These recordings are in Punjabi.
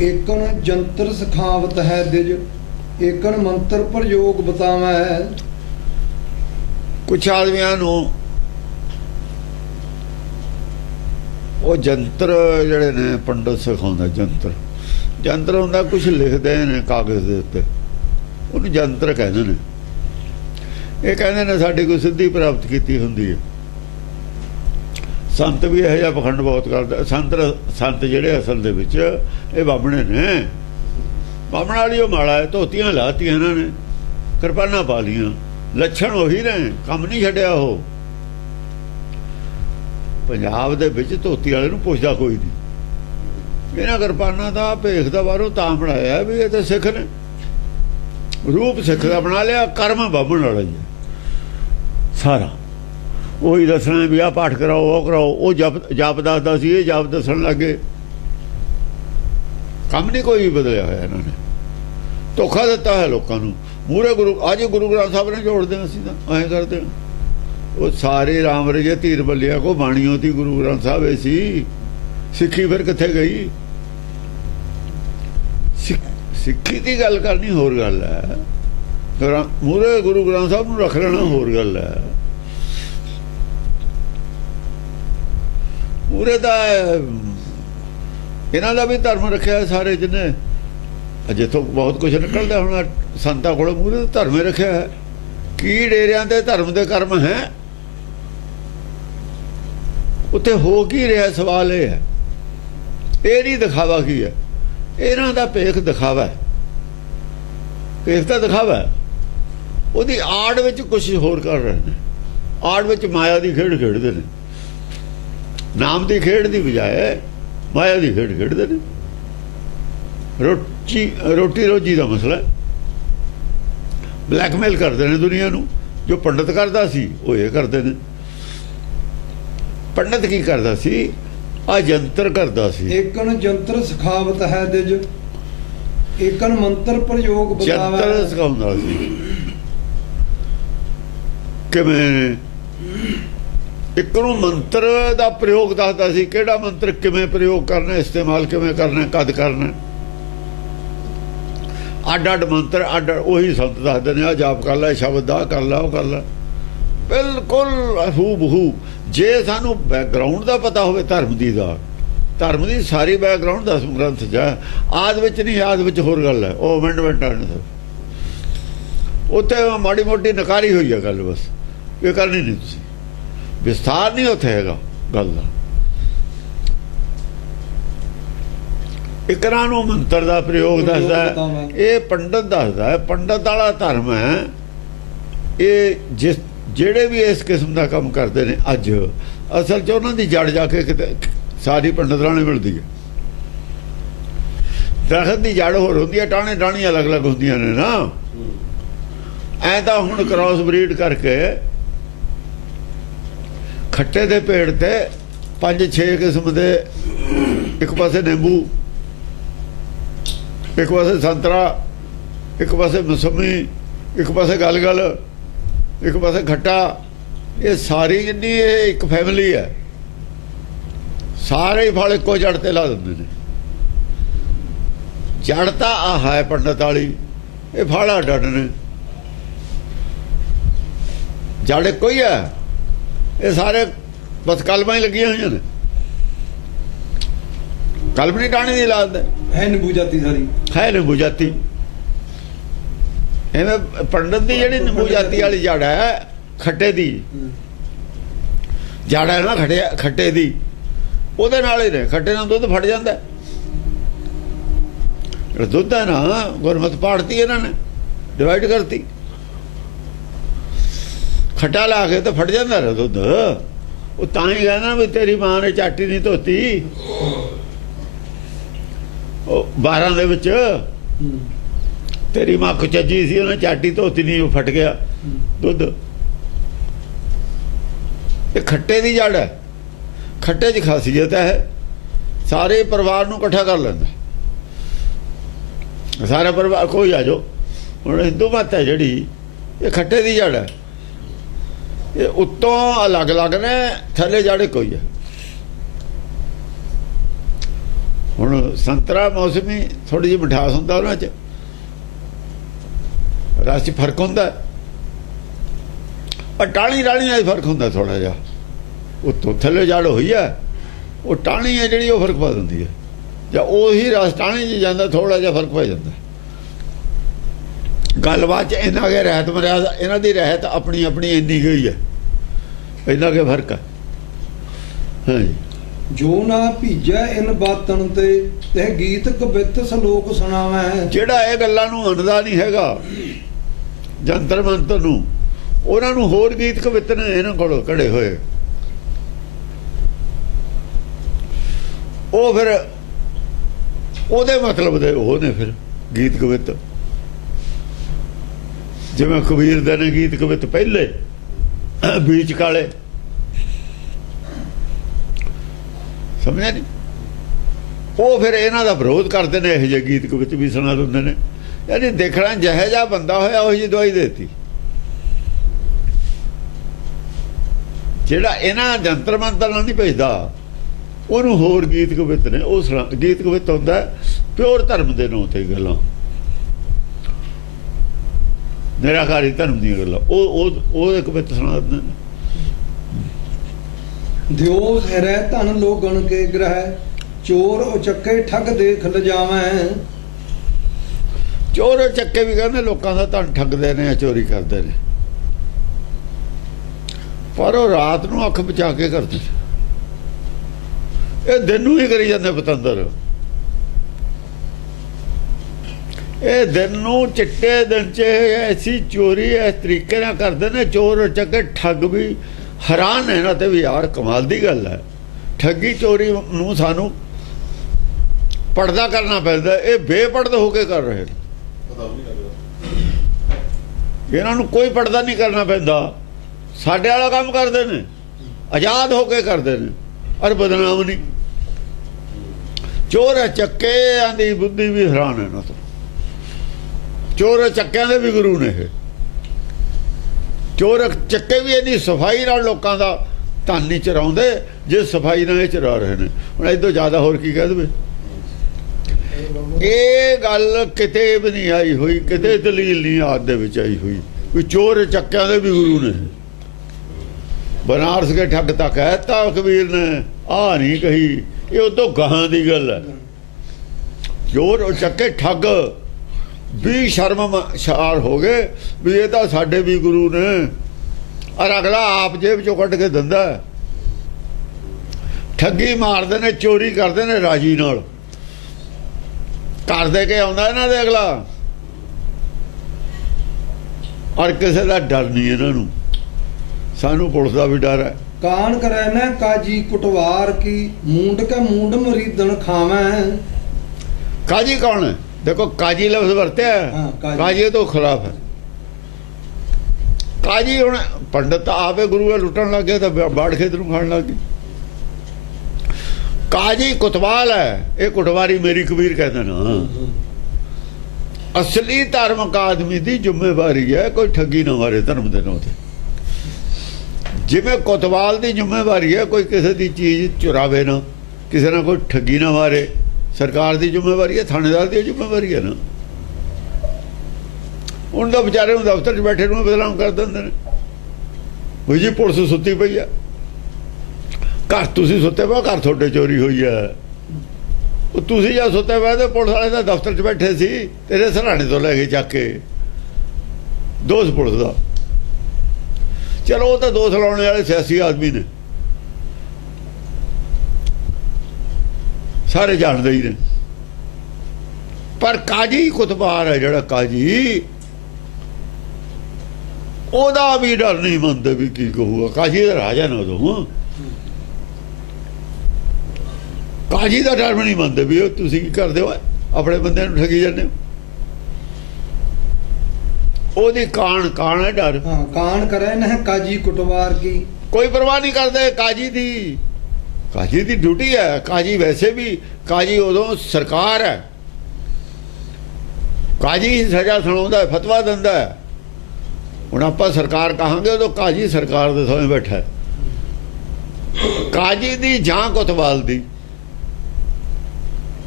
ਏਕਣ ਜੰਤਰ ਸਿਖਾਵਤ ਹੈ ਦਿਜ, ਏਕਣ ਮੰਤਰ ਪ੍ਰਯੋਗ ਬਤਾਵੈ। कुछ आदमियों ਨੂੰ ਉਹ ਜੰਤਰ ਜਿਹੜੇ ਨੇ ਪੰਡਤ ਸਿਖਾਉਂਦਾ। ਜੰਤਰ ਹੁੰਦਾ ਕੁਝ ਲਿਖਦੇ ਨੇ ਕਾਗਜ਼ ਦੇ ਉੱਤੇ, ਉਹਨੂੰ ਜੰਤਰ ਕਹਿੰਦੇ ਨੇ। ਇਹ ਕਹਿੰਦੇ ਨੇ ਸਾਡੀ ਕੋਈ ਸਿੱਧੀ ਪ੍ਰਾਪਤ ਕੀਤੀ ਹੁੰਦੀ ਹੈ। ਸੰਤ ਵੀ ਇਹੋ ਜਿਹਾ ਪਖੰਡ ਬਹੁਤ ਕਰਦੇ। ਸੰਤ ਜਿਹੜੇ ਅਸਲ ਦੇ ਵਿੱਚ ਇਹ ਬਾਹਮਣੇ ਨੇ। ਬਾਹਮਣ ਵਾਲੀ ਉਹ ਮਾਲਾ ਹੈ, ਧੋਤੀਆਂ ਲਾਤੀਆਂ ਇਹਨਾਂ ਨੇ, ਕਿਰਪਾਨਾਂ ਪਾ ਲੀਆਂ, ਲੱਛਣ ਉਹੀ ਨੇ, ਕੰਮ ਨਹੀਂ ਛੱਡਿਆ। ਉਹ ਪੰਜਾਬ ਦੇ ਵਿੱਚ ਧੋਤੀ ਵਾਲੇ ਨੂੰ ਪੁੱਛਦਾ ਕੋਈ ਨਹੀਂ। ਇਹਨਾਂ ਕਿਰਪਾਨਾਂ ਦਾ ਭੇਖ ਦਾ ਬਾਹਰੋਂ ਤਾਂ ਬਣਾਇਆ ਵੀ ਇਹ ਤਾਂ ਸਿੱਖ ਨੇ, ਰੂਪ ਸਿੱਖ ਦਾ ਬਣਾ ਲਿਆ, ਕਰਮ ਬਾਹਮਣ ਵਾਲਾ ਹੀ ਸਾਰਾ। ਉਹੀ ਦੱਸਣਾ ਵੀ ਆਹ ਪਾਠ ਕਰਾਓ, ਉਹ ਕਰਾਓ। ਉਹ ਜਪ ਦੱਸਦਾ ਸੀ, ਇਹ ਜਪ ਦੱਸਣ ਲੱਗੇ। ਕੰਮ ਨਹੀਂ ਕੋਈ ਬਦਲਿਆ ਹੋਇਆ ਇਹਨਾਂ ਨੇ, ਧੋਖਾ ਦਿੱਤਾ ਹੈ ਲੋਕਾਂ ਨੂੰ। ਮੂਹਰੇ ਅੱਜ ਗੁਰੂ ਗ੍ਰੰਥ ਸਾਹਿਬ ਨੇ ਜੋੜਦੇ ਅਸੀਂ ਤਾਂ ਐਂ ਕਰਦੇ। ਉਹ ਸਾਰੇ ਰਾਮ ਰਜੇ ਧੀਰ ਬੱਲਿਆ ਕੋ ਬਾਣੀਓ ਤੀ ਗੁਰੂ ਗ੍ਰੰਥ ਸਾਹਿਬ ਇਹ ਸੀ। ਸਿੱਖੀ ਫਿਰ ਕਿੱਥੇ ਗਈ? ਸਿੱਖੀ ਦੀ ਗੱਲ ਕਰਨੀ ਹੋਰ ਗੱਲ ਹੈ, ਮੂਹਰੇ ਗੁਰੂ ਗ੍ਰੰਥ ਸਾਹਿਬ ਨੂੰ ਰੱਖ ਲੈਣਾ ਹੋਰ ਗੱਲ ਹੈ। ਮੂਹਰੇ ਦਾ ਇਹਨਾਂ ਦਾ ਵੀ ਧਰਮ ਰੱਖਿਆ ਸਾਰੇ ਜਿਹਨੇ। ਜਿੱਥੋਂ ਬਹੁਤ ਕੁਝ ਨਿਕਲਦਾ ਹੁਣ ਸੰਤਾਂ ਕੋਲ ਮੂਹਰੇ ਧਰਮ ਰੱਖਿਆ ਹੈ। ਕੀ ਡੇਰਿਆਂ ਦੇ ਧਰਮ ਦੇ ਕਰਮ ਹੈ? ਉੱਥੇ ਹੋ ਕੀ ਰਿਹਾ? ਸਵਾਲ ਇਹ ਹੈ। ਇਹ ਨਹੀਂ ਦਿਖਾਵਾ ਕੀ ਹੈ, ਇਹਨਾਂ ਦਾ ਭੇਖ ਦਿਖਾਵਾ ਹੈ। ਭੇਖ ਦਾ ਦਿਖਾਵਾ ਹੈ, ਉਹਦੀ ਆੜ ਵਿੱਚ ਕੁਝ ਹੋਰ ਕਰ ਰਹੇ ਨੇ। ਆੜ ਵਿੱਚ ਮਾਇਆ ਦੀ ਖੇਡ ਖੇਡਦੇ ਨੇ। ਨਾਮ ਦੀ ਖੇਡ ਦੀ ਬਜਾਏ ਮਾਇਆ ਦੀ ਖੇਡ ਖੇਡਦੇ ਨੇ। ਰੋਟੀ ਰੋਜੀ ਦਾ ਮਸਲਾ। ਬਲੈਕਮੇਲ ਕਰਦੇ ਨੇ ਦੁਨੀਆ ਨੂੰ। ਜੋ ਪੰਡਤ ਕਰਦਾ ਸੀ ਉਹ ਇਹ ਕਰਦੇ ਨੇ। ਪੰਡਤ ਕੀ ਕਰਦਾ ਸੀ? ਆ ਜੰਤਰ ਕਰਦਾ ਸੀ। ਏਕਣ ਜੰਤਰ ਸਿਖਾਵਤ ਹੈ ਦਿਜ, ਏਕਣ ਮੰਤਰ ਪ੍ਰਯੋਗ ਬਤਾਵੈ। ਜੰਤਰ ਸਿਖਾਉਂਦਾ ਸੀ ਕਿਵੇਂ। ਇੱਕ ਨੂੰ ਮੰਤਰ ਦਾ ਪ੍ਰਯੋਗ ਦੱਸਦਾ ਸੀ, ਕਿਹੜਾ ਮੰਤਰ ਕਿਵੇਂ ਪ੍ਰਯੋਗ ਕਰਨਾ, ਇਸਤੇਮਾਲ ਕਿਵੇਂ ਕਰਨਾ, ਕਦ ਕਰਨਾ। ਅੱਡ ਅੱਡ ਮੰਤਰ ਅੱਡ ਉਹੀ ਸੰਤ ਦੱਸਦੇ ਨੇ। ਆ ਜਾਪ ਕਰ ਲੈ, ਸ਼ਬਦ ਦਾ ਕਰ ਲਾ, ਉਹ ਕਰ ਲਾ। ਬਿਲਕੁਲ ਹੂ ਬਹੂ। ਜੇ ਸਾਨੂੰ ਬੈਕਗਰਾਊਂਡ ਦਾ ਪਤਾ ਹੋਵੇ ਧਰਮ ਦੀ ਸਾਰੀ ਬੈਕਗਰਾਊਂਡ ਦਸ ਗ੍ਰੰਥ 'ਚ ਹੈ। ਆਦ ਵਿੱਚ ਨਹੀਂ, ਆਦ ਵਿੱਚ ਹੋਰ ਗੱਲ ਹੈ। ਉਹ ਅਮੈਂਡਮੈਂਟ ਉੱਥੇ ਮਾੜੀ ਮੋਟੀ ਨਕਾਰੀ ਹੋਈ ਹੈ ਗੱਲ, ਬਸ ਇਹ ਕਰਨੀ ਨਹੀਂ। ਤੁਸੀਂ ਵਿਸਥਾਰ ਨਹੀਂ ਉੱਥੇ ਹੈਗਾ ਗੱਲ ਦਾ। ਇਕਰਾਂ ਨੂੰ ਮੰਤਰ ਦਾ ਪ੍ਰਯੋਗ ਦੱਸਦਾ ਹੈ। ਇਹ ਪੰਡਤ ਦੱਸਦਾ ਹੈ। ਪੰਡਤ ਵਾਲਾ ਧਰਮ ਹੈ ਇਹ। ਜਿਹੜੇ ਵੀ ਇਸ ਕਿਸਮ ਦਾ ਕੰਮ ਕਰਦੇ ਨੇ ਅੱਜ, ਅਸਲ 'ਚ ਉਹਨਾਂ ਦੀ ਜੜ ਜਾ ਕੇ ਕਿਤੇ ਸਾਰੀ ਪੰਡਤ ਨਾਲ ਮਿਲਦੀ ਹੈ। ਦਰਖਤ ਦੀ ਜੜ ਹੋਰ ਹੁੰਦੀ ਹੈ, ਟਾਹਣੀਆਂ ਅਲੱਗ-ਅਲੱਗ ਹੁੰਦੀਆਂ ਨੇ ਨਾ। ਐਂ ਤਾਂ ਹੁਣ ਕ੍ਰਾਸ ਬਰੀਡ ਕਰਕੇ ਖੱਟੇ ਦੇ ਪੇੜ ਤੇ 5-6 ਕਿਸਮ ਦੇ, ਇੱਕ ਪਾਸੇ ਨਿੰਬੂ, ਇੱਕ ਪਾਸੇ ਸੰਤਰਾ, ਇੱਕ ਪਾਸੇ ਮੌਸਮੀ, ਇੱਕ ਪਾਸੇ ਗਲਗਲ, ਇੱਕ ਪਾਸੇ ਖੱਟਾ। ਇਹ ਸਾਰੀ ਜਿੰਨੀ ਇਹ ਇੱਕ ਫੈਮਿਲੀ ਹੈ। ਸਾਰੇ ਫਲ ਇੱਕੋ ਜੜ ਤੇ ਲਾ ਦਿੰਦੇ ਨੇ। ਜੜ ਤਾਂ ਆਹ ਹੈ ਪੰਡਤ ਵਾਲੀ, ਇਹ ਫਲ ਅੱਡ ਨੇ। ਜੜ ਇੱਕੋ ਹੀ ਹੈ। ਇਹ ਸਾਰੇ ਬਸ ਕਲਮਾਂ ਹੀ ਲੱਗੀਆਂ ਹੋਈਆਂ ਨੇ। ਕਲਮ ਨਹੀਂ ਟਾਣੀ ਦੀ ਲਾਦ ਹੈ। ਨਿੰਬੂ ਜਾਤੀ ਸਾਰੀ ਹੈ, ਨਿੰਬੂ ਜਾਤੀ। ਐਵੇਂ ਪੰਡਤ ਦੀ ਜਿਹੜੀ ਨਿੰਬੂ ਜਾਤੀ ਵਾਲੀ ਜੜ ਹੈ, ਖੱਟੇ ਦੀ ਜੜ ਹੈ ਨਾ, ਖੱਟੇ ਦੀ, ਉਹਦੇ ਨਾਲ ਹੀ ਨੇ। ਖੱਟੇ ਨਾਲ ਦੁੱਧ ਫਟ ਜਾਂਦਾ। ਜਿਹੜਾ ਦੁੱਧ ਹੈ ਨਾ, ਗੁਰਮਤਿ ਪਾੜਤੀ ਇਹਨਾਂ ਨੇ, ਡਿਵਾਈਡ ਕਰਤੀ। ਖੱਟਾ ਲਾ ਕੇ ਤਾਂ ਫਟ ਜਾਂਦਾ ਨਾ ਦੁੱਧ। ਉਹ ਤਾਂ ਹੀ ਕਹਿੰਦਾ ਵੀ ਤੇਰੀ ਮਾਂ ਨੇ ਚਾਟੀ ਨਹੀਂ ਧੋਤੀ। ਉਹ 12 ਦੇ ਵਿੱਚ ਤੇਰੀ ਮਾਂ ਕੁਚੱਜੀ ਸੀ, ਉਹਨੇ ਚਾਟੀ ਧੋਤੀ ਨਹੀਂ, ਉਹ ਫਟ ਗਿਆ ਦੁੱਧ। ਇਹ ਖੱਟੇ ਦੀ ਜੜ ਹੈ। ਖੱਟੇ 'ਚ ਖਾਸੀਅਤ ਹੈ, ਸਾਰੇ ਪਰਿਵਾਰ ਨੂੰ ਇਕੱਠਾ ਕਰ ਲੈਂਦਾ। ਸਾਰਾ ਪਰਿਵਾਰ ਕੋਈ ਆ ਜਾਓ। ਹੁਣ ਹਿੰਦੂ ਮਤ ਹੈ ਜਿਹੜੀ, ਇਹ ਖੱਟੇ ਦੀ ਜੜ ਹੈ। ਇਹ ਉੱਤੋਂ ਅਲੱਗ-ਅਲੱਗ ਨੇ, ਥੱਲੇ ਜੜ ਕੋਈ ਹੈ। ਹੁਣ ਸੰਤਰਾ ਮੌਸਮੀ ਥੋੜੀ ਜਿਹੀ ਮਿਠਾਸ ਹੁੰਦਾ ਉਹਨਾਂ 'ਚ, ਰਸ 'ਚ ਫਰਕ ਹੁੰਦਾ। ਟਾਹਣੀ ਰਾਣੀ ਦਾ ਫਰਕ ਹੁੰਦਾ ਥੋੜਾ ਜਿਹਾ, ਉੱਤੋਂ ਥੱਲੇ ਜੜ ਹੋਈ ਹੈ, ਉਹ ਟਾਹਣੀ ਹੈ ਜਿਹੜੀ ਉਹ ਫਰਕ ਪਾ ਦਿੰਦੀ ਹੈ, ਜਾਂ ਉਹੀ ਰਸ ਟਾਹਣੀ 'ਚ ਜਾਂਦਾ ਥੋੜਾ ਜਿਹਾ ਫਰਕ ਪੈ ਜਾਂਦਾ। ਗੱਲਬਾਤ 'ਚ ਇਹਨਾਂ ਕੇ ਰਹਿਤ ਮਰਿਆਦਾ, ਇਹਨਾਂ ਦੀ ਰਹਿਤ ਆਪਣੀ ਆਪਣੀ ਇੰਨੀ ਗਈ ਹੈ, ਇੰਨਾ ਕੇ ਫਰਕ ਹੈ। ਹਾਂਜੀ, ਜੋ ਨਾ ਭੀਜੈ ਇਨ ਬਾਤਨ ਤੇ ਗੀਤ ਕਵਿਤ ਸਲੋਕ ਸੁਣਾਵੈ। ਜਿਹੜਾ ਇਹ ਗੱਲਾਂ ਨੂੰ ਮੰਨਦਾ ਨਹੀਂ ਹੈਗਾ ਜੰਤਰ ਮੰਤਰ ਨੂੰ, ਉਹਨਾਂ ਨੂੰ ਹੋਰ ਗੀਤ ਕਵਿਤ ਨੇ ਇਹਨਾਂ ਕੋਲ ਘੜੇ ਹੋਏ, ਉਹ ਫਿਰ ਉਹਦੇ ਮਤਲਬ ਦੇ ਉਹ ਨੇ ਫਿਰ ਗੀਤ ਕਵਿਤ। ਜਿਵੇਂ ਕਬੀਰ ਦੇ ਨੇ ਗੀਤ ਕਵਿਤ ਪਹਿਲੇ ਬੀਚ ਕਾਲੇ, ਸਮਝਿਆ ਨਹੀਂ? ਉਹ ਫਿਰ ਇਹਨਾਂ ਦਾ ਵਿਰੋਧ ਕਰਦੇ ਨੇ, ਇਹੋ ਜਿਹੇ ਗੀਤ ਕਵਿਤ ਵੀ ਸੁਣਾ ਦਿੰਦੇ ਨੇ। ਯਾਨੀ ਦੇਖਣਾ ਜਿਹੋ ਜਿਹਾ ਬੰਦਾ ਹੋਇਆ ਉਹ ਜਿਹੀ ਦਵਾਈ ਦੇਤੀ। ਜਿਹੜਾ ਇਹਨਾਂ ਜੰਤਰ ਮੰਤਰ ਨਾਲ ਨਹੀਂ ਭੇਜਦਾ, ਉਹਨੂੰ ਹੋਰ ਗੀਤ ਕਵਿਤ ਨੇ ਉਹ ਸੁਣਾ। ਗੀਤ ਕਵਿਤ ਹੁੰਦਾ ਪਿਓਰ ਧਰਮ ਦੇ ਨਾਂ ਤੇ ਗੱਲਾਂ, ਨਿਰਾਕਾਰੀ ਧਰਮ ਦੀਆਂ ਗੱਲਾਂ, ਉਹ ਕਵਿਤ ਸੁਣਾ ਦਿੰਦੇ ਨੇ। ਦਿਓ ਹੈਰੈ ਧਨ ਲੋਗਣ ਕੇ ਗ੍ਰਹਿ, ਚੋਰ ਉਚੱਕੇ ਠੱਗ ਦੇਖ ਲਜਾਵੈ। ਚੋਰ ਚੱਕੇ ਵੀ ਕਹਿੰਦੇ ਲੋਕਾਂ ਦਾ ਧਨ ਠੱਗਦੇ ਨੇ, ਚੋਰੀ ਕਰਦੇ ਨੇ, ਪਰ ਉਹ ਰਾਤ ਨੂੰ ਅੱਖ ਬਚਾ ਕੇ ਕਰਦੇ। ਇਹ ਦਿਨ ਨੂੰ ਹੀ ਕਰੀ ਜਾਂਦੇ ਪਤੰਦਰ। ਇਹ ਦਿਨ ਨੂੰ ਚਿੱਟੇ ਦਿਨ 'ਚ ਐਸੀ ਚੋਰੀ ਇਸ ਤਰੀਕੇ ਨਾਲ ਕਰਦੇ ਨੇ, ਚੋਰ ਚੱਕੇ ਠੱਗ ਵੀ ਹੈਰਾਨ ਹੈ ਇਹਨਾਂ ਤੇ ਵੀ। ਯਾਰ ਕਮਾਲ ਦੀ ਗੱਲ ਹੈ, ਠੱਗੀ ਚੋਰੀ ਨੂੰ ਸਾਨੂੰ ਪਰਦਾ ਕਰਨਾ ਪੈਂਦਾ, ਇਹ ਬੇਪਰਦ ਹੋ ਕੇ ਕਰ ਰਹੇ ਨੇ। ਇਹਨਾਂ ਨੂੰ ਕੋਈ ਪਰਦਾ ਨਹੀਂ ਕਰਨਾ ਪੈਂਦਾ, ਸਾਡੇ ਵਾਲਾ ਕੰਮ ਕਰਦੇ ਨੇ, ਆਜ਼ਾਦ ਹੋ ਕੇ ਕਰਦੇ ਨੇ, ਔਰ ਬਦਨਾਮ ਨਹੀਂ। ਚੋਰ ਚੱਕਿਆਂ ਦੀ ਬੁੱਧੀ ਵੀ ਹੈਰਾਨ ਹੈ ਇਹਨਾਂ ਤੋਂ। ਚੋਰ ਚੱਕਿਆਂ ਦੇ ਵੀ ਗੁਰੂ ਨੇ ਇਹ। ਚੋਰ ਚੱਕੇ ਵੀ ਇਹਦੀ ਸਫਾਈ ਨਾਲ ਲੋਕਾਂ ਦਾ ਧਨ ਨਹੀਂ ਚਰਾਉਂਦੇ, ਜੇ ਸਫਾਈ ਨਾਲ ਇਹ ਚਰਾ ਰਹੇ ਨੇ। ਹੁਣ ਇਹ ਤੋਂ ਜ਼ਿਆਦਾ ਹੋਰ ਕੀ ਕਹਿ ਦੇਵੇ? ਇਹ ਗੱਲ ਕਿਤੇ ਵੀ ਨਹੀਂ ਆਈ ਹੋਈ, ਕਿਤੇ ਦਲੀਲ ਨਹੀਂ ਆਦ ਦੇ ਵਿੱਚ ਆਈ ਹੋਈ ਵੀ ਚੋਰ ਚੱਕਿਆਂ ਦੇ ਵੀ ਗੁਰੂ ਨੇ। ਬਨਾਰਸ ਕੇ ਠੱਗ ਤਾਂ ਕਹਿਤਾ ਕਬੀਰ ਨੇ, ਆ ਨਹੀਂ ਕਹੀ। ਇਹ ਉਦੋਂ ਗਾਹਾਂ ਦੀ ਗੱਲ ਹੈ। ਚੋਰ ਚੱਕੇ ਠੱਗ ਵੀ ਸ਼ਰਮਸ਼ਾਰ ਹੋ ਗਏ ਵੀ ਇਹ ਤਾਂ ਸਾਡੇ ਵੀ ਗੁਰੂ ਨੇ, ਔਰ ਅਗਲਾ ਆਪ ਜੇਬ ਚੋਂ ਕੱਢ ਕੇ ਦਿੰਦਾ। ਠੱਗੀ ਮਾਰਦੇ ਨੇ, ਚੋਰੀ ਕਰਦੇ ਨੇ ਰਾਜੀ ਨਾਲ, ਕਰ ਦੇ ਕੇ ਆਉਂਦਾ ਇਹਨਾਂ ਦੇ ਅਗਲਾ, ਔਰ ਕਿਸੇ ਦਾ ਡਰ ਨਹੀਂ ਇਹਨਾਂ ਨੂੰ। ਸਾਨੂੰ ਪੁਲਿਸ ਦਾ ਵੀ ਡਰ ਹੈ। ਕਾਨ ਕਰੈ ਨਾ ਕਾਜੀ ਕੁਟਵਾਰ ਕੀ, ਮੂੰਡ ਕੇ ਮੂੰਡ ਮਰੀਦਣ ਖਾਵੈ। ਕਾਜੀ ਕੌਣ ਹੈ? देखो काजी लफ्ज वरत्या है, काजी तो खिलाफ है। काजी हूँ पंडित आपे गुरु लुटन लग गया, तो बाड़ खेत नूं खाण लग गए। काजी कुतवाल है, ये कुटवारी मेरी कबीर कहते ना। असली धार्मिक आदमी की जिम्मेवारी है कोई ठगी ना मारे धर्म के नां ते। जिवें कुतवाल की जिम्मेवारी है कोई किसी की चीज़ चुरावे ना, किसी ना कोई ठगी ना मारे। सरकार की जिम्मेवारी है, थानेदार की जिम्मेवारी है ना। उनका बेचारे दफ्तर च बैठे बदनाम कर देंगे भी जी पुलिस सुती पई है, घर तुसीं सुते पो, घर थोड़े चोरी हुई है। तुसीं जब सुते पे तो पुलिस वाले दफ्तर च बैठे सी, तेरे सराहने तो लै गए चक के। दोष पुलिस का। चलो वो तो दोष लाने वाले सियासी आदमी ने, सारे जानते ही ने। पर काजी कुतबार है जड़ा काजी, ओदा भी डर नहीं मनते भी की कहूगा। काजी का राजा ना उदों, काजी का डर भी नहीं मनते भी तुसीं की करदे हो, अपने बंदे नूं ठगी जांदे हो। ओदी कान है डर। हाँ, कान करे ना काजी कुटवार की, कोई परवाह नहीं करते काजी दी। काजी की ड्यूटी है। काजी वैसे भी काजी उदों सरकार है, काजी सजा सुना है, फतवा दिंदा है। हुण आपां सरकार कहांगे उदों काजी सरकार दे सामने बैठा है। काजी दी जां कोतवाल दी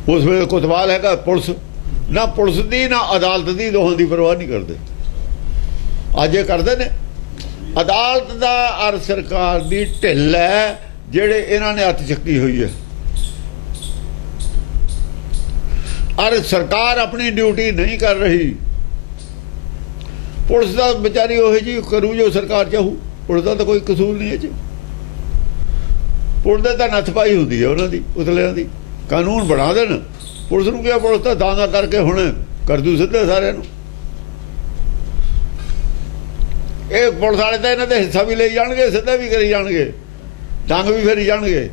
उस वे कोतवाल हैगा पुलिस ना, पुलिस की ना अदालत की, दोहां की परवाह नहीं करते। अज ये करते ने अदालत का और सरकार की ढिल है जेड़े इन्हां ने हत्थ चक्की हुई है। और सरकार अपनी ड्यूटी नहीं कर रही। पुलिस का बेचारी वो जी करू जो सरकार चाहू, पुलिस का तो कोई कसूर नहीं है जी। पुलिस तो नत्थ पाई होंगी है उन्होंने उतलिया की, कानून बना देन। पुलिस को क्या, पुलिस तो दांगा करके हुण कर दू सीधे सारे। ये पुलिस वाले तो इन्होंने हिस्सा भी ले जाएंगे, सीधा भी करी जाएंगे, डंग भी फेरी जाएंगे,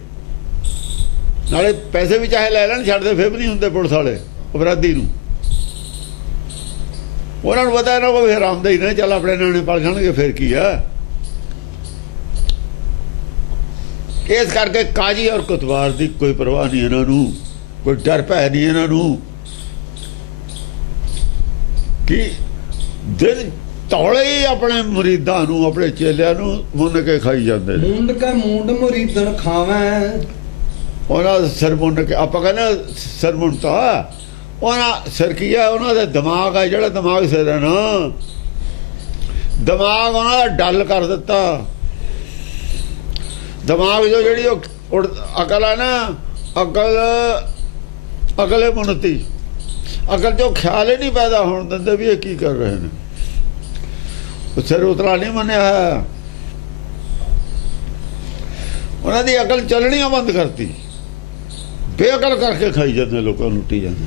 नाले पैसे भी चाहे ले लैन, छड्डदे फिर भी नहीं होंगे पुलिस वाले अपराधी नूं। उन्होंने पता इन्हों को फिर आमदही ने, चल अपने न्याणे पल जाएंगे, फिर की है। इस करके काजी और कुतवार की कोई परवाह नहीं इन्हों, कोई डर भै नहीं इन्हों कि दिल तौले ही अपने मुरीदां नूं, अपने चेलियां नूं मुंन के खाई जाते। मुंड का मुंड मुरीदन खावें, उन्होंने सिर मुंन के, आप कहने सिर मुंनता, उन्होंने सिर की है, उन्होंने दिमाग है, जो दिमाग सिर है ना, दिमाग उन्होंने डल कर दिता। दिमाग जो जी अकल है ना, अकल अकले मुनती, अकल जो ख्याल ही नहीं पैदा होने देंगे भी ये की कर रहे हैं। सिर उतला नहीं मनिया है, उन्होंने अकल चलनी बंद करती, बेअकल करके खाई जाते, लोगों लुटी जाते।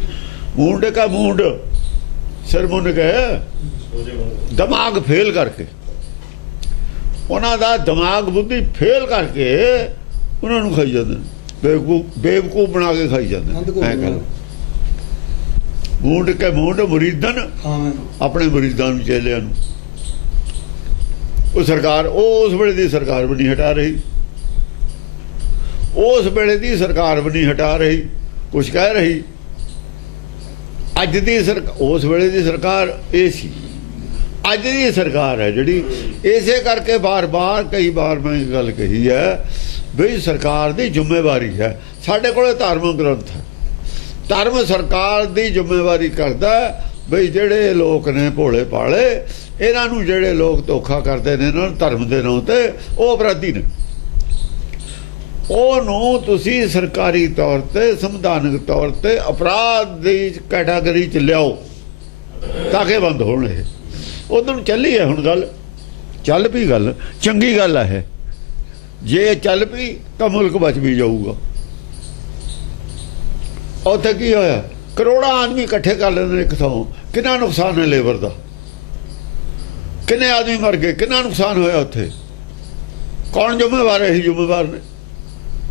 मूंड का मूंड सिर मुन के, दिमाग फेल करके, उन्होंने दिमाग बुद्धि फेल करके उन्होंने खाई जाते, बेवकूफ बना के खाई जाते। मूंड के मूंड मुरीदन अपने मुरीदां नूं चेलियां नूं। वो सरकार उस वेले दी सरकार भी नहीं हटा रही, उस वेले दी सरकार भी नहीं हटा रही, कुछ कह रही। अज दी सरकार, उस वेले दी सरकार ये सी, अज दी सरकार है जिहड़ी, इसे करके बार बार कई बार मैं गल कही है भी सरकार की जिम्मेवारी है। साडे कोल धार्मिक ग्रंथ है, धर्म सरकार की जिम्मेवारी करता बई जिहड़े लोग ने भोले भाले, इन्हां नूं जिहड़े लोग धोखा करते हैं इन्हां नूं धर्म के नाम ते, वो अपराधी ने। ਉਹਨੂੰ ਤੁਸੀਂ ਸਰਕਾਰੀ ਤੌਰ ਤੇ, ਸੰਵਿਧਾਨਕ ਤੌਰ ਤੇ ਅਪਰਾਧ ਦੀ ਕੈਟਾਗਰੀ ਚ ਲਿਆਓ ਤਾਂ ਕਿ ਬੰਦ ਹੋਣ। ਇਹ ਉਦੋਂ ਚੱਲੀ ਹੈ, ਹੁਣ ਗੱਲ ਚੱਲ ਪਈ, ਗੱਲ ਚੰਗੀ ਗੱਲ ਹੈ। ਜੇ ਚੱਲ ਪਈ ਤਾਂ ਮੁਲਕ ਬਚ ਵੀ ਜਾਊਗਾ। ਉੱਥੇ ਕੀ ਹੋਇਆ, ਕਰੋੜਾਂ ਆਦਮੀ ਇਕੱਠੇ ਕਰ ਲੈਂਦੇ ਨੇ ਇੱਕ ਥਾਂ, ਕਿੰਨਾ ਨੁਕਸਾਨ ਹੈ ਲੇਬਰ ਦਾ, ਕਿੰਨੇ ਆਦਮੀ ਮਰ ਗਏ, ਕਿੰਨਾ ਨੁਕਸਾਨ ਹੋਇਆ ਉੱਥੇ। ਕੌਣ ਜ਼ਿੰਮੇਵਾਰ ਹੈ? ਇਹੀ ਜ਼ਿੰਮੇਵਾਰ ਨੇ,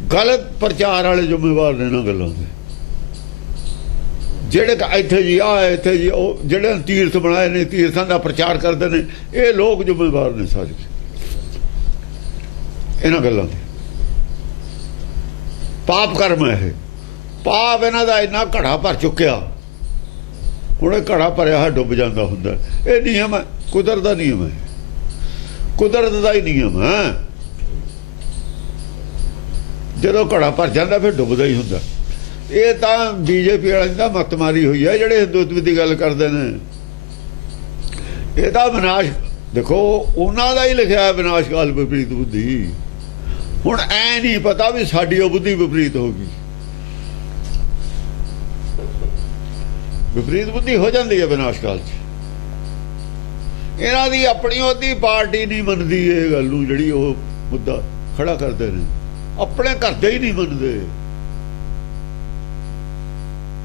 गलत प्रचार वाले जिम्मेवार ने इन्हां गल्लां दे। जिहड़े इत्थे जी आ इत्थे जी जिहड़े तीर्थ बनाए ने, तीर्थां दा प्रचार करदे ने, ये लोग जिम्मेवार ने सारे इन्हां गल्लां दे। पाप कर्म है, पाप इन्हां दा इन्ना घड़ा भर चुक्या, हुण घड़ा भरिया है डुੱਬ जांदा हुंदा। ये नियम है, कुदरत दा नियम है, कुदरत दा ही नियम है। ਜਦੋਂ ਘੜਾ ਭਰ ਜਾਂਦਾ ਫਿਰ ਡੁੱਬਦਾ ਹੀ ਹੁੰਦਾ। ਇਹ ਤਾਂ ਬੀਜੇਪੀ ਵਾਲਿਆਂ ਦੀ ਮੱਤਮਾਰੀ ਹੋਈ ਹੈ ਜਿਹੜੇ ਹਿੰਦੂਤਵ ਦੀ ਗੱਲ ਕਰਦੇ ਨੇ। ਇਹ ਤਾਂ ਵਿਨਾਸ਼, ਦੇਖੋ ਉਹਨਾਂ ਦਾ ਹੀ ਲਿਖਿਆ ਵਿਨਾਸ਼ ਕਾਲ ਵਿਪਰੀਤ ਬੁੱਧੀ। ਹੁਣ ਐ ਨਹੀਂ ਪਤਾ ਵੀ ਸਾਡੀ ਉਹ ਬੁੱਧੀ ਵਿਪਰੀਤ ਹੋ ਗਈ। ਵਿਪਰੀਤ ਬੁੱਧੀ ਹੋ ਜਾਂਦੀ ਹੈ ਵਿਨਾਸ਼ ਕਾਲ 'ਚ। ਇਹਨਾਂ ਦੀ ਆਪਣੀ ਉਹਦੀ ਪਾਰਟੀ ਨਹੀਂ ਮੰਨਦੀ ਇਹ ਗੱਲ ਨੂੰ, ਜਿਹੜੀ ਉਹ ਮੁੱਦਾ ਖੜਾ ਕਰਦੇ ਨੇ। अपने घर दे ही नहीं मनते,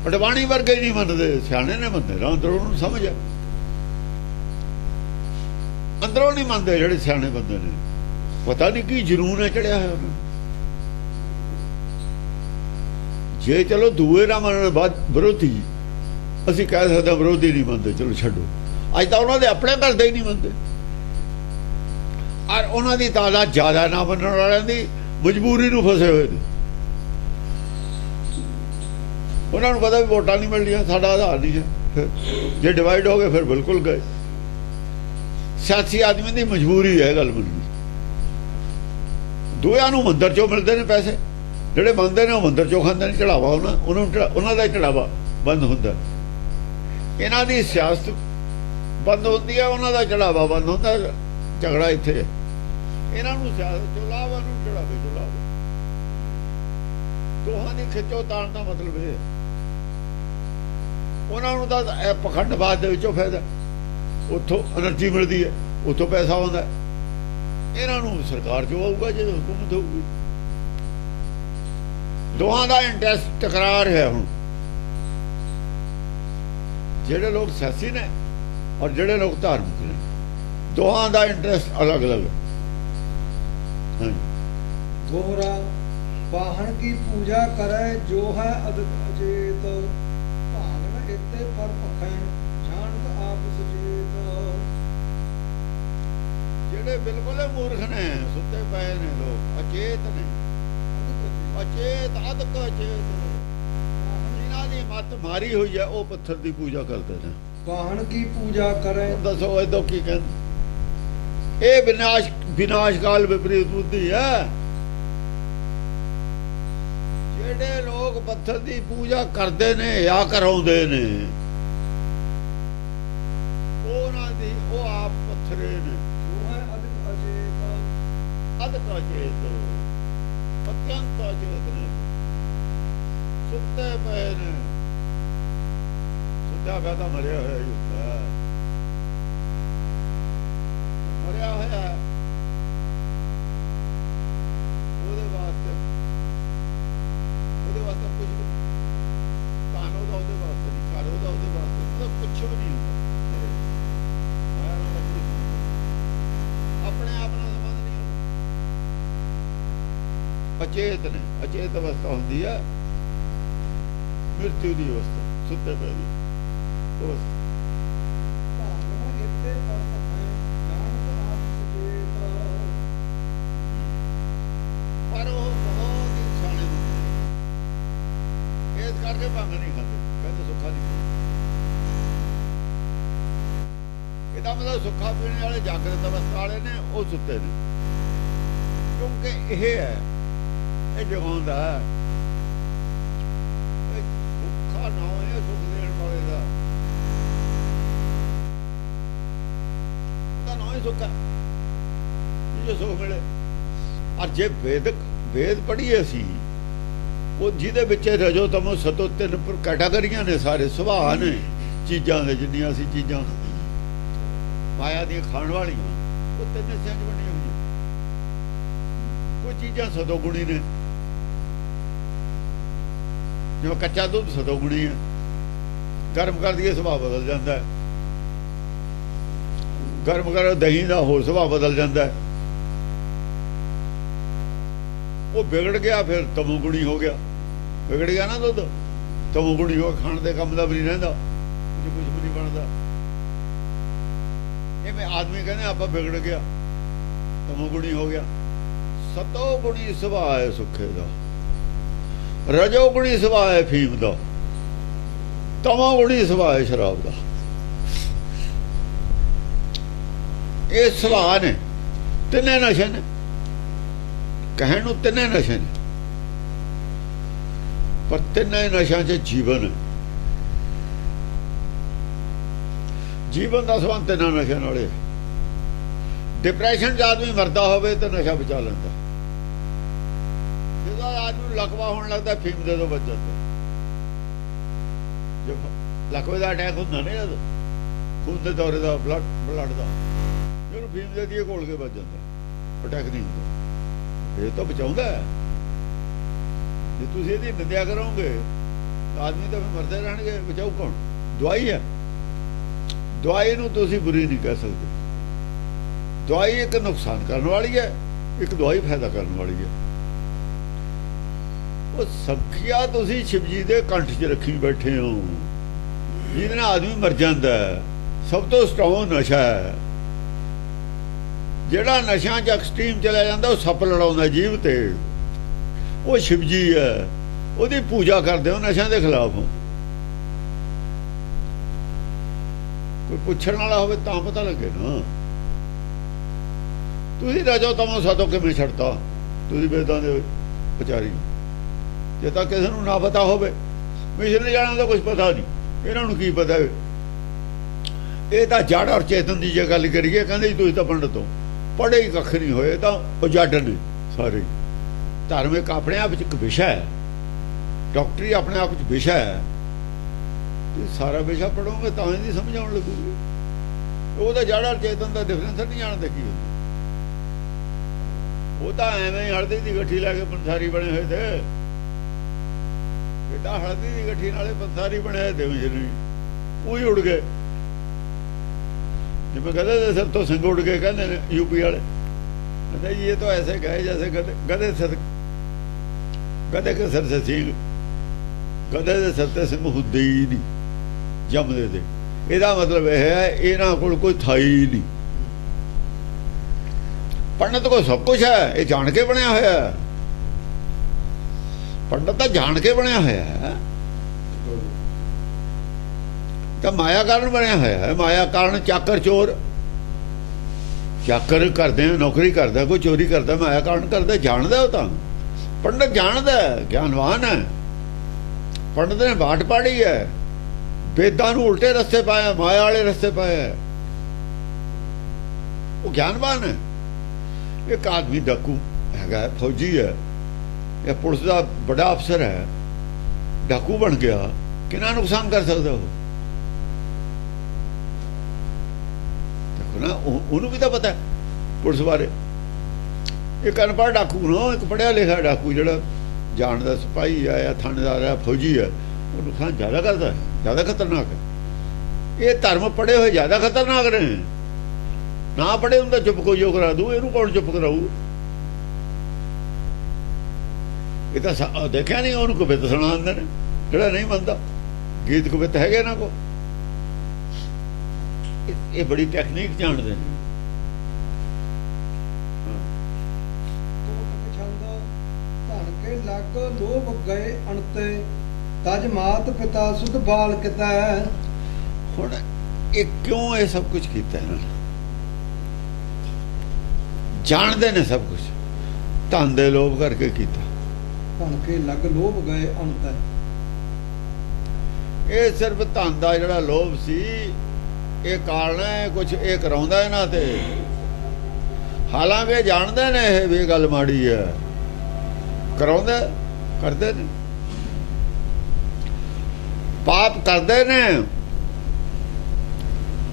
अडवाणी वर्गे ही नहीं मनते, सियाने ने मनते, अंदरों समझ है, अंदरों नहीं मनते जेडे सियाने बंदे ने। पता नहीं की जुनून है चढ़िया है उन्हें। जे चलो दूए ना मनने बाद विरोधी, असीं कह सकते विरोधी नहीं मनते, चलो छड्डो। अज तो उन्होंने अपने घर दे ही नहीं मनते, और उन्होंने तादाद ज्यादा ना मनने वालियां दी मजबूरी ਨੂੰ फसे हुए ने। उन्होंने पता भी वोटां नहीं मिल रही, साडा आधार नहीं है, फिर जे डिवाइड हो गए फिर बिल्कुल गए। सियासी आदमी की मजबूरी है गल मननी। दोयां नूं मंदिर चों मिलते हैं पैसे, ਜਿਹੜੇ ਮੰਨਦੇ ਨੇ ਉਹ ਮੰਦਰ ਚੋਂ ਖਾਂਦੇ ਨੇ ਚੜਾਵਾ, ਉਹਨਾਂ ਦਾ ਚੜਾਵਾ ਬੰਦ ਹੁੰਦਾ। ਇਹਨਾਂ ਦੀ ਸਿਆਸਤ ਬੰਦ ਹੁੰਦੀ ਹੈ, ਉਹਨਾਂ ਦਾ ਚੜਾਵਾ ਬੰਦ ਹੁੰਦਾ। ਝਗੜਾ ਇੱਥੇ ਹੈ। ਇਹਨਾਂ ਨੂੰ ਸਿਆਸਤ ਚੋਂ ਲਾਭ, ਉਹਨੂੰ ਚੜਾਵੇ ਚੋਂ ਲਾਭ। ਦੋਹਾਂ ਦੀ ਖਿੱਚੋ ਤਾਣ ਦਾ ਮਤਲਬ ਇਹ ਹੈ। ਉਹਨਾਂ ਨੂੰ ਤਾਂ ਪਖੰਡਵਾਦ ਦੇ ਵਿੱਚੋਂ ਫਾਇਦਾ, ਉੱਥੋਂ ਐਨਰਜੀ ਮਿਲਦੀ ਹੈ, ਉੱਥੋਂ ਪੈਸਾ ਆਉਂਦਾ। ਇਹਨਾਂ ਨੂੰ ਸਰਕਾਰ ਚੋਂ ਆਊਗਾ ਜੇ ਹੁਕੂਮਤ ਹੋਊਗੀ। ਦੋਹਾਂ ਦਾ ਇੰਟਰਸਟ ਟਕਰਾਰ ਹੈ। ਹੁਣ ਜਿਹੜੇ ਲੋਕ ਸਿਆਸੀ ਨੇ ਔਰ ਜਿਹੜੇ ਲੋਕ ਧਾਰਮਿਕ ਨੇ, ਦੋਹਾਂ ਦਾ ਇੰਟਰਸਟ ਅਲੱਗ ਅਲੱਗ ਹੈ। दोहरा वाहन की पूजा करे जो है अचेत, भागन इत्ते पर पखें जानत आप सचेत। ਜਿਹੜੇ ਬਿਲਕੁਲ ਮੂਰਖ ਨੇ, ਸੁੱਤੇ ਪਏ ਨੇ ਲੋਕ, ਅਚੇਤ ਨੇ, ਅਚੇਤ ਅਦਕ ਅਚੇਤ, ਜਿਨ੍ਹਾਂ ਦੀ ਮੱਤ ਮਾਰੀ ਹੋਈ ਹੈ ਉਹ ਪੱਥਰ ਦੀ ਪੂਜਾ ਕਰਦੇ ਨੇ। वाहन की पूजा करे, ਦੱਸੋ ਇਹਦੋਂ ਕੀ ਕਹਿੰਦੇ? ਇਹ ਵਿਨਾਸ਼ ਕਾਲ ਵਿਪਰੀਤ ਬੁੱਧੀ ਹੈ। ਜਿਹੜੇ ਲੋਕ ਪੱਥਰ ਦੀ ਪੂਜਾ ਕਰਦੇ ਨੇ ਜਾਂ ਕਰਾਉਂਦੇ ਨੇ, ਉਹਨਾਂ ਦੀ ਉਹ ਆਪ ਪੱਥਰੇ ਨੇ। जो है अधिक अचेत, ਅਦਕ ਅਚੇਤ, ਅਤਿਅੰਤ ਅਚੇਤ ਨੇ, ਸੁੱਤੇ ਪਏ ਨੇ। ਸੁੱਤਾ ਪਿਆ ਤਾਂ ਮਰਿਆ ਹੋਇਆ ਹੀ ਹੁੰਦਾ, ਮਰਿਆ ਹੋਇਆ ਉਹਦੇ ਵਾਸਤੇ ਕੁਝ ਧਨ ਉਹਦਾ ਉਹਦੇ ਵਾਸਤੇ ਨਹੀਂ, ਘਰ ਉਹਦਾ ਉਹਦੇ ਵਾਸਤੇ, ਉਹਦਾ ਕੁਛ ਵੀ ਨਹੀਂ ਹੁੰਦਾ। ਆਪਣੇ ਆਪ ਨਾਲ ਸੰਬੰਧ ਨਹੀਂ ਹੁੰਦਾ। ਅਚੇਤ ਨੇ, ਅਚੇਤ ਅਵਸਥਾ ਹੁੰਦੀ ਹੈ ਮ੍ਰਿਤੂ ਦੀ ਅਵਸਥਾ, ਸੁੱਤੇ ਪਏ ਦੀ ਅਵਸਥਾ। भागन इत्ते पर पखें जानत आप सचेत। ਪਰ ਉਹ ਬਹੁਤ ਹੀ ਸਿਆਣੇ ਹੁੰਦੇ ਨੇ, ਇਸ ਕਰਕੇ ਭੰਗ ਨਹੀਂ ਖਾਂਦੇ, ਕਹਿੰਦੇ ਸੁੱਖਾ ਨਹੀਂ ਪੀਂਦੇ। ਇਹਦਾ ਮਤਲਬ ਸੁੱਖਾ ਪੀਣੇ ਵਾਲੇ ਜਾਗਰਤ ਅਵਸਥਾ ਵਾਲੇ ਨੇ, ਉਹ ਸੁੱਤੇ ਨੇ। ਕਿਉਂਕਿ ਇਹ ਹੈ, ਇਹ ਜਗਾਉਂਦਾ ਹੈ। ਸੁੱਖਾ ਨਾ ਹੋਏ, ਸੁੱਖ ਦੇਣ ਵਾਲੇ ਦਾ ਨਾ ਹੀ ਸੁੱਖਾ ਜੇ ਸੁੱਖ ਮਿਲੇ। ਔਰ ਜੇ ਵੇਦ ਪੜ੍ਹੀਏ ਅਸੀਂ, ਉਹ ਜਿਹਦੇ ਵਿੱਚ ਰਜੋ ਤਮੋ ਸਤੋ ਤਿੰਨ ਕੈਟਾਗਰੀਆਂ ਨੇ, ਸਾਰੇ ਸੁਭਾਅ ਨੇ ਚੀਜ਼ਾਂ ਦੇ, ਜਿੰਨੀਆਂ ਅਸੀਂ ਚੀਜ਼ਾਂ ਮਾਇਆ ਦੀਆਂ ਖਾਣ ਵਾਲੀਆਂ, ਉਹ ਤਿੰਨ ਹਿੱਸਿਆਂ 'ਚ ਬਣੀਆਂ ਹੋਈਆਂ। ਕੋਈ ਚੀਜ਼ਾਂ ਸਤੋ ਗੁਣੀ ਨੇ, ਜਿਵੇਂ ਕੱਚਾ ਦੁੱਧ ਸਤੋ ਗੁਣੀ ਹੈ, ਗਰਮ ਕਰ ਦਈਏ ਸੁਭਾਅ ਬਦਲ ਜਾਂਦਾ ਹੈ। ਗਰਮ ਕਰ ਦਹੀਂ ਦਾ ਹੋਰ ਸੁਭਾਅ ਬਦਲ ਜਾਂਦਾ ਹੈ। ਉਹ ਵਿਗੜ ਗਿਆ, ਫਿਰ ਤਮੋਗੁਣੀ ਹੋ ਗਿਆ। ਵਿਗੜ ਗਿਆ ਨਾ ਦੁੱਧ, ਤਮੋਗੁਣੀ ਹੋ, ਖਾਣ ਦੇ ਕੰਮ ਦਾ ਵੀ ਨਹੀਂ ਰਹਿੰਦਾ, ਕੁਝ ਵੀ ਨਹੀਂ ਬਣਦਾ। ਇਵੇਂ ਆਦਮੀ ਕਹਿੰਦੇ ਆਪਾਂ ਵਿਗੜ ਗਿਆ, ਤਮੋਗੁਣੀ ਹੋ ਗਿਆ। ਸਤੋ ਗੁਣੀ ਸੁਭਾਅ ਹੈ ਸੁੱਖੇ ਦਾ, ਰਜੋ ਗੁਣੀ ਸੁਭਾਅ ਹੈ ਫੀਮ ਦਾ, ਤਮੋ ਗੁਣੀ ਸੁਭਾਅ ਹੈ ਸ਼ਰਾਬ ਦਾ। ਇਹ ਸੁਭਾਅ ਨੇ, ਤਿੰਨੇ ਨਸ਼ੇ ਨੇ। ਕਹਿਣ ਨੂੰ ਤਿੰਨੇ ਨਸ਼ੇ ਨੇ, ਪਰ ਤਿੰਨੇ ਨਸ਼ਿਆਂ 'ਚ ਜੀਵਨ ਹੈ। ਜੀਵਨ ਦਾ ਸੰਬੰਧ ਤਿੰਨਾਂ ਨਸ਼ਿਆਂ ਨਾਲ ਹੈ। ਡਿਪਰੈਸ਼ਨ 'ਚ ਆਦਮੀ ਮਰਦਾ ਹੋਵੇ ਤਾਂ ਨਸ਼ਾ ਬਚਾ ਲੈਂਦਾ। ਜਦੋਂ ਆਦਮੀ ਨੂੰ ਲਕਵਾ ਹੋਣ ਲੱਗਦਾ, ਫੀਮ ਦੇ ਦੋ ਬਚ ਜਾਂਦਾ। ਜੋ ਲਕਵੇ ਦਾ ਅਟੈਕ ਹੁੰਦਾ ਨਾ, ਜਦੋਂ ਖੂਨ ਦੇ ਦੌਰੇ ਦਾ, ਬਲੱਡ ਦਾ, ਜਿਹਨੂੰ ਫੀਮ ਦੇ ਦੀਏ ਘੋਲ ਕੇ ਬਚ ਜਾਂਦਾ, ਅਟੈਕ ਨਹੀਂ ਹੁੰਦਾ। ਇਹ ਤਾਂ ਬਚਾਉਂਦਾ ਹੈ। ਜੇ ਤੁਸੀਂ ਇਹਦੀ ਨਿੰਦਿਆ ਕਰੋਗੇ ਤਾਂ ਆਦਮੀ ਤਾਂ ਫਿਰ ਮਰਦੇ ਰਹਿਣਗੇ। ਬਚਾਊ ਕੌਣ? ਦਵਾਈ ਹੈ। ਦਵਾਈ ਨੂੰ ਤੁਸੀਂ ਬੁਰੀ ਨਹੀਂ ਕਹਿ ਸਕਦੇ। ਦਵਾਈ ਇੱਕ ਨੁਕਸਾਨ ਕਰਨ ਵਾਲੀ ਹੈ, ਇੱਕ ਦਵਾਈ ਫਾਇਦਾ ਕਰਨ ਵਾਲੀ ਹੈ। ਉਹ ਸੰਖਿਆ ਤੁਸੀਂ ਸ਼ਿਵ ਜੀ ਦੇ ਕੰਠ 'ਚ ਰੱਖੀ ਬੈਠੇ ਹੋ, ਜਿਹਦੇ ਨਾਲ ਆਦਮੀ ਮਰ ਜਾਂਦਾ ਹੈ। ਸਭ ਤੋਂ ਸਟਰੋਂਗ ਨਸ਼ਾ ਹੈ। ਜਿਹੜਾ ਨਸ਼ਿਆਂ 'ਚ ਐਕਸਟ੍ਰੀਮ ਚਲਾ ਜਾਂਦਾ, ਉਹ ਸੱਪ ਲੜਾਉਂਦਾ ਜੀਵ ਤੇ, ਉਹ ਸ਼ਿਵ ਜੀ ਹੈ। ਉਹਦੀ ਪੂਜਾ ਕਰਦੇ ਹੋ, ਨਸ਼ਿਆਂ ਦੇ ਖਿਲਾਫ ਹੋ। ਕੋਈ ਪੁੱਛਣ ਵਾਲਾ ਹੋਵੇ ਤਾਂ ਪਤਾ ਲੱਗੇ ਨਾ। ਤੁਸੀਂ ਰਜੋ ਤਮੋ ਸਤੋ ਕਿਵੇਂ ਛੱਡਤਾ? ਤੁਸੀਂ ਵੇਦਾਂ ਦੇ ਵਿਚਾਰੀ ਜੇ ਤਾਂ ਕਿਸੇ ਨੂੰ ਨਾ ਪਤਾ ਹੋਵੇ ਮਿਸ਼ਨ ਜਾਣਾ ਦਾ ਕੁਝ ਪਤਾ ਨਹੀਂ, ਇਹਨਾਂ ਨੂੰ ਕੀ ਪਤਾ। ਇਹ ਤਾਂ ਜੜ ਔਰ ਚੇਤਨ ਦੀ ਜੇ ਗੱਲ ਕਰੀਏ, ਕਹਿੰਦੇ ਜੀ ਤੁਸੀਂ ਤਾਂ ਪੰਡਤ ਹੋ, ਪੜ੍ਹੇ ਹੀ ਕੱਖ ਨਹੀਂ ਹੋਏ, ਤਾਂ ਉਹ ਜੱਟ ਨੇ ਸਾਰੇ। ਧਰਮ ਇੱਕ ਆਪਣੇ ਆਪ ਵਿੱਚ ਇੱਕ ਵਿਸ਼ਾ ਹੈ, ਡਾਕਟਰੀ ਆਪਣੇ ਆਪ ਵਿੱਚ ਵਿਸ਼ਾ ਹੈ। ਸਾਰਾ ਵਿਸ਼ਾ ਪੜ੍ਹੋਗੇ ਤਾਂ ਇਹਦੀ ਸਮਝ ਆਉਣ ਲੱਗੂਗੀ। ਉਹਦਾ ਜੜ ਔਰ ਚੇਤਨ ਦਾ ਡਿਫਰੈਂਸ ਨਹੀਂ ਜਾਣਦੇ ਕੀ ਹੁੰਦਾ। ਉਹ ਤਾਂ ਐਵੇਂ ਹੀ ਹਲਦੀ ਦੀ ਗੱਠੀ ਲੈ ਕੇ ਪੰਸਾਰੀ ਬਣੇ ਹੋਏ ਤੇ, ਇਹ ਤਾਂ ਹਲਦੀ ਦੀ ਗੱਠੀ ਨਾਲੇ ਪੰਸਾਰੀ ਬਣੇ ਹੋਏ ਤੇ ਮਿਸ਼ਨਰੀ ਉਹੀ ਉੜ ਗਏ। ਜਿਵੇਂ ਗਧੇ ਦੇ ਸਿਰ ਤੋਂ ਸਿੰਘ ਉੱਡ ਗਏ ਕਹਿੰਦੇ ਨੇ यूपी वाले, कहते जी ये तो ऐसे गए जैसे गधे सिर, गधे के सिर से सिंह, गधे के सिर से सिंह ਹੁੰਦੇ ਹੀ ਨਹੀਂ ਜੰਮਦੇ ਤੇ। ਇਹਦਾ ਮਤਲਬ ਇਹ ਹੈ ਇਹਨਾਂ ਕੋਲ ਕੋਈ ਥਾ ਹੀ ਨਹੀਂ। ਪੰਡਤ ਕੋਲ ਸਭ ਕੁਝ ਹੈ, ਇਹ ਜਾਣ ਕੇ ਬਣਿਆ ਹੋਇਆ ਹੈ। ਪੰਡਤ ਤਾਂ ਜਾਣ ਕੇ ਬਣਿਆ ਹੋਇਆ ਹੈ, ਤਾਂ ਮਾਇਆ ਕਾਰਨ ਬਣਿਆ ਹੋਇਆ ਹੈ। ਮਾਇਆ ਕਾਰਨ ਚਾਕਰ ਚੋਰ, ਚਾਕਰ ਕਰਦੇ ਨੌਕਰੀ ਕਰਦਾ, ਕੋਈ ਚੋਰੀ ਕਰਦਾ, ਮਾਇਆ ਕਾਰਨ ਕਰਦਾ, ਜਾਣਦਾ। ਉਹ ਤਾਂ ਪੰਡਤ ਜਾਣਦਾ, ਗਿਆਨਵਾਨ ਹੈ। ਪੰਡਤ ਨੇ ਬਾਟ ਪਾੜੀ ਹੈ, ਵੇਦਾਂ ਨੂੰ ਉਲਟੇ ਰਸਤੇ ਪਾਇਆ, ਮਾਇਆ ਵਾਲੇ ਰਸਤੇ ਪਾਇਆ। ਉਹ ਗਿਆਨਵਾਨ ਹੈ। ਇੱਕ ਆਦਮੀ ਡਾਕੂ ਹੈਗਾ, ਫੌਜੀ ਹੈ, ਇਹ ਪੁਲਿਸ ਦਾ ਵੱਡਾ ਅਫਸਰ ਹੈ, ਡਾਕੂ ਬਣ ਗਿਆ, ਕਿੰਨਾ ਨੁਕਸਾਨ ਕਰ ਸਕਦਾ ਉਹ? ਦੇਖੋ ਨਾ, ਉਹਨੂੰ ਵੀ ਤਾਂ ਪਤਾ ਪੁਲਿਸ ਬਾਰੇ। ਇੱਕ ਅਨਪੜ੍ਹ ਡਾਕੂ ਨੂੰ ਇੱਕ ਪੜ੍ਹਿਆ ਲਿਖਿਆ ਡਾਕੂ ਜਿਹੜਾ ਜਾਣਦਾ, ਸਿਪਾਹੀ ਆ ਜਾਂ ਥਾਣੇਦਾਰ ਆ, ਫੌਜੀ ਆ, ਉਹ ਨੁਕਸਾਨ ਜ਼ਿਆਦਾ ਕਰਦਾ, ਜ਼ਿਆਦਾ ਖਤਰਨਾਕ ਹੈ। ਇਹ ਧਰਮ ਪੜ੍ਹੇ ਹੋਏ ਜ਼ਿਆਦਾ ਖਤਰਨਾਕ ਨੇ, ਨਾ ਪੜ੍ਹੇ ਹੁੰਦਾ ਚੁੱਪ ਕੋਈ ਜੋ ਕਰਾ ਦੂ, ਇਹਨੂੰ ਕੌਣ ਚੁੱਪ ਕਰਾਊ? ਇਹ ਤਾਂ ਦੇਖਿਆ ਨਹੀਂ, ਉਹਨੂੰ ਕਵਿਤ ਸੁਣਾਉਂਦੇ ਨੇ ਜਿਹੜਾ ਨਹੀਂ ਮੰਨਦਾ। ਗੀਤ ਕਵਿਤ ਹੈਗੇ ਇਹਨਾਂ ਕੋਲ, ਇਹ ਬੜੀ ਟੈਕਨੀਕ ਜਾਣਦੇ ਨੇ। ਧਨ ਕੇ ਲੱਗ ਲੋਭ ਗਏ ਅਣਤੇ, ਤਜ ਮਾਤ ਪਿਤਾ ਸੁਧ ਬਾਲ ਕਿਤਾ। ਹੁਣ ਇਹ ਕਿਉਂ ਇਹ ਸਭ ਕੁਝ ਕੀਤਾ ਇਹਨਾਂ ਨੇ? ਜਾਣਦੇ ਨੇ ਸਭ ਕੁਝ, ਧਨ ਦੇ ਲੋਭ ਕਰਕੇ ਕੀਤਾ। ਧਨ ਕੇ ਲੱਗ ਲੋਭ ਗਏ ਅਣਤੇ, ਇਹ ਸਿਰਫ ਧਨ ਦਾ ਜਿਹੜਾ ਲੋਭ ਸੀ ਇਹ ਕਾਰਨ ਹੈ, ਕੁਝ ਇਹ ਕਰਾਉਂਦਾ ਇਹਨਾਂ ਤੇ। ਹਾਲਾਂਕਿ ਜਾਣਦੇ ਨੇ ਇਹ ਵੀ ਗੱਲ ਮਾੜੀ ਹੈ, ਕਰਾਉਂਦੇ ਕਰਦੇ ਨੇ, ਪਾਪ ਕਰਦੇ ਨੇ,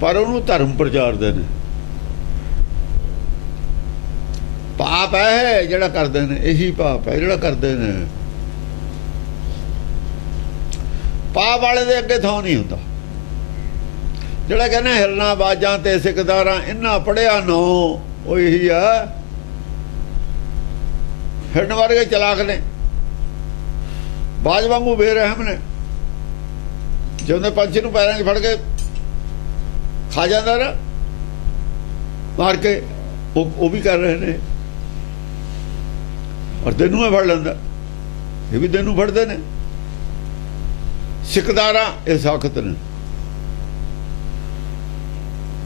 ਪਰ ਉਹਨੂੰ ਧਰਮ ਪ੍ਰਚਾਰਦੇ ਨੇ। ਪਾਪ ਹੈ ਜਿਹੜਾ ਕਰਦੇ ਨੇ, ਇਹੀ ਪਾਪ ਹੈ ਜਿਹੜਾ ਕਰਦੇ ਨੇ। ਪਾਪ ਵਾਲੇ ਦੇ ਅੱਗੇ ਥਾਂ ਨਹੀਂ ਹੁੰਦਾ। ਜਿਹੜਾ ਕਹਿੰਦਾ ਹਿਰਨਾ ਬਾਜਾਂ ਤੇ ਸਿਕਦਾਰਾਂ, ਇਹਨਾਂ ਪੜਿਆ ਨੋ, ਉਹ ਇਹੀ ਆ। ਹਿਰਨ ਵਰਗੇ ਚਲਾਕ ਨੇ, ਬਾਜ ਵਾਂਗੂ ਬੇਰਹਿਮ ਨੇ। ਜਿਉਂਦੇ ਪੰਛੀ ਨੂੰ ਪੈਰਾਂ 'ਚ ਫੜ ਕੇ ਖਾ ਜਾਂਦਾ ਨਾ ਮਾਰ ਕੇ, ਉਹ ਵੀ ਕਰ ਰਹੇ ਨੇ। ਔਰ ਤੈਨੂੰ ਇਹ ਫੜ ਲੈਂਦਾ, ਇਹ ਵੀ ਤੈਨੂੰ ਫੜਦੇ ਨੇ। ਸਿਕਦਾਰਾਂ ਇਹ ਸਾਖਤ ਨੇ,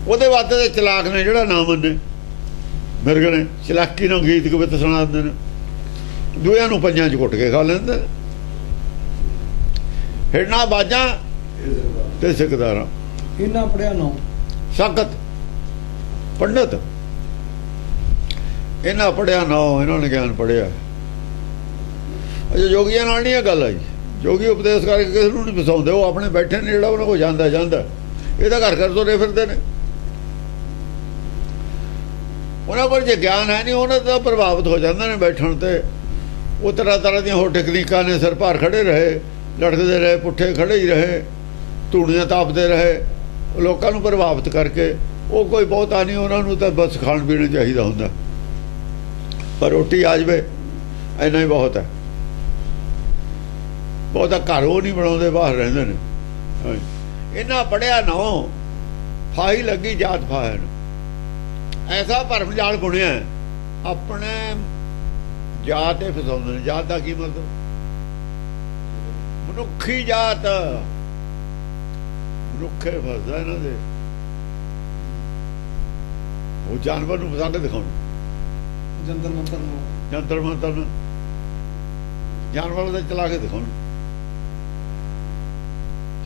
ਉਹਦੇ ਵਾਸਤੇ ਦੇ ਚਲਾਕ ਨੇ ਜਿਹੜਾ ਨਾ ਮੰਨੇ। ਮਿਰਗ ਨੇ ਚਲਾਕੀ ਨਾਲ ਗੀਤ ਕਵਿਤ ਸੁਣਾ ਦਿੰਦੇ ਨੇ, ਦੂਆਂ ਨੂੰ ਪੰਜਾਂ 'ਚ ਕੁੱਟ ਕੇ ਖਾ ਲੈਂਦੇ। ਹਿਰਨਾ ਬਾਜਾਂ ਤੇ ਸਿਕਦਾਰਾਂ, ਇਹਨਾਂ ਪੜਿਆ ਨੋ ਸਾਖਤ ਪੰਡਤ, ਇਹਨਾਂ ਪੜਿਆ ਨਾ, ਇਹਨਾਂ ਨੇ ਗਿਆਨ ਪੜਿਆ। ਅਜੇ ਜੋਗੀਆਂ ਨਾਲ ਨਹੀਂ ਇਹ ਗੱਲ ਆਈ। ਜੋਗੀ ਉਪਦੇਸ਼ ਕਰਕੇ ਕਿਸੇ ਨੂੰ ਨਹੀਂ ਫਸਾਉਂਦੇ, ਉਹ ਆਪਣੇ ਬੈਠੇ ਨੇ, ਜਿਹੜਾ ਉਹਨਾਂ ਕੋਲ ਜਾਂਦਾ ਇਹ ਤਾਂ ਘਰ ਘਰ ਤੁਰੇ ਫਿਰਦੇ ਨੇ। ਉਹਨਾਂ ਕੋਲ ਜੇ ਗਿਆਨ ਹੈ ਨਹੀਂ, ਉਹਨਾਂ ਦਾ ਪ੍ਰਭਾਵਿਤ ਹੋ ਜਾਂਦੇ ਨੇ ਬੈਠਣ ਤੇ। ਉਹ ਤਰ੍ਹਾਂ ਤਰ੍ਹਾਂ ਦੀਆਂ ਹੋਰ ਟੈਕਨੀਕਾਂ ਨੇ, ਸਿਰ ਭਾਰ ਖੜੇ ਰਹੇ, ਲਟਕਦੇ ਰਹੇ, ਪੁੱਠੇ ਖੜੇ ਹੀ ਰਹੇ, ਧੂੜੀਆਂ ਤਾਪਦੇ ਰਹੇ, ਲੋਕਾਂ ਨੂੰ ਪ੍ਰਭਾਵਿਤ ਕਰਕੇ। ਉਹ ਕੋਈ ਬਹੁਤਾ ਨਹੀਂ, ਉਹਨਾਂ ਨੂੰ ਤਾਂ ਬਸ ਖਾਣ ਪੀਣ ਚਾਹੀਦਾ ਹੁੰਦਾ, ਪਰ ਰੋਟੀ ਆ ਜਾਵੇ ਇੰਨਾ ਹੀ ਬਹੁਤ ਹੈ। ਬਹੁਤਾ ਘਰ ਉਹ ਨਹੀਂ ਬਣਾਉਂਦੇ, ਬਾਹਰ ਰਹਿੰਦੇ ਨੇ। ਇਹਨਾਂ ਪੜਿਆ ਨਾ, ਫਾਹੀ ਲੱਗੀ ਜਾਤ ਫਾਹੇ ਨੂੰ। ਐਸਾ ਭਰਮ ਜਾਲ ਬੁਣਿਆ, ਆਪਣੇ ਜਾਤ ਇਹ ਫਸਾਉਂਦੇ ਨੇ। ਜਾਤ ਦਾ ਕੀ ਮਤਲਬ? ਮਨੁੱਖੀ ਜਾਤ, ਮਨੁੱਖੇ ਫਸਦਾ ਇਹਨਾਂ ਦੇ। ਉਹ ਜਾਨਵਰ ਨੂੰ ਫਸਾ ਕੇ ਦਿਖਾਉਣ, ਜੰਤਰ ਮੰਤਰ ਨੂੰ, ਜੰਤਰ ਮੰਤਰ ਨੂੰ। ਜਾਨਵਰ ਦੇ ਚਲਾ ਕੇ ਦਿਖਾਉਣ।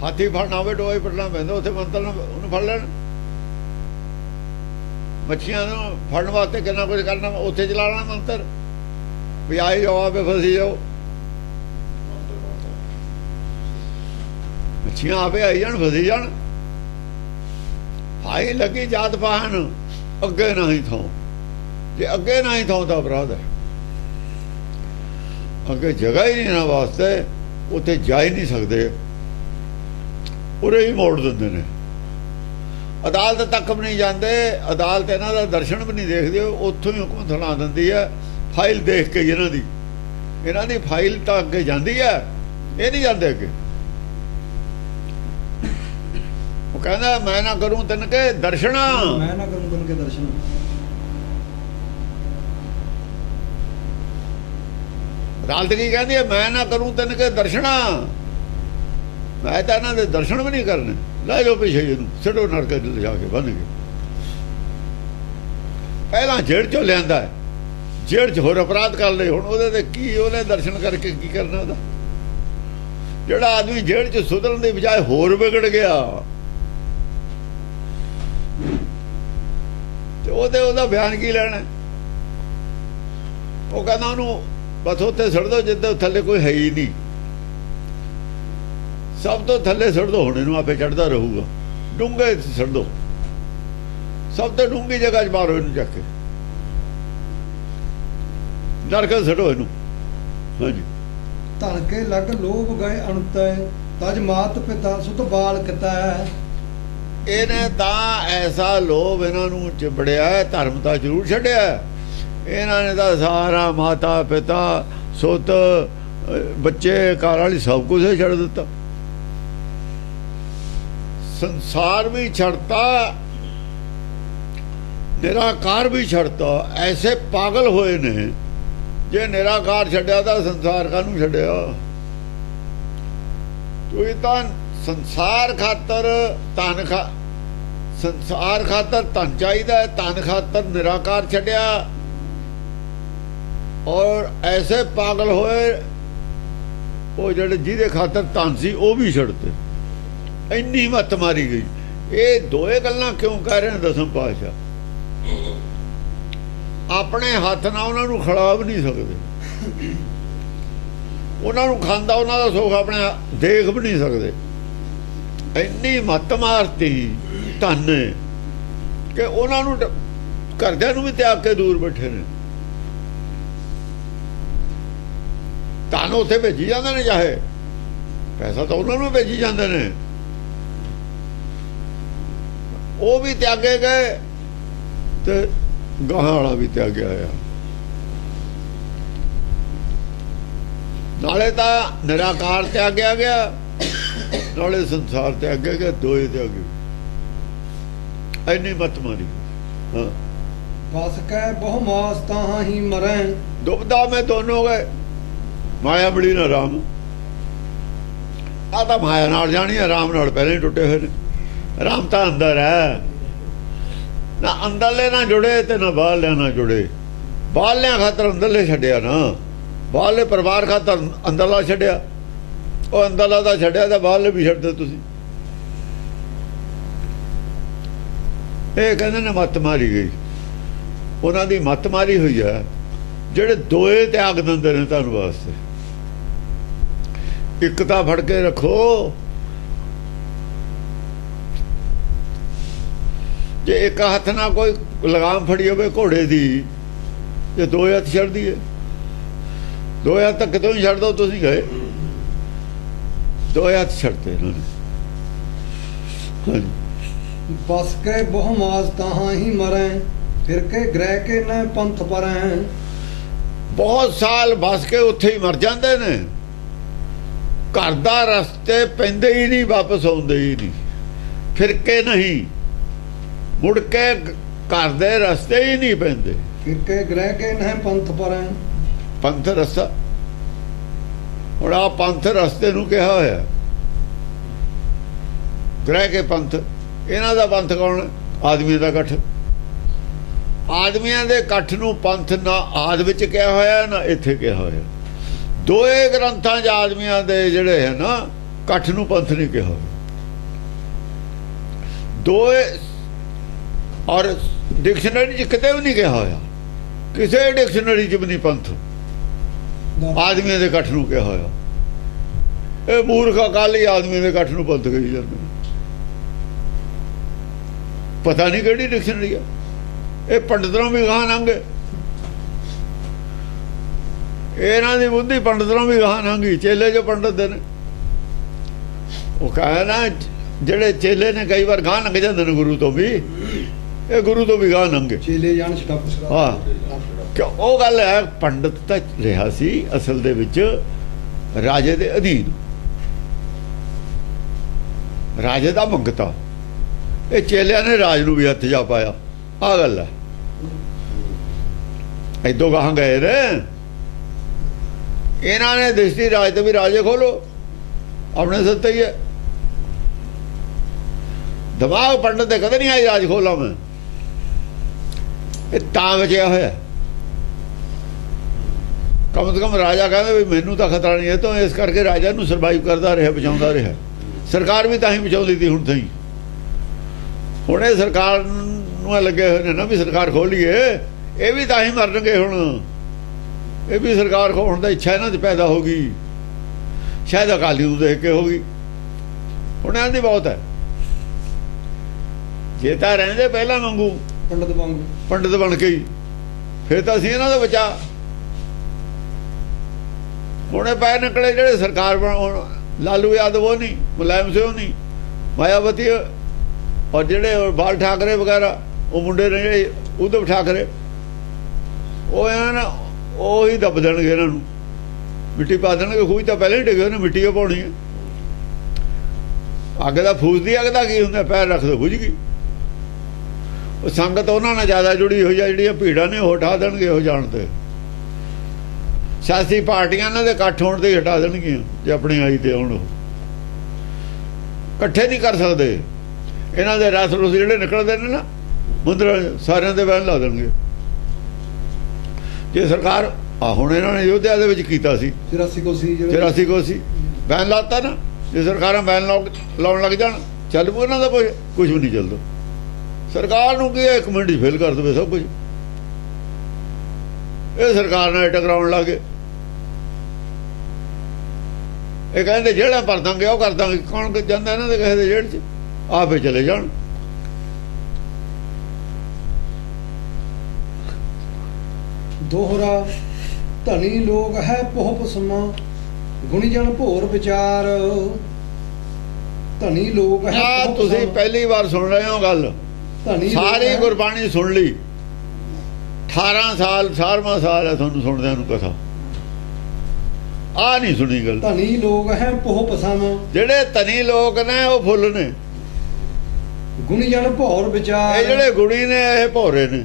ਹਾਥੀ ਫੜਨਾ ਹੋਵੇ ਡੋਏ ਪੜਨਾ ਪੈਂਦਾ, ਉੱਥੇ ਮੰਤਰ ਨਾਲ ਉਹਨੂੰ ਫੜ ਲੈਣ। ਮੱਛੀਆਂ ਨੂੰ ਫੜਨ ਵਾਸਤੇ ਕਿੰਨਾ ਕੁਝ ਕਰਨਾ, ਉੱਥੇ ਚਲਾ ਲੈਣਾ ਮੰਤਰ ਵੀ ਆਈ ਜਾਓ ਆਪੇ ਫਸੀ ਜਾਓ। ਮੱਛੀਆਂ ਆਪੇ ਆਈ ਜਾਣ ਫਸੀ ਜਾਣ। ਭਾਈ ਲੱਗੀ ਜਾਤ ਪਾਹਨ ਅੱਗੇ ਨਹੀਂ ਥਾਂ, ਜੇ ਅੱਗੇ ਨਹੀਂ ਥਾਂ ਤਾਂ ਅਪਰਾਧ ਹੈ। ਅੱਗੇ ਜਗ੍ਹਾ ਹੀ ਨਹੀਂ ਨਾ ਵਾਸਤੇ, ਉੱਥੇ ਜਾ ਹੀ ਨਹੀਂ ਸਕਦੇ, ਉਰੇ ਹੀ ਮੋੜ ਦਿੰਦੇ ਨੇ। ਅਦਾਲਤ ਤੱਕ ਵੀ ਨਹੀਂ ਜਾਂਦੇ, ਅਦਾਲਤ ਇਹਨਾਂ ਦਾ ਦਰਸ਼ਨ ਵੀ ਨਹੀਂ ਦੇਖਦੇ, ਉੱਥੋਂ ਹੀ ਹੁਕਮ ਸੁਣਾ ਦਿੰਦੀ ਹੈ ਫਾਈਲ ਦੇਖ ਕੇ। ਇਹਨਾਂ ਦੀ ਫਾਈਲ ਤਾਂ ਅੱਗੇ ਜਾਂਦੀ ਹੈ, ਇਹ ਨਹੀਂ ਜਾਂਦੇ ਅੱਗੇ। ਉਹ ਕਹਿੰਦਾ ਮੈਂ ਨਾ ਕਰੂੰ ਤਿਨਕੇ ਦਰਸ਼ਨਾ, ਮੈਂ ਨਾ ਕਰੂੰ ਤਿਨਕੇ ਦਰਸ਼ਨ। ਅਦਾਲਤ ਕੀ ਕਹਿੰਦੀ ਹੈ? ਮੈਂ ਨਾ ਕਰੂੰ ਤਿਨਕੇ ਦਰਸ਼ਨਾ, ਮੈਂ ਤਾਂ ਇਹਨਾਂ ਦੇ ਦਰਸ਼ਨ ਵੀ ਨਹੀਂ ਕਰਨੇ। ਲੈ ਜਾਓ ਪਿੱਛੇ ਇਹਨੂੰ, ਸਿੱਟੋ ਨਰਕ ਲਿਜਾ ਕੇ ਬੰਨ ਕੇ। ਪਹਿਲਾਂ ਜੇਲ੍ਹ ਚੋਂ ਲਿਆਂਦਾ, ਜੇਲ੍ਹ 'ਚ ਹੋਰ ਅਪਰਾਧ ਕਰ ਲਏ, ਹੁਣ ਉਹਦੇ ਤੇ ਕੀ, ਉਹਨੇ ਦਰਸ਼ਨ ਕਰਕੇ ਕੀ ਕਰਨਾ ਉਹਦਾ? ਜਿਹੜਾ ਆਦਮੀ ਜੇਲ੍ਹ 'ਚ ਸੁਧਰਨ ਦੀ ਬਜਾਏ ਹੋਰ ਵਿਗੜ ਗਿਆ, ਤੇ ਉਹਦਾ ਬਿਆਨ ਕੀ ਲੈਣਾ? ਉਹ ਕਹਿੰਦਾ ਉਹਨੂੰ ਬਸ ਉੱਥੇ ਸੁੱਟ ਦਿਓ ਜਿੱਦਾਂ ਥੱਲੇ ਕੋਈ ਹੈ ਹੀ ਨਹੀਂ, ਸਭ ਤੋਂ ਥੱਲੇ ਸੁੱਟ ਦਿਓ, ਹੁਣ ਇਹਨੂੰ ਆਪੇ ਚੜ੍ਹਦਾ ਰਹੂਗਾ। ਡੂੰਘੇ ਸੁੱਟ ਦਿਓ, ਸਭ ਤੋਂ ਡੂੰਘੀ ਜਗ੍ਹਾ 'ਚ ਮਾਰੋ ਇਹਨੂੰ ਚੱਕ ਕੇ, ਨਰਕ ਸੁੱਟੋ ਇਹਨੂੰ। ਹਾਂਜੀ। ਧਨ ਕੇ ਲੱਗ ਲੋਭ ਗਏ ਅਣਤੈ, ਤਜ ਮਾਤ ਪਿਤਾ ਸੁਤ ਬਾਲ ਕਿਤਾ। ਇਹਨੇ ਤਾਂ ਐਸਾ ਲੋਭ ਇਹਨਾਂ ਨੂੰ ਚਿਬੜਿਆ, ਧਰਮ ਤਾਂ ਜ਼ਰੂਰ ਛੱਡਿਆ, ਇਹਨਾਂ ਨੇ ਤਾਂ ਸਾਰਾ ਮਾਤਾ ਪਿਤਾ ਸੁੱਤ ਬੱਚੇ ਘਰ ਵਾਲੀ ਸਭ ਕੁਝ ਛੱਡ ਦਿੱਤਾ, ਸੰਸਾਰ ਵੀ ਛੱਡਤਾ, ਨਿਰਾਕਾਰ ਵੀ ਛੱਡਤਾ। ਐਸੇ ਪਾਗਲ ਹੋਏ ਨੇ, ਜੇ ਨਿਰਾਕਾਰ ਛੱਡਿਆ ਤਾਂ ਸੰਸਾਰ ਕਾਹਨੂੰ ਛੱਡਿਆ? ਤੁਸੀਂ ਤਾਂ ਸੰਸਾਰ ਖਾਤਰ ਸੰਸਾਰ ਖਾਤਰ ਧਨ ਚਾਹੀਦਾ, ਧਨ ਖਾਤਰ ਨਿਰਾਕਾਰ ਛੱਡਿਆ। ਔਰ ਐਸੇ ਪਾਗਲ ਹੋਏ ਉਹ ਜਿਹੜੇ ਜਿਹਦੇ ਖਾਤਰ ਧਨ ਸੀ ਉਹ ਵੀ ਛੱਡਤੇ, ਇੰਨੀ ਮੱਤ ਮਾਰੀ ਗਈ। ਇਹ ਦੋਏ ਗੱਲਾਂ ਕਿਉਂ ਕਹਿ ਰਹੇ ਨੇ ਦਸਮ ਪਾਤਸ਼ਾਹ? ਆਪਣੇ ਹੱਥ ਨਾਲ ਉਹਨਾਂ ਨੂੰ ਖਿਲਾ ਵੀ ਨਹੀਂ ਸਕਦੇ, ਉਹਨਾਂ ਨੂੰ ਖਾਂਦਾ ਉਹਨਾਂ ਦਾ ਸੁੱਖ ਆਪਣੇ ਦੇਖ ਵੀ ਨਹੀਂ ਸਕਦੇ। ਇੰਨੀ ਮੱਤ ਮਾਰਤੀ ਧਨ ਨੇ ਕਿ ਉਹਨਾਂ ਨੂੰ ਘਰਦਿਆਂ ਨੂੰ ਵੀ ਤਿਆਗ ਕੇ ਦੂਰ ਬੈਠੇ ਨੇ। ਧਨ ਉੱਥੇ ਭੇਜੀ ਜਾਂਦੇ ਨੇ, ਚਾਹੇ ਪੈਸਾ ਤਾਂ ਉਹਨਾਂ ਨੂੰ ਭੇਜੀ ਜਾਂਦੇ ਨੇ, ਉਹ ਵੀ ਤਿਆਗੇ ਗਏ ਤੇ ਗਾਹਾਂ ਵਾਲਾ ਵੀ ਤਿਆਗਿਆ ਆ। ਨਾਲੇ ਤਾਂ ਨਿਰਾਕਾਰ ਤਿਆਗਿਆ ਗਿਆ, ਨਾਲੇ ਸੰਸਾਰ ਤਿਆਗਿਆ ਗਿਆ, ਦੋਏ ਤਿਆਗੇ। ਇੰਨੀ ਮੱਤ ਮਾਰੀ। ਹਾਂ। ਬਸ ਕਹਿ ਬਹੁ ਮਾਸ ਤਾਂ ਹੀ ਮਰੈ, ਦੁਬਦਾ ਮੈਂ ਦੋਨੋਂ ਗਏ, ਮਾਇਆ ਬੜੀ ਨਾ ਰਾਮ। ਆ ਤਾਂ ਮਾਇਆ ਨਾਲ ਜਾਣੀ ਹੈ, ਰਾਮ ਨਾਲ ਪਹਿਲਾਂ ਹੀ ਟੁੱਟੇ ਹੋਏ ਨੇ। ਰਾਮ ਤਾਂ ਅੰਦਰ ਹੈ, ਨਾ ਅੰਦਰਲੇ ਨਾ ਜੁੜੇ ਤੇ ਨਾ ਬਾਹਰਲਿਆਂ ਨਾਲ ਜੁੜੇ। ਬਾਹਰਲਿਆਂ ਖਾਤਰ ਅੰਦਰਲੇ ਛੱਡਿਆ ਨਾ, ਬਾਹਰਲੇ ਪਰਿਵਾਰ ਖਾਤਰ ਅੰਦਰਲਾ ਛੱਡਿਆ। ਉਹ ਅੰਦਰਲਾ ਤਾਂ ਛੱਡਿਆ ਤਾਂ ਬਾਹਰਲੇ ਵੀ ਛੱਡਦੇ ਤੁਸੀਂ। ਇਹ ਕਹਿੰਦੇ ਨੇ ਮੱਤ ਮਾਰੀ ਗਈ, ਉਹਨਾਂ ਦੀ ਮੱਤ ਮਾਰੀ ਹੋਈ ਹੈ। ਜਿਹੜੇ ਦੋਏ ਤਿਆਗ ਦਿੰਦੇ ਨੇ ਤੁਹਾਨੂੰ ਵਾਸਤੇ, ਇੱਕ ਤਾਂ ਫੜ ਕੇ ਰੱਖੋ, ਜੇ ਇੱਕ ਹੱਥ ਨਾਲ ਕੋਈ ਲਗਾਮ ਫੜੀ ਹੋਵੇ ਘੋੜੇ ਦੀ, ਜੇ ਦੋ ਹੱਥ ਛੱਡ ਦਈਏ, ਦੋ ਹੱਥ ਤੱਕ ਕਿਤੋਂ ਹੀ ਛੱਡ ਦੋ ਤੁਸੀਂ ਗਏ। ਦੋ ਹੱਥ ਛੱਡਦੇ ਇਹਨਾਂ ਨੇ। ਹਾਂਜੀ। ਬਸ ਕੇ ਬਹੁ ਮਾਸ ਤਾਂ ਹੀ ਮਰੈ, ਫਿਰ ਕੇ ਗ੍ਰਹਿ ਕੇ ਨਾ ਪੰਥ ਪਰੈ। ਬਹੁਤ ਸਾਲ ਬਸ ਕੇ ਉੱਥੇ ਹੀ ਮਰ ਜਾਂਦੇ ਨੇ, ਘਰ ਦਾ ਰਸਤੇ ਪੈਂਦੇ ਹੀ ਨਹੀਂ, ਵਾਪਸ ਆਉਂਦੇ ਹੀ ਨਹੀਂ। ਫਿਰ ਕੇ ਨਹੀਂ, ਮੁੜ ਕੇ ਘਰ ਦੇ ਰਸਤੇ ਹੀ ਨਹੀਂ ਪੈਂਦੇ। ਫਿਰ ਕੇ ਗ੍ਰਹਿ ਕੇ ਨਾ ਪੰਥ ਪਰੈ। ਪੰਥ ਰਸਤਾ, ਹੁਣ ਆ ਪੰਥ ਰਸਤੇ ਨੂੰ ਕਿਹਾ ਹੋਇਆ, ਗ੍ਰਹਿ ਕੇ ਪੰਥ। ਇਹਨਾਂ ਦਾ ਪੰਥ ਕੌਣ? ਆਦਮੀਆਂ ਦਾ ਇਕੱਠ। ਆਦਮੀਆਂ ਦੇ ਇਕੱਠ ਨੂੰ ਪੰਥ ਨਾ ਆਦ ਵਿੱਚ ਕਿਹਾ ਹੋਇਆ, ਨਾ ਇੱਥੇ ਕਿਹਾ ਹੋਇਆ। ਦੋਏ ਗ੍ਰੰਥਾਂ 'ਚ ਆਦਮੀਆਂ ਦੇ ਜਿਹੜੇ ਹੈ ਨਾ ਇਕੱਠ ਨੂੰ ਪੰਥ ਨਹੀਂ ਕਿਹਾ ਦੋਏ ਔਰ ਡਿਕਸ਼ਨਰੀ 'ਚ ਕਿਤੇ ਵੀ ਨਹੀਂ ਕਿਹਾ ਹੋਇਆ ਕਿਸੇ ਡਿਕਸ਼ਨਰੀ 'ਚ ਵੀ ਨਹੀਂ ਪੰਥ ਆਦਮੀਆਂ ਦੇ ਇਕੱਠ ਨੂੰ ਕਿਹਾ ਹੋਇਆ ਇਹ ਮੂਰਖ ਅਕਾਲੀ ਆਦਮੀ ਦੇ ਇਕੱਠ ਨੂੰ ਪੰਥ ਕਹੀ ਜਾਂਦੇ ਪਤਾ ਨਹੀਂ ਕਿਹੜੀ ਡਿਕਸ਼ਨਰੀ ਆ ਇਹ ਪੰਡਤਾਂ ਵੀ ਗਾਹ ਲੰਘੇ ਇਹਨਾਂ ਦੀ ਬੁੱਧੀ ਪੰਡਤਾਂ ਵੀ ਗਾਹ ਲੰਘੀ ਚੇਲੇ ਜੋ ਪੰਡਤ ਦੇ ਨੇ ਉਹ ਕਹੇ ਨਾ ਜਿਹੜੇ ਚੇਲੇ ਨੇ ਕਈ ਵਾਰ ਗਾਹ ਲੰਘ ਜਾਂਦੇ ਨੇ ਗੁਰੂ ਤੋਂ ਵੀ ਇਹ ਗੁਰੂ ਤੋਂ ਵੀ ਗਾਹ ਲੰਘੇ ਚੇਲੇ ਜਾਣ ਛਟਾਪ ਹਾਂ ਕਿ ਉਹ ਗੱਲ ਹੈ ਪੰਡਤ ਤਾਂ ਰਿਹਾ ਸੀ ਅਸਲ ਦੇ ਵਿੱਚ ਰਾਜੇ ਦੇ ਅਧੀਨ ਰਾਜੇ ਦਾ ਮੰਗਤਾ ਇਹ ਚੇਲਿਆਂ ਨੇ ਰਾਜ ਨੂੰ ਵੀ ਹੱਥ ਜਾ ਪਾਇਆ ਆ ਗੱਲ ਹੈ ਇਦੋਂ ਗਾਹਾਂ ਗਏ ਨੇ ਇਹਨਾਂ ਨੇ ਦ੍ਰਿਸ਼ਟੀ ਰਾਜ ਤੇ ਵੀ ਰਾਜੇ ਖੋਲੋ ਆਪਣੇ ਸੱਤੇ ਹੀ ਹੈ ਦਿਮਾਗ ਪੰਡਤ ਦੇ ਕਦੇ ਨਹੀਂ ਆਈ ਰਾਜ ਖੋਲਾਂ ਮੈਂ ਇਹ ਤਾਂ ਬਚਿਆ ਹੋਇਆ ਕਮ ਤੋਂ ਕਮ ਰਾਜਾ ਕਹਿੰਦਾ ਵੀ ਮੈਨੂੰ ਤਾਂ ਖਤਰਾ ਨਹੀਂ ਹੈ ਤਾਂ ਇਸ ਕਰਕੇ ਰਾਜਾ ਨੂੰ ਸਰਵਾਈਵ ਕਰਦਾ ਰਿਹਾ ਬਚਾਉਂਦਾ ਰਿਹਾ ਸਰਕਾਰ ਵੀ ਤਾਂ ਹੀ ਬਚਾਉਂਦੀ ਸੀ ਹੁਣ ਤਾਈਂ ਹੁਣ ਇਹ ਸਰਕਾਰ ਨੂੰ ਲੱਗੇ ਹੋਏ ਨੇ ਨਾ ਵੀ ਸਰਕਾਰ ਖੋਲੀਏ ਇਹ ਵੀ ਤਾਂ ਹੀ ਮਰਨਗੇ ਹੁਣ ਇਹ ਵੀ ਸਰਕਾਰ ਖੋਲਣ ਦਾ ਇੱਛਾ ਇਹਨਾਂ 'ਚ ਪੈਦਾ ਹੋ ਗਈ ਸ਼ਾਇਦ ਅਕਾਲੀ ਨੂੰ ਦੇਖ ਕੇ ਹੋ ਗਈ ਹੁਣ ਇਹਨਾਂ ਦੀ ਬਹੁਤ ਹੈ ਜੇ ਤਾਂ ਰਹਿੰਦੇ ਪਹਿਲਾਂ ਵਾਂਗੂ ਪੰਡਤ ਬਣ ਕੇ ਹੀ ਫਿਰ ਤਾਂ ਅਸੀਂ ਇਹਨਾਂ ਦਾ ਬਚਾ ਹੁਣੇ ਪੈ ਨਿਕਲੇ ਜਿਹੜੇ ਸਰਕਾਰ ਲਾਲੂ ਯਾਦਵ ਉਹ ਨਹੀਂ ਮੁਲਾਇਮ ਸਿੰਘ ਨਹੀਂ ਮਾਇਆਵਤੀ ਔਰ ਜਿਹੜੇ ਬਾਲ ਠਾਕਰੇ ਵਗੈਰਾ ਉਹ ਮੁੰਡੇ ਨੇ ਜਿਹੜੇ ਉਧਵ ਠਾਕਰੇ ਉਹ ਇਹਨਾਂ ਨੇ ਉਹ ਹੀ ਦੱਬ ਦੇਣਗੇ ਇਹਨਾਂ ਨੂੰ ਮਿੱਟੀ ਪਾ ਦੇਣਗੇ ਖੂਹ ਤਾਂ ਪਹਿਲਾਂ ਹੀ ਡਿੱਗੇ ਉਹਨੇ ਮਿੱਟੀ ਉਹ ਪਾਉਣੀ ਹੈ ਅੱਗ ਦਾ ਫੂਸਦੀ ਅੱਗ ਦਾ ਕੀ ਹੁੰਦਾ ਪੈਰ ਰੱਖ ਦੋ ਬੁਝ ਗਈ ਉਹ ਸੰਗਤ ਉਹਨਾਂ ਨਾਲ ਜ਼ਿਆਦਾ ਜੁੜੀ ਹੋਈ ਆ ਜਿਹੜੀਆਂ ਭੀੜਾਂ ਨੇ ਉਹ ਹਟਾ ਦੇਣਗੇ ਉਹ ਜਾਣ ਤੇ ਸਿਆਸੀ ਪਾਰਟੀਆਂ ਇਹਨਾਂ ਦੇ ਇਕੱਠ ਹੋਣ ਤੇ ਹਟਾ ਦੇਣਗੀਆਂ ਜੇ ਆਪਣੀ ਆਈ ਤੇ ਆਉਣ ਇਕੱਠੇ ਨਹੀਂ ਕਰ ਸਕਦੇ ਇਹਨਾਂ ਦੇ ਰਸ ਰੁਸ ਜਿਹੜੇ ਨਿਕਲਦੇ ਨੇ ਨਾ ਮੁੰਦਰਾਂ ਸਾਰਿਆਂ ਦੇ ਵੈਨ ਲਾ ਦੇਣਗੇ ਜੇ ਸਰਕਾਰ ਆ ਹੁਣ ਇਹਨਾਂ ਨੇ ਯੋਧਿਆ ਦੇ ਵਿੱਚ ਕੀਤਾ ਸੀ 84 ਕੋਸੀ ਵੈਨ ਲਾਤਾ ਨਾ ਜੇ ਸਰਕਾਰਾਂ ਵੈਨ ਲਾਉਣ ਲੱਗ ਜਾਣ ਚੱਲ ਪੂ ਇਹਨਾਂ ਦਾ ਕੁਝ ਵੀ ਨਹੀਂ ਚੱਲਦਾ ਸਰਕਾਰ ਨੂੰ ਕੀ ਇੱਕ ਮਿੰਟ 'ਚ ਫੇਲ ਕਰ ਦੇਵੇ ਸਭ ਕੁਝ ਇਹ ਸਰਕਾਰ ਨਾਲ ਟਕਰਾਉਣ ਲੱਗੇ ਇਹ ਕਹਿੰਦੇ ਜਿਹੜਾ ਭਰ ਦਾਂਗੇ ਉਹ ਕਰ ਦਾਂਗੇ ਕੌਣ ਜਾਂਦਾ ਇਹਨਾਂ ਦੇ ਕਿਸੇ ਦੇ ਜੇਲ੍ਹ 'ਚ ਆਪੇ ਚਲੇ ਜਾਣ ਦੋਹਰਾ ਧਨੀ ਲੋਕ ਹੈ ਪੋਹ ਪਸਮਾ ਗੁਣੀ ਜਨ ਭੋਰ ਵਿਚਾਰ ਧਨੀ ਲੋਕ ਹੈ ਤੁਸੀਂ ਪਹਿਲੀ ਵਾਰ ਸੁਣ ਰਹੇ ਹੋ ਗੱਲ ਸਾਰੀ ਗੁਰਬਾਣੀ ਸੁਣ ਲਈ 18 ਸਾਲ 18ਵਾਂ ਸਾਲ ਹੈ ਤੁਹਾਨੂੰ ਸੁਣਦਿਆਂ ਨੂੰ ਕਥਾ ਆ ਨਹੀਂ ਸੁਣੀ ਗੱਲ ਧਨੀ ਲੋਕ ਹੈ ਪੋਹ ਪਸਮਾ ਜਿਹੜੇ ਧਨੀ ਲੋਕ ਨੇ ਉਹ ਫੁੱਲ ਨੇ ਗੁਣੀ ਜਨ ਭੋਰ ਵਿਚਾਰ ਇਹ ਜਿਹੜੇ ਗੁਣੀ ਨੇ ਇਹ ਭੋਰੇ ਨੇ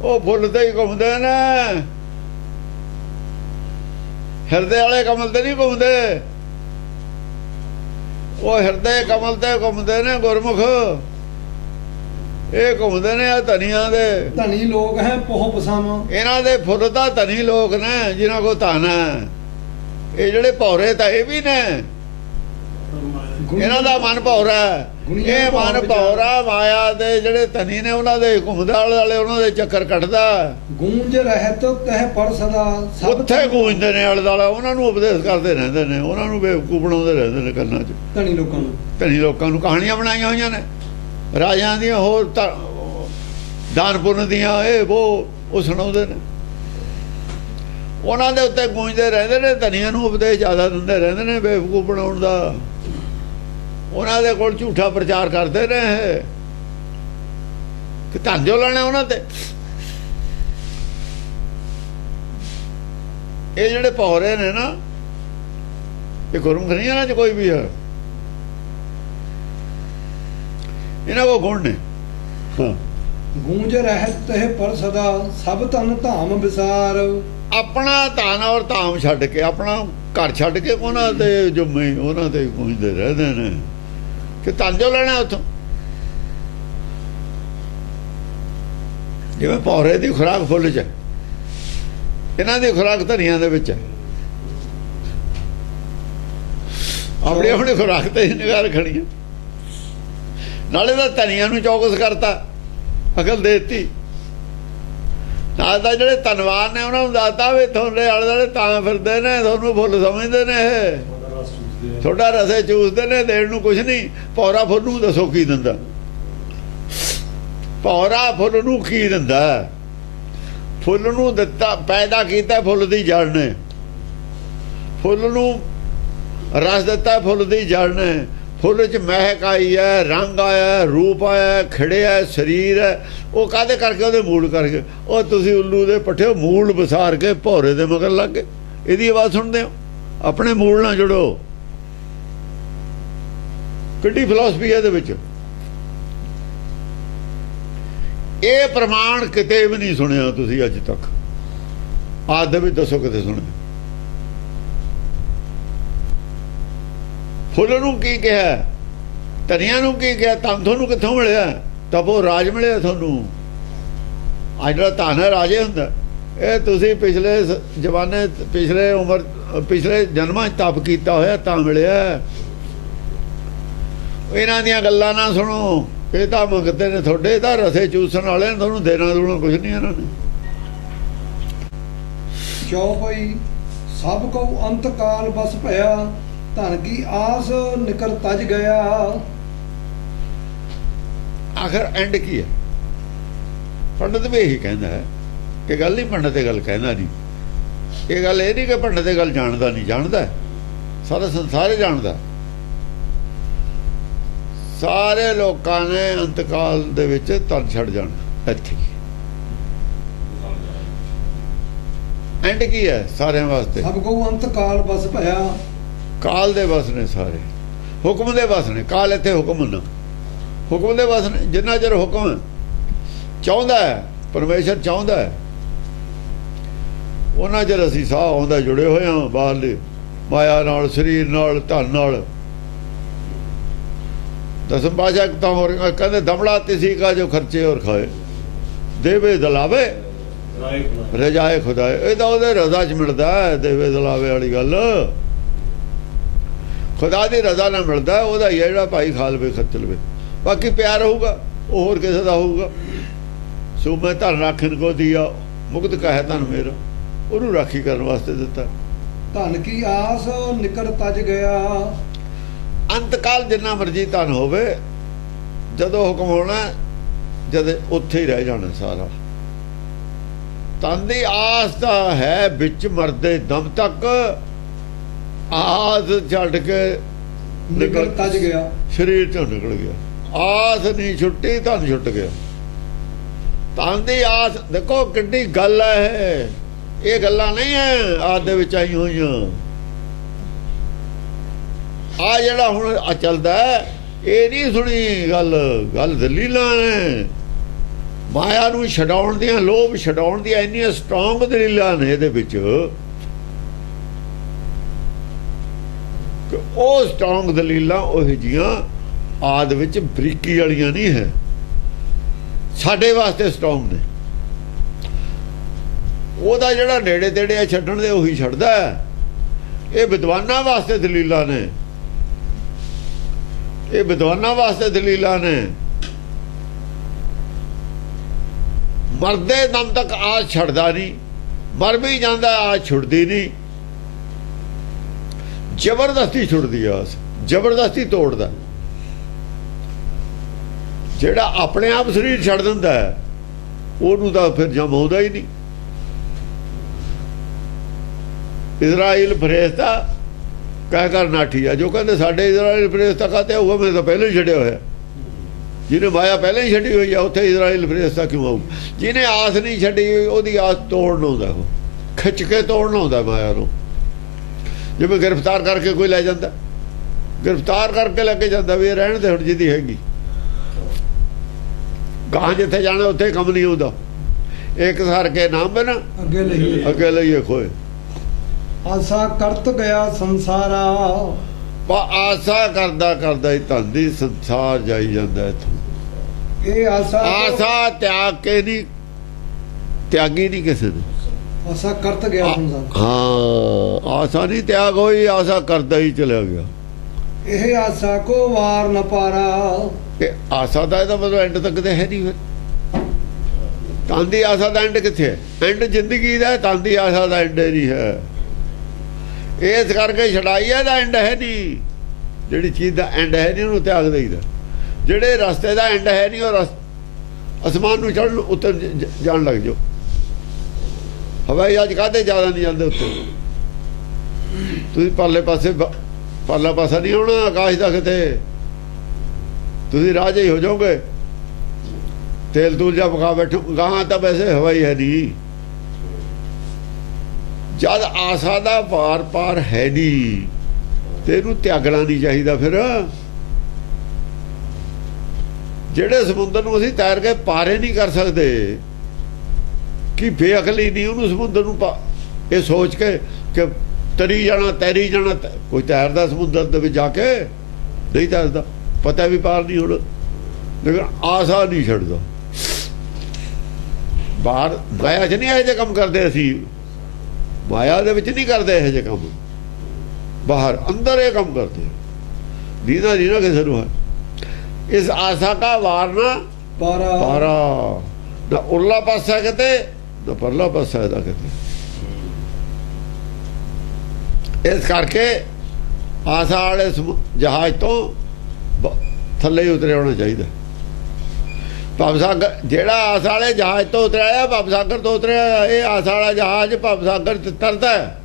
ਉਹ ਫੁੱਲ ਤੇ ਹੀ ਘੁੰਮਦੇ ਨੇ ਹਿਰਦੇ ਵਾਲੇ ਕਮਲ ਤੇ ਨਹੀਂ ਘੁੰਮਦੇ ਉਹ ਹਿਰਦੇ ਕਮਲ ਤੇ ਘੁੰਮਦੇ ਨੇ ਗੁਰਮੁਖ ਇਹ ਘੁੰਮਦੇ ਨੇ ਆ ਧਨੀਆਂ ਦੇ ਧਨੀ ਲੋਕ ਹੈ ਪੋਹ ਪਸਮਾ ਇਹਨਾਂ ਦੇ ਫੁੱਲ ਤਾਂ ਧਨੀ ਲੋਕ ਨੇ ਜਿਨ੍ਹਾਂ ਕੋ ਧਨ ਹੈ ਇਹ ਜਿਹੜੇ ਭੌਰੇ ਤਾਂ ਇਹ ਵੀ ਨੇ ਇਹਨਾਂ ਦਾ ਮਨ ਭੌਰਾ ਇਹ ਮਨ ਭੌਰਾ ਮਾਇਆ ਦੇ ਜਿਹੜੇ ਧਨੀ ਨੇ ਉਹਨਾਂ ਦੇ ਘੁੰਮਦਾ ਵਾਲੇ ਉਹਨਾਂ ਦੇ ਚੱਕਰ ਕੱਟਦਾ ਗੂੰਜ ਰਹਿਤ ਤਹ ਪਰ ਸਦਾ ਉੱਥੇ ਗੂੰਜਦੇ ਨੇ ਆਲੇ ਦੁਆਲੇ ਉਹਨਾਂ ਨੂੰ ਉਪਦੇਸ਼ ਕਰਦੇ ਰਹਿੰਦੇ ਨੇ ਉਹਨਾਂ ਨੂੰ ਬੇਵਕੂਫ ਬਣਾਉਂਦੇ ਰਹਿੰਦੇ ਨੇ ਕੰਨਾਂ 'ਚ ਧਨੀ ਲੋਕਾਂ ਨੂੰ ਕਹਾਣੀਆਂ ਬਣਾਈਆਂ ਹੋਈਆਂ ਨੇ ਰਾਜਿਆਂ ਦੀਆਂ ਹੋਰ ਦਾਨ ਪੁੰਨ ਦੀਆਂ ਇਹ ਉਹ ਸੁਣਾਉਂਦੇ ਨੇ ਉਹਨਾਂ ਦੇ ਉੱਤੇ ਗੂੰਜਦੇ ਰਹਿੰਦੇ ਨੇ ਧਨੀਆਂ ਨੂੰ ਉਪਦੇਸ਼ ਜ਼ਿਆਦਾ ਦਿੰਦੇ ਰਹਿੰਦੇ ਨੇ ਬੇਵਕੂਫ ਬਣਾਉਣ ਦਾ ਉਹਨਾਂ ਦੇ ਕੋਲ ਝੂਠਾ ਪ੍ਰਚਾਰ ਕਰਦੇ ਨੇ ਕਿ ਧਨ ਜੋ ਲੈਣਾ ਉਹਨਾਂ ਤੇ ਇਹ ਜਿਹੜੇ ਭੌਰੇ ਨੇ ਨਾ ਇਹ ਗੁਰਮੁਖ ਨਹੀਂ ਇਹਨਾਂ 'ਚ ਕੋਈ ਵੀ ਹੈ ਇਹਨਾਂ ਕੋ ਗੁਣ ਨੇ ਗੂੰਜ ਰਹਿਤ ਹੈ ਪਰ ਸਦਾ ਸਭ ਧਨ ਧਾਮ ਵਿਸਾਰ ਆਪਣਾ ਧਨ ਔਰ ਧਾਮ ਛੱਡ ਕੇ ਆਪਣਾ ਘਰ ਛੱਡ ਕੇ ਉਹਨਾਂ ਦੇ ਜੁਮੇ ਉਹਨਾਂ ਤੇ ਗੂੰਜਦੇ ਰਹਿੰਦੇ ਨੇ ਕਿ ਧਨ ਜੋ ਲੈਣਾ ਉੱਥੋਂ ਜਿਵੇਂ ਭੌਰੇ ਦੀ ਖੁਰਾਕ ਫੁੱਲ 'ਚ ਇਹਨਾਂ ਦੀ ਖੁਰਾਕ ਧਨੀਆਂ ਦੇ ਵਿੱਚ ਹੈ ਆਪਣੀ ਆਪਣੀ ਖੁਰਾਕ ਤੇ ਨਿਗਾਹ ਰੱਖਣੀ ਹੈ। ਨਾਲੇ ਤਾਂ ਧਨੀਆਂ ਨੂੰ ਚੌਕਸ ਕਰਤਾ, ਅਕਲ ਦੇਤੀ। ਨਾਲ ਤਾਂ ਜਿਹੜੇ ਧਨਵਾਨ ਨੇ ਉਹਨਾਂ ਨੂੰ ਦੱਸਤਾ ਵੀ ਤੁਹਾਡੇ ਆਲੇ ਦੁਆਲੇ ਤਾਂ ਫਿਰਦੇ ਨੇ, ਤੁਹਾਨੂੰ ਫੁੱਲ ਸਮਝਦੇ ਨੇ, ਇਹ ਤੁਹਾਡਾ ਰਸੇ ਚੂਸਦੇ ਨੇ, ਦੇਣ ਨੂੰ ਕੁਛ ਨਹੀਂ। ਭੌਰਾ ਫੁੱਲ ਨੂੰ ਦੱਸੋ ਕੀ ਦਿੰਦਾ? ਭੌਰਾ ਫੁੱਲ ਨੂੰ ਕੀ ਦਿੰਦਾ? ਫੁੱਲ ਨੂੰ ਦਿੱਤਾ, ਪੈਦਾ ਕੀਤਾ ਫੁੱਲ ਦੀ ਜੜ ਨੇ, ਫੁੱਲ ਨੂੰ ਰਸ ਦਿੱਤਾ ਫੁੱਲ ਦੀ ਜੜ ਨੇ। ਫੁੱਲ 'ਚ ਮਹਿਕ ਆਈ ਹੈ, ਰੰਗ ਆਇਆ, ਰੂਪ ਆਇਆ, ਖਿੜਿਆ ਸਰੀਰ ਹੈ। ਉਹ ਕਾਹਦੇ ਕਰਕੇ? ਉਹਦੇ ਮੂਲ ਕਰਕੇ। ਉਹ ਤੁਸੀਂ ਉੱਲੂ ਦੇ ਪੱਠੇ ਮੂਲ ਵਿਸਾਰ ਕੇ ਭੌਰੇ ਦੇ ਮਗਰ ਲੱਗ ਗਏ। ਇਹਦੀ ਆਵਾਜ਼ ਸੁਣਦੇ ਹੋ? ਆਪਣੇ ਮੂਲ ਨਾਲ ਜੁੜੋ। ਕਿੱਡੀ ਫਿਲਾਸਫੀ ਹੈ ਇਹਦੇ ਵਿੱਚ। ਇਹ ਪ੍ਰਮਾਣ ਕਿਤੇ ਵੀ ਨਹੀਂ ਸੁਣਿਆ ਤੁਸੀਂ ਅੱਜ ਤੱਕ। ਆਦ ਦੇ ਵੀ ਦੱਸੋ ਕਿਤੇ ਸੁਣਿਆ? ਫੁੱਲ ਨੂੰ ਕੀ ਕਿਹਾ? ਧਨੀਆਂ ਨੂੰ ਕੀ ਕਿਹਾ? ਤਾਂ ਤੁਹਾਨੂੰ ਕਿੱਥੋਂ ਮਿਲਿਆ? ਤਪੋ ਰਾਜ ਮਿਲਿਆ ਤੁਹਾਨੂੰ। ਅੱਜ ਜਿਹੜਾ ਧਨ ਹੈ ਰਾਜੇ ਹੁੰਦਾ। ਇਹ ਤੁਸੀਂ ਪਿਛਲੇ ਜ਼ਮਾਨੇ, ਪਿਛਲੇ ਉਮਰ, ਪਿਛਲੇ ਜਨਮਾਂ 'ਚ ਤਪ ਕੀਤਾ ਹੋਇਆ ਤਾਂ ਮਿਲਿਆ। ਇਹਨਾਂ ਦੀਆਂ ਗੱਲਾਂ ਨਾ ਸੁਣੋ। ਇਹ ਤਾਂ ਮੰਗਤੇ ਨੇ ਤੁਹਾਡੇ, ਤਾਂ ਰਸੇ ਚੂਸਣ ਵਾਲੇ ਨੇ, ਤੁਹਾਨੂੰ ਦੇਣਾ ਦੂਣਾ ਕੁਛ ਨਹੀਂ ਇਹਨਾਂ ਨੇ। ਚੌਪਈ ਸਭ ਕੋ ਅੰਤ ਕਾਲ ਬਸ ਭਇਆ, ਧਨ ਕੀ ਆਸ ਨਿਕਲ ਤਜ ਗਿਆ। ਆਖਰ ਐਂਡ ਕੀ ਹੈ? ਪੰਡਤ ਵੀ ਇਹੀ ਕਹਿੰਦਾ ਹੈ। ਇਹ ਗੱਲ ਨਹੀਂ ਪੰਡਤ ਇਹ ਗੱਲ ਕਹਿੰਦਾ ਨਹੀਂ। ਇਹ ਗੱਲ ਇਹ ਨਹੀਂ ਕਿ ਪੰਡਤ ਇਹ ਗੱਲ ਜਾਣਦਾ ਨਹੀਂ, ਜਾਣਦਾ। ਸਾਰਾ ਸੰਸਾਰ ਹੀ ਜਾਣਦਾ। ਸਾਰੇ ਲੋਕਾਂ ਨੇ ਅੰਤਕਾਲ ਦੇ ਵਿੱਚ ਧਨ ਛੱਡ ਜਾਣਾ। ਇੱਥੇ ਐਂਡ ਕੀ ਹੈ ਸਾਰਿਆਂ ਵਾਸਤੇ? ਸਭ ਕੋ ਅੰਤ ਕਾਲ ਬਸ ਭਇਆ। ਕਾਲ ਦੇ ਵਸ ਨੇ ਸਾਰੇ, ਹੁਕਮ ਦੇ ਵਸ ਨੇ। ਕਾਲ ਇੱਥੇ ਹੁਕਮ ਨਾ, ਹੁਕਮ ਦੇ ਵਸ ਨੇ। ਜਿੰਨਾ ਚਿਰ ਹੁਕਮ ਚਾਹੁੰਦਾ ਹੈ, ਪਰਮੇਸ਼ਰ ਚਾਹੁੰਦਾ ਹੈ, ਉਹਨਾਂ ਚਿਰ ਅਸੀਂ ਸਾਹ ਆਉਂਦਾ ਜੁੜੇ ਹੋਏ ਹਾਂ ਬਾਹਰਲੇ ਮਾਇਆ ਨਾਲ, ਸਰੀਰ ਨਾਲ, ਧਨ ਨਾਲ। ਦਸਮ ਪਾਤਸ਼ਾਹ ਤਾਂ ਹੋਰ ਕਹਿੰਦੇ ਦਮੜਾ ਤਿਸੀ ਕਾ ਜੋ ਖਰਚੇ ਔਰ ਖਾਏ, ਦੇਵੇ ਦਲਾਵੇ ਰਜਾਏ ਖੁਦਾਏ। ਇਹ ਤਾਂ ਉਹਦੇ ਰਜ਼ਾ 'ਚ ਮਿਲਦਾ ਹੈ। ਦੇਵੇ ਦਲਾਵੇ ਵਾਲੀ ਗੱਲ ਖੁਦਾ ਦੀ ਰਜ਼ਾ ਨਾਲ ਮਿਲਦਾ। ਉਹਦਾ ਹੀ ਹੈ ਜਿਹੜਾ ਭਾਈ ਖਾ ਲਵੇ ਖਰਚ ਲਵੇ। ਬਾਕੀ ਪਿਆਰ ਹੋਊਗਾ ਉਹ ਹੋਰ ਕਿਸੇ ਦਾ ਹੋਊਗਾ। ਸੋ ਮੈਂ ਧਨ ਰਾਖਣ ਕੋ ਦਿਆ, ਮੁਕਤ ਕਹੇ ਧਨ ਮੇਰਾ। ਉਹਨੂੰ ਰਾਖੀ ਕਰਨ ਵਾਸਤੇ ਦਿੱਤਾ। ਧਨ ਕੀ ਆਸ ਨਿਕਲ ਤਜ ਗਿਆ। ਅੰਤਕਾਲ ਜਿੰਨਾ ਮਰਜੀ ਧਨ ਹੋਵੇ, ਜਦੋਂ ਹੁਕਮ ਹੋਣਾ ਜਦ ਉੱਥੇ ਹੀ ਰਹਿ ਜਾਣਾ ਸਾਰਾ। ਧਨ ਦੀ ਆਸ ਤਾਂ ਹੈ ਵਿੱਚ ਮਰਦੇ ਦਮ ਤੱਕ। ਆਸ ਛੱਡ ਕੇ ਨਿਕਲ ਤਜ ਗਿਆ, ਸਰੀਰ ਚੋਂ ਨਿਕਲ ਗਿਆ। ਆਸ ਨਹੀਂ ਛੁੱਟੀ, ਧਨ ਛੁੱਟ ਗਿਆ। ਧਨ ਦੀ ਆਸ ਦੇਖੋ ਕਿੱਡੀ ਗੱਲ ਹੈ। ਇਹ ਗੱਲਾਂ ਨਹੀਂ ਹੈ ਆਦ ਦੇ ਵਿੱਚ ਆਈ ਹੋਈਆਂ। ਆ ਜਿਹੜਾ ਹੁਣ ਚੱਲਦਾ ਇਹ ਨਹੀਂ ਸੁਣੀ ਗੱਲ। ਗੱਲ ਦਲੀਲਾਂ ਨੇ। ਮਾਇਆ ਨੂੰ ਛਡਾਉਣ ਦੀਆਂ, ਲੋਭ ਛਡਾਉਣ ਦੀਆਂ ਇੰਨੀਆਂ ਸਟਰੋਂਗ ਦਲੀਲਾਂ ਨੇ ਇਹਦੇ ਵਿੱਚ ਕਿ ਉਹ ਸਟਰੋਂਗ ਦਲੀਲਾਂ ਉਹ ਜਿਹੀਆਂ ਆਦ ਵਿੱਚ ਬਰੀਕੀ ਵਾਲੀਆਂ ਨਹੀਂ ਹੈ। ਸਾਡੇ ਵਾਸਤੇ ਸਟਰੋਂਗ ਨੇ। ਉਹਦਾ ਜਿਹੜਾ ਨੇੜੇ ਤੇੜੇ ਛੱਡਣ ਦੇ ਉਹੀ ਛੱਡਦਾ। ਇਹ ਵਿਦਵਾਨਾਂ ਵਾਸਤੇ ਦਲੀਲਾਂ ਨੇ। ਇਹ ਵਿਦਵਾਨਾਂ ਵਾਸਤੇ ਦਲੀਲਾਂ ਨੇ। ਮਰਦੇ ਦਮ ਤੱਕ ਆਸ ਛੱਡਦਾ ਨਹੀਂ। ਮਰ ਵੀ ਜਾਂਦਾ ਆਸ ਛੁੱਟਦੀ ਨਹੀਂ। ਜ਼ਬਰਦਸਤੀ ਛੁੱਟਦੀ ਆਸ, ਜ਼ਬਰਦਸਤੀ ਤੋੜਦਾ। ਜਿਹੜਾ ਆਪਣੇ ਆਪ ਸਰੀਰ ਛੱਡ ਦਿੰਦਾ ਉਹਨੂੰ ਤਾਂ ਫਿਰ ਜਮ ਆਉਂਦਾ ਹੀ ਨਹੀਂ। ਇਜ਼ਰਾਈਲ ਫਰਿਸ਼ਤਾ ਕਹਿ ਕਰ ਨਾਠੀ ਆ। ਜੋ ਕਹਿੰਦੇ ਸਾਡੇ ਇਜ਼ਰਾਈਲ ਫਰਿਸ਼ਤਾ ਕਾਤੇ ਹੋਊਗਾ, ਮੈਂ ਤਾਂ ਪਹਿਲਾਂ ਹੀ ਛੱਡਿਆ ਹੋਇਆ। ਜਿਹਨੇ ਮਾਇਆ ਪਹਿਲਾਂ ਹੀ ਛੱਡੀ ਹੋਈ ਆ ਉੱਥੇ ਇਜ਼ਰਾਈਲ ਫਰਿਸ਼ਤਾ ਕਿਉਂ ਆਊ? ਜਿਹਨੇ ਆਸ ਨਹੀਂ ਛੱਡੀ ਉਹਦੀ ਆਸ ਤੋੜਨ ਆਉਂਦਾ, ਉਹ ਖਿੱਚ ਕੇ ਤੋੜਨ ਆਉਂਦਾ ਮਾਇਆ ਨੂੰ। ਜਿਵੇਂ ਗ੍ਰਿਫਤਾਰ ਕਰਕੇ ਕੋਈ ਲੈ ਜਾਂਦਾ, ਗ੍ਰਿਫਤਾਰ ਕਰਕੇ ਲੈ ਕੇ ਜਾਂਦਾ ਵੀ ਇਹ ਰਹਿਣ ਦੇ ਹੁਣ ਜਿਹਦੀ ਹੈਗੀ। ਗਾਂ ਜਿੱਥੇ ਜਾਣਾ ਉੱਥੇ ਕੰਮ ਨਹੀਂ ਆਉਂਦਾ। ਇੱਕ ਸਰ ਕੇ ਨਾਮ ਬਣਾ ਅੱਗੇ ਲਈਏ ਖੋਏ। ਆਸਾ ਕਰਤ ਗਿਆ ਸੰਸਾਰਾ। ਆਸਾ ਕਰਦਾ ਕਰਦਾ ਹੀ ਧਨ ਦੀ ਸੰਸਾਰ ਜਾਈ ਜਾਂਦਾ ਇੱਥੋਂ। ਇਹ ਆਸਾ ਤਿਆਗ ਕੇ ਨਹੀਂ, ਤਿਆਗੀ ਨਹੀਂ ਕਿਸੇ ਨੇ। ਆਸਾ ਕਰਤ ਗਿਆ ਸੰਸਾਰ। ਹਾਂ, ਆਸਾ ਨਹੀਂ ਤਿਆਗ ਹੋਈ, ਆਸਾ ਕਰਦਾ ਹੀ ਚਲਿਆ ਗਿਆ। ਇਹ ਆਸਾ ਕੋ ਵਾਰ ਨ ਪਾਰਾ। ਇਹ ਆਸਾ ਦਾ ਇਹਦਾ ਮਤਲਬ ਐਂਡ ਤੱਕ ਤੇ ਹੈ ਨਹੀਂ। ਫਿਰ ਤਾਂ ਦੀ ਆਸਾ ਦਾ ਐਂਡ ਕਿੱਥੇ ਹੈ? ਐਂਡ ਜ਼ਿੰਦਗੀ ਦਾ, ਤਾਂ ਦੀ ਆਸਾ ਦਾ ਐਂਡ ਨਹੀਂ ਹੈ। ਇਸ ਕਰਕੇ ਛਡਾਈ ਦਾ ਐਂਡ ਹੈ ਨਹੀਂ। ਜਿਹੜੀ ਚੀਜ਼ ਦਾ ਐਂਡ ਹੈ ਨਹੀਂ ਉਹਨੂੰ ਤਿਆਗ ਦੇਈਦਾ। ਜਿਹੜੇ ਰਸਤੇ ਦਾ ਐਂਡ ਹੈ ਨਹੀਂ ਉਹ ਅਸਮਾਨ ਨੂੰ ਚੜ੍ਹਨ ਉੱਤਰ ਜਾਣ ਲੱਗ ਜਾਓ। ਹਵਾਈ ਜਹਾਜ਼ ਕਾਹਦੇ ਜ਼ਿਆਦਾ ਨਹੀਂ ਜਾਂਦੇ ਉੱਤੇ? ਤੁਸੀਂ ਪਰਲੇ ਪਾਸੇ ਪਰਲਾ ਪਾਸਾ ਨਹੀਂ ਆਉਣਾ ਆਕਾਸ਼ ਦਾ ਕਿਤੇ, ਤੁਸੀਂ ਰਾਜੇ ਹੀ ਹੋ ਜਾਓਗੇ। ਤੇਲ ਤੂਲ ਜਾ ਪਕਾ ਬੈਠੋ ਗਾਹਾਂ ਤਾਂ ਵੈਸੇ ਹਵਾਈ ਹੈ ਨਹੀਂ। ਜਦ ਆਸਾ ਦਾ ਪਾਰ ਪਾਰ ਹੈ ਨਹੀਂ ਤੇ ਇਹਨੂੰ ਤਿਆਗਣਾ ਨਹੀਂ ਚਾਹੀਦਾ। ਫਿਰ ਜਿਹੜੇ ਸਮੁੰਦਰ ਨੂੰ ਅਸੀਂ ਤੈਰ ਕੇ ਪਾਰੇ ਨਹੀਂ ਕਰ ਸਕਦੇ ਕਿ ਬੇਅਕਲੀ ਨਹੀਂ ਉਹਨੂੰ ਸਮੁੰਦਰ ਨੂੰ ਇਹ ਸੋਚ ਕੇ ਕਿ ਤਰੀ ਜਾਣਾ ਤੈਰੀ ਜਾਣਾ। ਕੋਈ ਤੈਰਦਾ ਸਮੁੰਦਰ ਦੇ ਵਿੱਚ ਜਾ ਕੇ? ਨਹੀਂ ਤੈਰਦਾ, ਪਤਾ ਵੀ ਪਾਰ ਨਹੀਂ ਹੋਣਾ। ਲੇਕਿਨ ਆਸਾ ਨਹੀਂ ਛੱਡਦਾ। ਬਾਹਰ ਮਾਇਆ 'ਚ ਨਹੀਂ ਇਹੋ ਜਿਹੇ ਕੰਮ ਕਰਦੇ। ਅਸੀਂ ਮਾਇਆ ਦੇ ਵਿੱਚ ਨਹੀਂ ਕਰਦੇ ਇਹੋ ਜਿਹੇ ਕੰਮ। ਬਾਹਰ ਅੰਦਰ ਇਹ ਕੰਮ ਕਰਦੇ। ਦੀਦਾ ਨਾ ਕਿਸੇ ਨੂੰ ਹੈ। ਇਸ ਆਸਾ ਕਾ ਵਾਰ ਨਾ ਪਾਰਾ। ਨਾ ਉਰਲਾ ਪਾਸਾ ਕਿਤੇ ਨਾ ਪਰਲਾ ਪਾਸਾ ਇਹਦਾ ਕਿਤੇ। ਇਸ ਕਰਕੇ ਆਸਾ ਵਾਲੇ ਜਹਾਜ਼ ਤੋਂ ਥੱਲੇ ਹੀ ਉਤਰਿਆ ਹੋਣਾ ਚਾਹੀਦਾ। ਭਵਸਾਗਰ ਜਿਹੜਾ ਆਸਾ ਵਾਲੇ ਜਹਾਜ਼ ਤੋਂ ਉਤਰਿਆ ਭਵਸਾਗਰ ਤੋਂ ਉਤਰਿਆ। ਇਹ ਆਸਾ ਵਾਲਾ ਜਹਾਜ਼ ਭਵਸਾਗਰ ਚ ਤਰਦਾ ਹੈ।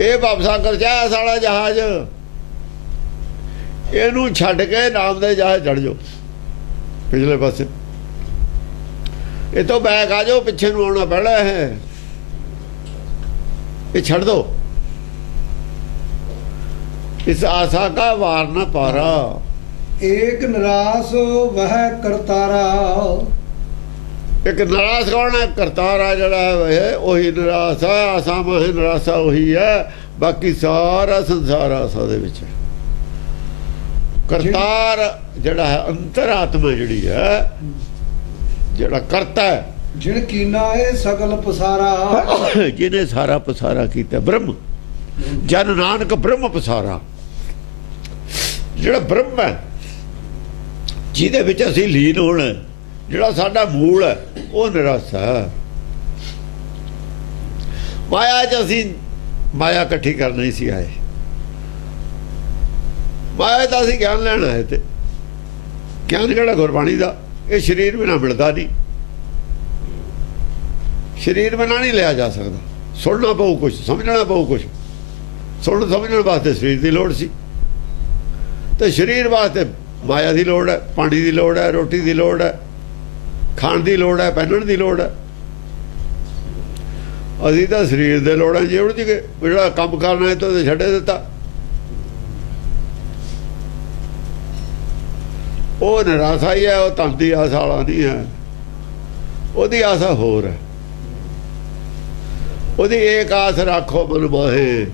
ਇਹ ਭਵਸਾਗਰ ਚ ਆਸਾ ਵਾਲਾ ਜਹਾਜ਼। ਇਹਨੂੰ ਛੱਡ ਕੇ ਨਾਮ ਦੇ ਜਹਾਜ਼ ਚੜ ਜਾਓ ਪਿਛਲੇ ਪਾਸੇ। ਇਹ ਤੋਂ ਬੈਕ ਆ ਜਾਓ, ਪਿੱਛੇ ਨੂੰ ਆਉਣਾ ਪੈਣਾ ਹੈ। ਇਹ ਛੱਡ दो। इस आशा का वार न पारा। एक निराश वह करतारा। एक निराश कौन है? करतारा जड़ा है वही निराश है। आशा में निराशा वही है। बाकी सारा संसार आशा दे विच है। करतार जड़ा है अंतरात्मा जड़ी है, जड़ा करता है, जिन कीना है सगल पसारा। जिन्हें सारा पसारा किया ब्रह्म। जन नानक ब्रह्म पसारा। ਜਿਹੜਾ ਬ੍ਰਹਮ ਹੈ ਜਿਹਦੇ ਵਿੱਚ ਅਸੀਂ ਲੀਨ ਹੋਣਾ, ਜਿਹੜਾ ਸਾਡਾ ਮੂਲ ਹੈ, ਉਹ ਨਿਰਾਸ਼ਾ ਹੈ। ਮਾਇਆ 'ਚ ਅਸੀਂ ਮਾਇਆ ਇਕੱਠੀ ਕਰਨ ਨਹੀਂ ਸੀ ਆਏ। ਮਾਇਆ ਦਾ ਅਸੀਂ ਗਿਆਨ ਲੈਣਾ ਹੈ। ਤੇ ਗਿਆਨ ਕਿਹੜਾ? ਗੁਰਬਾਣੀ ਦਾ। ਇਹ ਸਰੀਰ ਬਿਨਾਂ ਮਿਲਦਾ ਨਹੀਂ। ਸਰੀਰ ਬਿਨਾਂ ਨਹੀਂ ਲਿਆ ਜਾ ਸਕਦਾ। ਸੁਣਨਾ ਪਊ ਕੁਛ, ਸਮਝਣਾ ਪਊ ਕੁਛ। ਸੁਣਨ ਸਮਝਣ ਵਾਸਤੇ ਸਰੀਰ ਦੀ ਲੋੜ ਸੀ ਤੇ ਸਰੀਰ ਵਾਸਤੇ ਮਾਇਆ ਦੀ ਲੋੜ ਹੈ, ਪਾਣੀ ਦੀ ਲੋੜ ਹੈ, ਰੋਟੀ ਦੀ ਲੋੜ ਹੈ, ਖਾਣ ਦੀ ਲੋੜ ਹੈ, ਪਹਿਨਣ ਦੀ ਲੋੜ ਹੈ। ਅਸੀਂ ਤਾਂ ਸਰੀਰ ਦੇ ਲੋੜਾਂ ਜੇ ਉਲਝ ਗਏ। ਜਿਹੜਾ ਕੰਮ ਕਰਨਾ ਹੈ ਤਾਂ ਛੱਡੇ ਦਿੱਤਾ। ਉਹ ਨਿਰਾਸ਼ਾ ਹੀ ਹੈ। ਉਹ ਧਨ ਦੀ ਆਸਾ ਵਾਲਾ ਨਹੀਂ ਹੈ। ਉਹਦੀ ਆਸਾ ਹੋਰ ਹੈ। ਉਹਦੀ ਏਕ ਆਸ ਰੱਖੋ ਮਨ ਮਾਹੇ।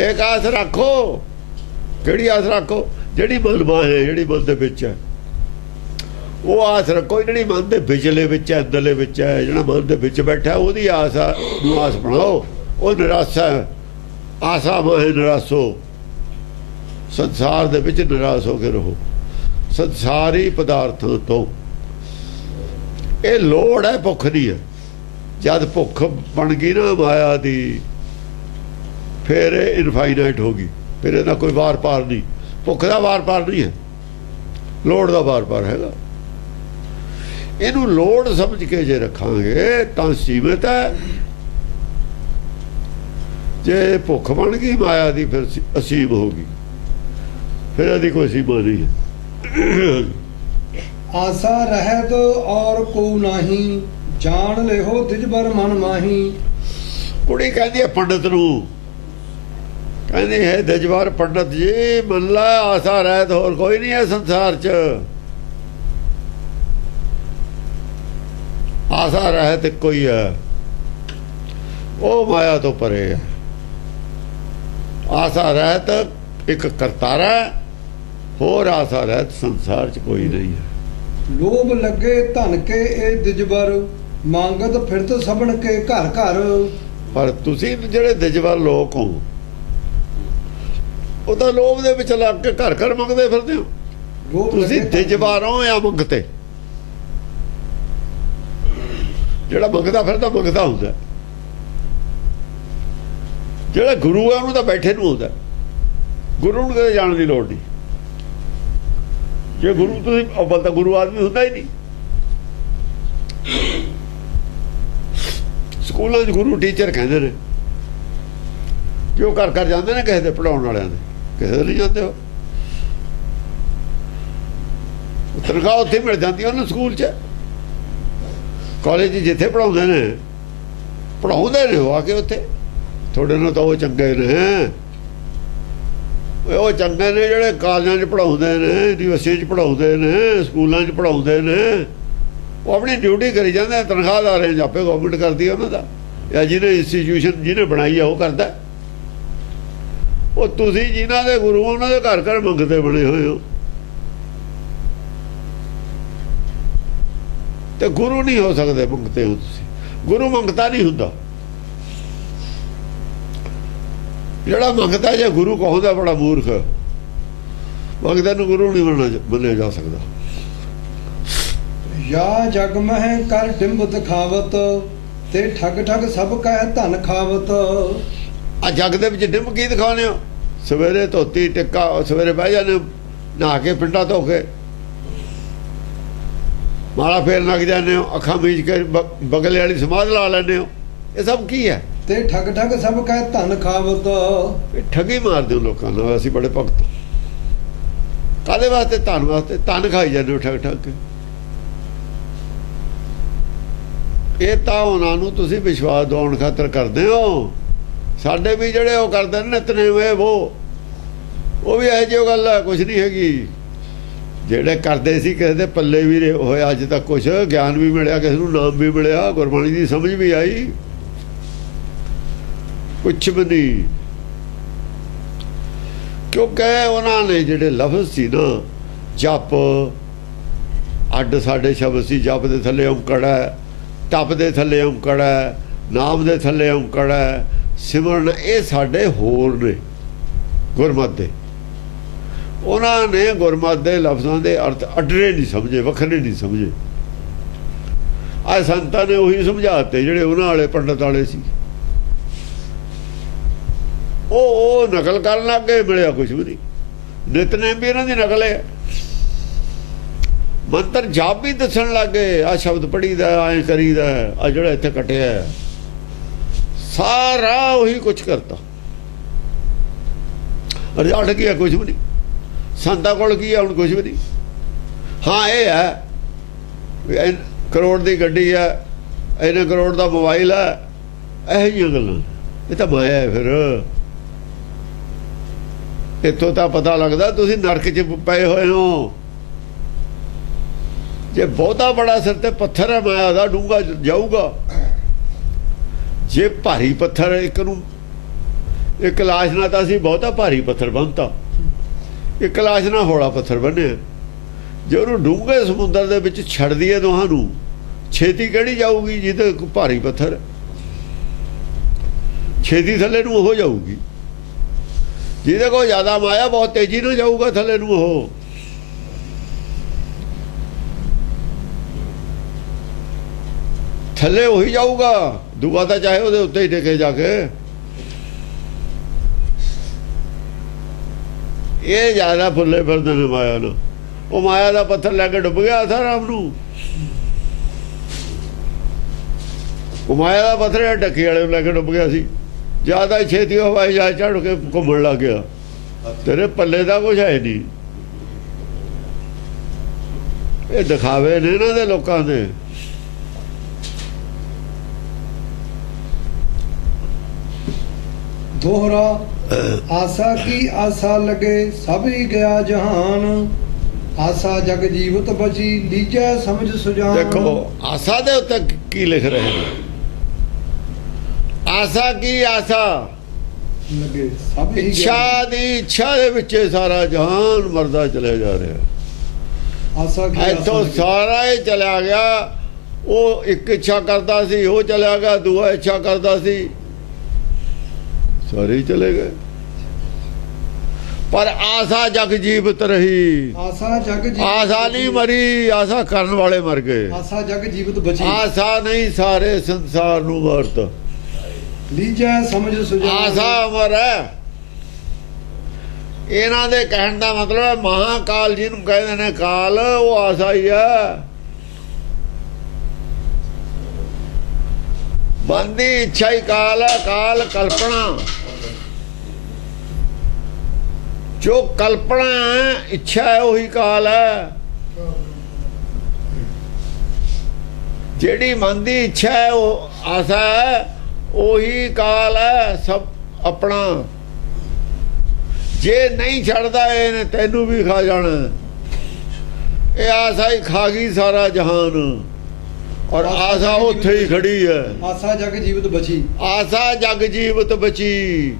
ਏਕ ਆਸ ਰੱਖੋ। ਕਿਹੜੀ ਆਸ ਰੱਖੋ? ਜਿਹੜੀ ਮਨ ਮਾਹੇ, ਜਿਹੜੀ ਮਨ ਦੇ ਵਿੱਚ ਹੈ, ਉਹ ਆਸ ਰੱਖੋ। ਜਿਹੜੀ ਮਨ ਦੇ ਵਿਚਲੇ ਵਿੱਚ ਹੈ, ਅੰਦਰਲੇ ਵਿੱਚ ਹੈ, ਜਿਹੜਾ ਮਨ ਦੇ ਵਿੱਚ ਬੈਠਾ, ਉਹਦੀ ਆਸ ਨੂੰ ਆਸ ਬਣਾਓ। ਉਹ ਨਿਰਾਸ਼ਾ ਹੈ। ਆਸਾ ਮਾਹੇ ਨਿਰਾਸ਼ੋ। ਸੰਸਾਰ ਦੇ ਵਿੱਚ ਨਿਰਾਸ਼ ਹੋ ਕੇ ਰਹੋ ਸੰਸਾਰੀ ਪਦਾਰਥਾਂ ਤੋਂ। ਇਹ ਲੋੜ ਹੈ, ਭੁੱਖ ਨਹੀਂ ਹੈ। ਜਦ ਭੁੱਖ ਬਣ ਗਈ ਨਾ ਮਾਇਆ ਦੀ, ਫਿਰ ਇਹ ਇਨਫਾਈਨਾਈਟ ਹੋ ਗਈ। ਫਿਰ ਇਹਦਾ ਕੋਈ ਵਾਰ ਪਾਰ ਨਹੀਂ। ਭੁੱਖ ਦਾ ਵਾਰ ਪਾਰ ਨਹੀਂ ਹੈ, ਲੋੜ ਦਾ ਵਾਰ ਪਾਰ ਹੈਗਾ। ਇਹਨੂੰ ਲੋੜ ਸਮਝ ਕੇ ਜੇ ਰੱਖਾਂਗੇ ਤਾਂ ਸੀਮਤ ਹੈ। ਜੇ ਭੁੱਖ ਬਣ ਗਈ ਮਾਇਆ ਦੀ, ਫਿਰ ਅਸੀਮ ਹੋ ਗਈ। ਫਿਰ ਇਹਦੀ ਕੋਈ ਸੀਮਾ ਨਹੀਂ ਹੈ। आशा रहत और को नाही। जान ले हो दिजबर मन माही। कुड़ी कहती है पंडित नू, कहती है दिजबर पंडित जी मन ला आशा रहत होर कोई नहीं है संसार च। आशा रहत कोई है, वो माया तो परे है। आशा रहत एक करतारा है, होर आशा रहत संसार च कोई नहीं है। लोभ लगे धन के ए दिजबर। मांगत फिरत सबन के घर घर। पर तुसी ਜਿਹੜੇ ਦਿਜਵਰ ਲੋਕ ਹੋ, ਉਹ ਤਾਂ ਲੋਭ ਦੇ ਵਿੱਚ ਲੱਗ ਕੇ ਘਰ ਘਰ ਮੰਗਦੇ ਫਿਰਦੇ ਹੋ। ਲੋਭ ਤੁਸੀਂ ਲੱਗੇ ਦਿਜਵਾਰੋਂ ਆ ਮੰਗਤੇ। ਜਿਹੜਾ ਮੰਗਦਾ ਫਿਰਦਾ ਮੰਗਦਾ ਹੁੰਦਾ, ਜਿਹੜਾ ਗੁਰੂ ਹੈ ਉਹਨੂੰ ਤਾਂ ਬੈਠੇ ਨੂੰ ਹੁੰਦਾ। ਗੁਰੂ ਨੂੰ ਕਦੇ ਜਾਣ ਦੀ ਲੋੜ ਨਹੀਂ। ਜੇ ਗੁਰੂ ਤੁਸੀਂ ਅਵਲ ਤਾਂ ਗੁਰੂ ਆਦਮੀ ਹੁੰਦਾ ਹੀ ਨਹੀਂ। ਸਕੂਲਾਂ 'ਚ ਗੁਰੂ ਟੀਚਰ ਕਹਿੰਦੇ ਨੇ, ਜੋ ਘਰ ਘਰ ਜਾਂਦੇ ਨੇ ਕਿਸੇ ਦੇ ਪੜਾਉਣ ਵਾਲਿਆਂ ਦੇ, ਕਿਸੇ ਦੇ ਨਹੀਂ ਜਾਂਦੇ। ਉਹ ਤਨਖਾਹ ਉੱਥੇ ਮਿਲ ਜਾਂਦੀ ਉਹਨੂੰ ਸਕੂਲ 'ਚ, ਕਾਲਜ 'ਚ ਜਿੱਥੇ ਪੜਾਉਂਦੇ ਨੇ, ਪੜਾਉਂਦੇ ਨੇ ਉਹ ਆ ਕੇ ਉੱਥੇ। ਤੁਹਾਡੇ ਨਾਲ ਤਾਂ ਉਹ ਚੰਗੇ ਨੇ, ਉਹ ਚੰਗੇ ਨੇ ਜਿਹੜੇ ਕਾਲਜਾਂ 'ਚ ਪੜਾਉਂਦੇ ਨੇ, ਯੂਨੀਵਰਸਿਟੀ 'ਚ ਪੜਾਉਂਦੇ ਨੇ, ਸਕੂਲਾਂ 'ਚ ਪੜਾਉਂਦੇ ਨੇ। ਉਹ ਆਪਣੀ ਡਿਊਟੀ ਕਰੀ ਜਾਂਦੇ। ਤਨਖਾਹਦਾਰ ਰੇਂਜ ਆਪੇ ਗਵਰਨਮੈਂਟ ਕਰਦੀ ਹੈ ਉਹਨਾਂ ਦਾ, ਜਾਂ ਜਿਹਨੇ ਇੰਸਟੀਟਿਊਸ਼ਨ ਜਿਹਨੇ ਬਣਾਈ ਆ ਉਹ ਕਰਦਾ। ਉਹ ਤੁਸੀਂ ਜਿਨ੍ਹਾਂ ਦੇ ਗੁਰੂ ਉਹਨਾਂ ਦੇ ਘਰ ਘਰ ਮੰਗਤੇ ਬਣੇ ਹੋਏ ਹੋ, ਤੇ ਗੁਰੂ ਨਹੀਂ ਹੋ ਸਕਦੇ ਮੰਗਤੇ ਹੋ ਤੁਸੀਂ। ਗੁਰੂ ਮੰਗਤਾ ਨਹੀਂ ਹੁੰਦਾ। ਜਿਹੜਾ ਮੰਗਤਾ ਜੇ ਗੁਰੂ ਕਹੋਦਾ ਬੜਾ ਮੂਰਖ। ਮੰਗਦੇ ਨੂੰ ਗੁਰੂ ਨਹੀਂ ਮੰਨਿਆ ਜਾ ਸਕਦਾ। ਯਾ ਜਗ ਮਹਿ ਕਰ ਡਿੰਬ ਦਿਖਾਵਤ, ਤੇ ਠੱਗ ਠੱਗ ਸਭ ਕਹਿ ਧਨ ਖਾਵਤ। ਆ ਜੱਗ ਦੇ ਵਿੱਚ ਡਿੰਬ ਕੀ ਦਿਖਾਉਂਦੇ ਹੋ? ਸਵੇਰੇ ਧੋਤੀ ਟਿੱਕਾ, ਸਵੇਰੇ ਬਹਿ ਜਾਂਦੇ ਨਹਾ ਕੇ ਪਿੰਡਾਂ ਧੋ ਕੇ, ਮਾਲਾ ਫੇਰ ਲੱਗ ਜਾਂਦੇ ਹੋ, ਅੱਖਾਂ ਮੀਚ ਕੇ ਬਗਲੇ ਵਾਲੀ ਸਮਾਧ ਲਾ ਲੈਂਦੇ ਹੋ। ਇਹ ਸਭ ਕੀ ਹੈ? ਤੇ ਠੱਗ ਠੱਗ ਸਭ ਕਹਿ ਧਨ ਖਾਵਤ। ਇਹ ਠੱਗੀ ਮਾਰਦੇ ਹੋ ਲੋਕਾਂ ਨਾਲ। ਅਸੀਂ ਬੜੇ ਭਗਤ। ਕਾਹਦੇ ਵਾਸਤੇ? ਧਨ ਵਾਸਤੇ। ਧਨ ਖਾਈ ਜਾਂਦੇ ਹੋ ਠੱਗ ਠੱਗ ਕੇ। ਇਹ ਤਾਂ ਉਹਨਾਂ ਨੂੰ ਤੁਸੀਂ ਵਿਸ਼ਵਾਸ ਦਿਵਾਉਣ ਖਾਤਰ ਕਰਦੇ ਹੋ। ਸਾਡੇ ਵੀ ਜਿਹੜੇ ਉਹ ਕਰਦੇ ਨੇ ਨਿਤਨੇਮ, ਉਹ ਵੀ ਇਹੋ ਜਿਹੀ ਗੱਲ ਹੈ, ਕੁਛ ਨਹੀਂ ਹੈਗੀ। ਜਿਹੜੇ ਕਰਦੇ ਸੀ ਕਿਸੇ ਦੇ ਪੱਲੇ ਵੀ ਹੋਇਆ ਅੱਜ ਤੱਕ, ਕੁਛ ਗਿਆਨ ਵੀ ਮਿਲਿਆ, ਕਿਸੇ ਨੂੰ ਨਾਮ ਵੀ ਮਿਲਿਆ, ਗੁਰਬਾਣੀ ਦੀ ਸਮਝ ਵੀ ਆਈ, ਕੁਛ ਵੀ ਨਹੀਂ। ਕਿਉਂਕਿ ਉਹਨਾਂ ਨੇ ਜਿਹੜੇ ਲਫ਼ਜ਼ ਸੀ ਨਾ, ਜਪ ਅੱਡ ਸਾਡੇ ਸ਼ਬਦ ਸੀ। ਜਪ ਦੇ ਥੱਲੇ ਔਂਕੜ ਹੈ, ਤਪ ਦੇ ਥੱਲੇ ਔਂਕੜ ਹੈ, ਨਾਮ ਦੇ ਥੱਲੇ ਔਂਕੜ ਹੈ, ਸਿਮਰਨ, ਇਹ ਸਾਡੇ ਹੋਰ ਨੇ ਗੁਰਮਤਿ ਦੇ। ਉਹਨਾਂ ਨੇ ਗੁਰਮਤਿ ਦੇ ਲਫ਼ਜ਼ਾਂ ਦੇ ਅਰਥ ਅੱਡਰੇ ਨਹੀਂ ਸਮਝੇ, ਵੱਖਰੇ ਨਹੀਂ ਸਮਝੇ। ਆਹ ਸੰਤਾਂ ਨੇ ਉਹੀ ਸਮਝਾਤੇ ਜਿਹੜੇ ਉਹਨਾਂ ਵਾਲੇ ਪੰਡਤ ਵਾਲੇ ਸੀ। ਉਹ ਨਕਲ ਕਰਨ ਲੱਗ ਗਏ, ਮਿਲਿਆ ਕੁਛ ਵੀ ਨਹੀਂ। ਨਿਤਨੇਮ ਵੀ ਇਹਨਾਂ ਦੀ ਨਕਲ ਹੈ। ਮੰਤਰ ਜਾਪ ਵੀ ਦੱਸਣ ਲੱਗ ਗਏ, ਆਹ ਸ਼ਬਦ ਪੜੀਦਾ, ਐਂ ਕਰੀਦਾ, ਆ ਜਿਹੜਾ ਇੱਥੇ ਕੱਟਿਆ ਸਾਰਾ ਉਹੀ ਕੁਛ ਕਰਤਾ। ਰਿਜ਼ਲਟ ਕੀ ਹੈ? ਕੁਛ ਵੀ ਨਹੀਂ। ਸੰਤਾਂ ਕੋਲ ਕੀ ਹੈ? ਹੁਣ ਕੁਛ ਵੀ ਨਹੀਂ। ਹਾਂ ਇਹ ਹੈ ਕਰੋੜ ਦੀ ਗੱਡੀ ਹੈ, ਇੰਨੇ ਕਰੋੜ ਦਾ ਮੋਬਾਈਲ ਹੈ, ਇਹੋ ਜਿਹੀਆਂ ਗੱਲਾਂ। ਇਹ ਤਾਂ ਮਾਇਆ ਹੈ। ਫਿਰ ਇੱਥੋਂ ਤਾਂ ਪਤਾ ਲੱਗਦਾ ਤੁਸੀਂ ਨਰਕ 'ਚ ਪਏ ਹੋਏ ਹੋ। ਜੇ ਬਹੁਤਾ ਬੜਾ ਸਿਰ ਤੇ ਪੱਥਰ ਹੈ ਮਾਇਆ ਦਾ, ਡੂੰਘਾ ਜਾਊਗਾ। ਜੇ ਭਾਰੀ ਪੱਥਰ ਇੱਕ ਨੂੰ, ਇੱਕ ਲਾਸ਼ ਨਾਲ ਤਾਂ ਅਸੀਂ ਬਹੁਤਾ ਭਾਰੀ ਪੱਥਰ ਬੰਨਤਾ, ਇੱਕ ਲਾਸ਼ ਨਾਲ ਹੌਲਾ ਪੱਥਰ ਬੰਨਿਆ। ਜੇ ਉਹਨੂੰ ਡੂੰਘੇ ਸਮੁੰਦਰ ਦੇ ਵਿੱਚ ਛੱਡ ਦਈਏ ਦੋਹਾਂ ਨੂੰ, ਛੇਤੀ ਕਿਹੜੀ ਜਾਊਗੀ? ਜਿਹਦੇ ਭਾਰੀ ਪੱਥਰ ਛੇਤੀ ਥੱਲੇ ਨੂੰ ਹੋ ਜਾਊਗੀ। ਜਿਹਦੇ ਕੋਲ ਜ਼ਿਆਦਾ ਮਾਇਆ ਬਹੁਤ ਤੇਜ਼ੀ ਨਾਲ ਜਾਊਗਾ ਥੱਲੇ ਨੂੰ। ਉਹ ਥੱਲੇ ਉਹੀ ਜਾਊਗਾ, ਦੂਆ ਤਾਂ ਚਾਹੇ ਉਹਦੇ ਉੱਤੇ ਹੀ ਟਿਕੇ ਜਾ ਕੇ। ਇਹ ਜ਼ਿਆਦਾ ਫੁੱਲੇ ਫਿਰਦੇ ਨੇ ਮਾਇਆ ਨੂੰ। ਉਹ ਮਾਇਆ ਦਾ ਪੱਥਰ ਲੈ ਕੇ ਡੁੱਬ ਗਿਆ ਸਾਰਾ ਰਾਮ ਨੂੰ। ਉਹ ਮਾਇਆ ਦਾ ਪੱਥਰ ਢੱਕੀ ਵਾਲੇ ਨੂੰ ਲੈ ਕੇ ਡੁੱਬ ਗਿਆ ਸੀ। ਜ਼ਿਆਦਾ ਛੇਤੀ ਹਵਾਈ ਜਹਾਜ਼ ਚੜ੍ਹ ਕੇ ਘੁੰਮਣ ਲੱਗ ਗਿਆ। ਤੇਰੇ ਪੱਲੇ ਦਾ ਕੁਛ ਹੈ ਨਹੀਂ। ਇਹ ਦਿਖਾਵੇ ਨੇ ਇਹਨਾਂ ਦੇ ਲੋਕਾਂ ਦੇ। ਦੋਹਰਾ ਆਸਾ ਕੀ ਆਸਾ ਲਗੇ ਸਭ ਹੀ ਗਿਆ ਜਹਾਨ। ਆਸਾ ਜਗ ਜੀਵਤ ਬਚੀ ਲੀਜੈ ਸਮਝ ਸੁਜਾਨ। ਦੇਖੋ ਆਸਾ ਦੇ ਉੱਤੇ ਕੀ ਲਿਖ ਰਹੇ ਨੇ। ਆਸਾ ਕੀ ਆਸਾ ਲਗੇ ਸਭ ਹੀ ਇੱਛਾ ਦੀ ਇੱਛਾ ਦੇ ਵਿੱਚ ਸਾਰਾ ਜਹਾਨ ਮਰਦਾ ਚਲੇ ਜਾ ਰਿਹਾ। ਆਸਾ ਕੀ ਇੱਥੋਂ ਸਾਰਾ ਹੀ ਚਲਾ ਗਿਆ। ਉਹ ਇੱਕ ਇੱਛਾ ਕਰਦਾ ਸੀ, ਉਹ ਚਲਾ ਗਿਆ। ਦੂਆ ਇੱਛਾ ਕਰਦਾ ਸੀ, ਸਾਰੇ ਚਲੇ ਗਏ। ਪਰ ਆਸਾ ਜਗ ਜੀਵਤ ਰਹੀ। ਆਸਾ ਜਗ ਜੀਵਤ ਆਸਾ ਨਹੀਂ ਮਰੀ, ਆਸਾ ਕਰਨ ਵਾਲੇ ਮਰ ਗਏ। ਆਸਾ ਜਗ ਜੀਵਤ ਬਚੀ। ਆਸਾ ਨਹੀਂ ਸਾਰੇ ਸੰਸਾਰ ਨੂੰ ਵਰਤ। ਲੀਜੈ ਸਮਝ ਸੁਝਾਨ। ਆਸਾ ਅਮਰ ਹੈ। ਇਹਨਾਂ ਦੇ ਕਹਿਣ ਦਾ ਮਤਲਬ ਹੈ ਮਹਾਕਾਲ ਜਿਹਨੂੰ ਕਹਿੰਦੇ ਨੇ ਕਾਲ, ਉਹ ਆਸਾ ਹੀ ਹੈ। ਮਨ ਦੀ ਇੱਛਾ ਹੀ ਕਾਲ ਹੈ। ਕਾਲ ਕਲਪਨਾ, ਜੋ ਕਲਪਨਾ ਹੈ, ਇੱਛਾ ਹੈ, ਉਹੀ ਕਾਲ ਹੈ। ਜਿਹੜੀ ਮਨ ਦੀ ਇੱਛਾ ਹੈ ਉਹ ਆਸਾ ਹੈ, ਉਹੀ ਕਾਲ ਹੈ। ਸਭ ਆਪਣਾ ਜੇ ਨਹੀਂ ਛੱਡਦਾ ਇਹਨੇ ਤੈਨੂੰ ਵੀ ਖਾ ਜਾਣਾ। ਇਹ ਆਸਾ ਹੀ ਖਾ ਗਈ ਸਾਰਾ ਜਹਾਨ, ਔਰ ਆਸਾ ਉੱਥੇ ਹੀ ਖੜੀ ਹੈ। ਆਸਾ ਜਗ ਜੀਵਤ ਬਚੀ। ਆਸਾ ਜਗ ਜੀਵਤ ਬਚੀ।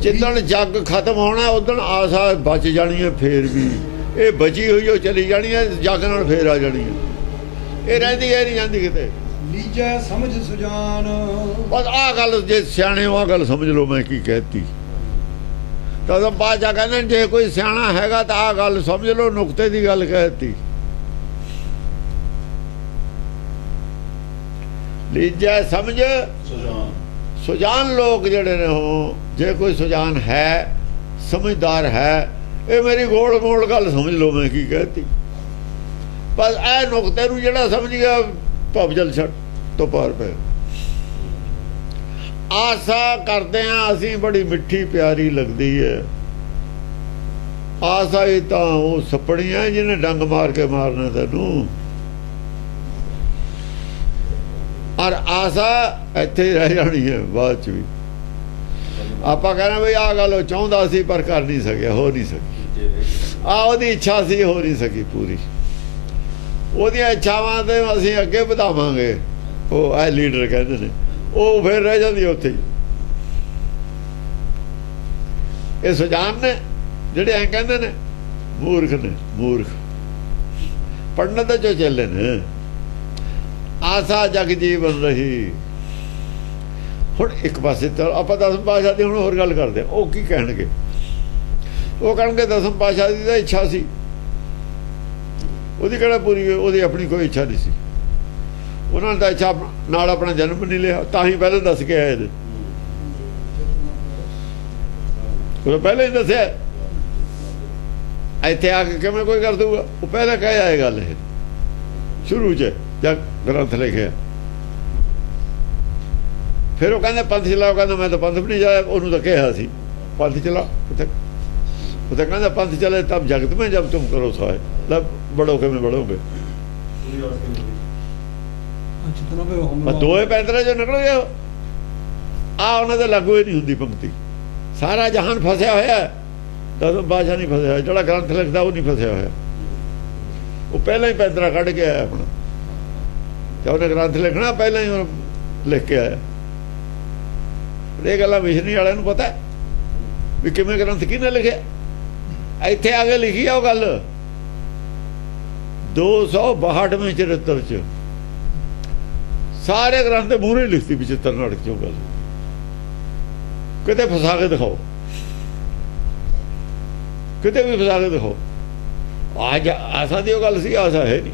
ਜਿੱਦਣ ਜੱਗ ਖਤਮ ਹੋਣਾ ਉਦਣ ਆਸਾ ਬਚ ਜਾਣੀ ਹੈ। ਫੇਰ ਵੀ ਇਹ ਬਚੀ ਹੋਈ ਉਹ ਚਲੀ ਜਾਣੀ ਹੈ, ਜੱਗ ਨਾਲ ਫੇਰ ਆ ਜਾਣੀ ਹੈ। ਇਹ ਰਹਿੰਦੀ ਹੈ, ਨਹੀਂ ਜਾਂਦੀ ਕਿਤੇ। ਲੀਜੈ ਸਮਝ ਸੁਝਾਨ। ਬਸ ਆਹ ਗੱਲ ਜੇ ਸਿਆਣੇ ਹੋ, ਆਹ ਗੱਲ ਸਮਝ ਲਓ ਮੈਂ ਕੀ ਕਹਿਤੀ। ਤਾਂ ਬਾਜਾ ਕਹਿੰਦੇ ਜੇ ਕੋਈ ਸਿਆਣਾ ਹੈਗਾ ਤਾਂ ਆਹ ਗੱਲ ਸਮਝ ਲਓ, ਨੁਕਤੇ ਦੀ ਗੱਲ ਕਹਿਤੀ। ਲੀਜੈ ਸਮਝ ਸੁਜਾਨ ਲੋਕ ਜਿਹੜੇ ਨੇ ਹੋ, ਜੇ ਕੋਈ ਸੁਜਾਨ ਹੈ, ਸਮਝਦਾਰ ਹੈ, ਇਹ ਮੇਰੀ ਗੋਲ ਮੋਲ ਗੱਲ ਸਮਝ ਲਓ ਮੈਂ ਕੀ ਕਹਿਤੀ। ਬਸ ਇਹ ਨੁਕਤੇ ਨੂੰ ਜਿਹੜਾ ਸਮਝ ਗਿਆ ਭਵਜਲ ਛੱਡ ਤੋਂ ਪਾਰ ਪੈ। ਆਸਾ ਕਰਦੇ ਆ ਅਸੀਂ, ਬੜੀ ਮਿੱਠੀ ਪਿਆਰੀ ਲੱਗਦੀ ਹੈ। ਆਸਾ ਹੀ ਤਾਂ ਉਹ ਸਪੜੀਆਂ ਜਿਹਨੇ ਡੰਗ ਮਾਰ ਕੇ ਮਾਰਨਾ ਤੈਨੂੰ। ਔਰ ਆਸਾ ਇੱਥੇ ਹੀ ਰਹਿ ਜਾਣੀ ਹੈ ਬਾਅਦ ਚ ਵੀ। ਆਪਾਂ ਕਹਿੰਦੇ ਬਈ ਆਹ ਗੱਲ ਉਹ ਚਾਹੁੰਦਾ ਸੀ ਪਰ ਕਰ ਨਹੀਂ ਸਕਿਆ, ਹੋ ਨਹੀਂ ਸਕੀ। ਉਹਦੀ ਇੱਛਾ ਸੀ, ਹੋ ਨਹੀਂ ਸਕੀ ਪੂਰੀ। ਉਹਦੀਆਂ ਇੱਛਾਵਾਂ ਤੇ ਅਸੀਂ ਅੱਗੇ ਵਧਾਵਾਂਗੇ, ਉਹ ਇਹ ਲੀਡਰ ਕਹਿੰਦੇ ਨੇ, ਉਹ ਫਿਰ ਰਹਿ ਜਾਂਦੀ ਉੱਥੇ ਹੀ। ਇਹ ਸੁਜਾਨ ਨੇ ਜਿਹੜੇ ਐਂ ਕਹਿੰਦੇ ਨੇ, ਮੂਰਖ ਨੇ, ਮੂਰਖ। ਪੜ੍ਹਨ ਦੇ ਜੋ ਚੱਲੇ ਨੇ। ਆਸਾ ਜਗ ਜੀਵਨ ਰਹੀ। ਹੁਣ ਇੱਕ ਪਾਸੇ ਤਾਂ ਆਪਾਂ ਦਸਮ ਪਾਤਸ਼ਾਹ ਦੀ ਹੁਣ ਹੋਰ ਗੱਲ ਕਰਦੇ ਹਾਂ। ਉਹ ਕੀ ਕਹਿਣਗੇ? ਉਹ ਕਹਿਣਗੇ ਦਸਮ ਪਾਤਸ਼ਾਹ ਦੀ ਤਾਂ ਇੱਛਾ ਸੀ, ਉਹਦੀ ਕਿਹੜਾ ਪੂਰੀ ਹੋਈ? ਉਹਦੀ ਆਪਣੀ ਕੋਈ ਇੱਛਾ ਨਹੀਂ ਸੀ। ਉਹਨਾਂ ਨੇ ਤਾਂ ਇੱਛਾ ਨਾਲ ਆਪਣਾ ਜਨਮ ਨਹੀਂ ਲਿਆ, ਤਾਂ ਹੀ ਪਹਿਲਾਂ ਦੱਸ ਕੇ ਆਏ ਨੇ। ਉਹ ਪਹਿਲਾਂ ਹੀ ਦੱਸਿਆ, ਇੱਥੇ ਆ ਕੇ ਕਿਵੇਂ ਕੋਈ ਕਰ ਦੂਗਾ? ਉਹ ਪਹਿਲਾਂ ਕਹਿ ਆਏ ਗੱਲ ਇਹ ਸ਼ੁਰੂ 'ਚ ਜਦ ਗ੍ਰੰਥ ਲਿਖਿਆ। ਫਿਰ ਉਹ ਕਹਿੰਦੇ ਪੰਥ ਚਲਾਓ, ਕਹਿੰਦਾ ਮੈਂ ਤਾਂ ਪੰਥ ਵੀ ਨਹੀਂ ਜਾਇਆ। ਉਹਨੂੰ ਤਾਂ ਕਿਹਾ ਸੀ ਪੰਥ ਚਲਾ, ਉਹ ਤਾਂ ਕਹਿੰਦਾ ਪੰਥ ਚਲੇ ਤਬ ਜਗਤ में जब तुम करो सहाय, तब बढ़ोगे में बढ़ोगे। ਦੋਏ ਪੈਂਤਰੇ ਜੋ ਨਿਕਲ ਗਏ ਆ, ਉਹਨਾਂ ਦੇ ਲਾਗੂ ਹੀ ਨਹੀਂ ਹੁੰਦੀ ਪੰਕਤੀ। ਸਾਰਾ ਜਹਾਨ ਫਸਿਆ ਹੋਇਆ, ਦਸਮ ਪਾਤਸ਼ਾਹ ਨਹੀਂ ਫਸਿਆ। ਜਿਹੜਾ ਗ੍ਰੰਥ ਲਿਖਦਾ ਉਹ ਨਹੀਂ ਫਸਿਆ ਹੋਇਆ। ਉਹ ਪਹਿਲਾਂ ਹੀ ਪੈਂਤਰਾ ਕੱਢ ਕੇ ਆਇਆ ਆਪਣਾ, ਤੇ ਉਹਨੇ ਗ੍ਰੰਥ ਲਿਖਣਾ ਪਹਿਲਾਂ ਹੀ ਲਿਖ ਕੇ ਆਇਆ। ਇਹ ਗੱਲਾਂ ਮਿਸ਼ਨਰੀ ਵਾਲਿਆਂ ਨੂੰ ਪਤਾ ਵੀ ਕਿਵੇਂ ਗ੍ਰੰਥ ਕਿਹਨੇ ਲਿਖਿਆ। ਇੱਥੇ ਆ ਕੇ ਲਿਖੀ ਆ ਉਹ ਗੱਲ 262ਵੇਂ ਚਰਿੱਤਰ 'ਚ। ਸਾਰੇ ਗ੍ਰੰਥ ਦੇ ਮੂਹਰੇ ਲਿਖਤੀ 75 ਨਾਟਕ 'ਚ ਉਹ ਗੱਲ। ਕਿਤੇ ਫਸਾ ਕੇ ਦਿਖਾਓ, ਕਿਤੇ ਵੀ ਫਸਾ ਕੇ ਦਿਖਾਓ। ਅੱਜ ਆਸਾ ਦੀ ਉਹ ਗੱਲ ਸੀ, ਆਸਾ ਹੈ ਨਹੀਂ।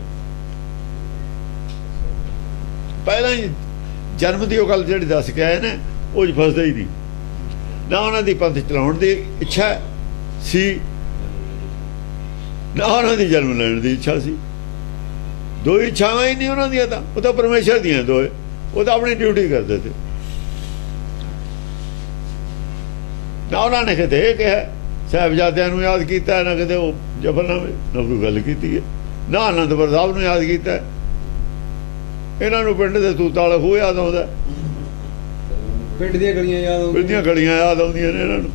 ਪਹਿਲਾਂ ਹੀ ਜਨਮ ਦੀ ਉਹ ਗੱਲ ਜਿਹੜੀ ਦੱਸ ਕੇ ਆਏ ਨੇ, ਉਹ 'ਚ ਫਸਦਾ ਹੀ ਨਹੀਂ। ਨਾ ਉਹਨਾਂ ਦੀ ਪੰਥ ਚਲਾਉਣ ਦੀ ਇੱਛਾ ਸੀ, ਨਾ ਉਹਨਾਂ ਦੀ ਜਨਮ ਲੈਣ ਦੀ ਇੱਛਾ ਸੀ। ਦੋ ਇੱਛਾਵਾਂ ਹੀ ਨਹੀਂ ਉਹਨਾਂ ਦੀਆਂ। ਤਾਂ ਉਹ ਤਾਂ ਪਰਮੇਸ਼ਰ ਦੀਆਂ ਦੋਏ, ਉਹ ਤਾਂ ਆਪਣੀ ਡਿਊਟੀ ਕਰਦੇ ਤੇ। ਨਾ ਉਹਨਾਂ ਨੇ ਕਿਤੇ ਇਹ ਕਿਹਾ ਸਾਹਿਬਜ਼ਾਦਿਆਂ ਨੂੰ ਯਾਦ ਕੀਤਾ, ਨਾ ਕਿਤੇ ਉਹ ਜ਼ਫਰਨਾਮੇ ਨਾ ਕੋਈ ਗੱਲ ਕੀਤੀ ਹੈ, ਨਾ ਆਨੰਦਪੁਰ ਸਾਹਿਬ ਨੂੰ ਯਾਦ ਕੀਤਾ। ਇਹਨਾਂ ਨੂੰ ਪਿੰਡ ਦੇ ਤੂਤਾਲ ਖੂਹ ਯਾਦ ਆਉਂਦਾ, ਪਿੰਡ ਦੀਆਂ ਗਲੀਆਂ ਯਾਦ ਆਉਂਦੀਆਂ, ਪਿੰਡ ਦੀਆਂ ਗਲੀਆਂ ਯਾਦ ਆਉਂਦੀਆਂ ਨੇ ਇਹਨਾਂ ਨੂੰ।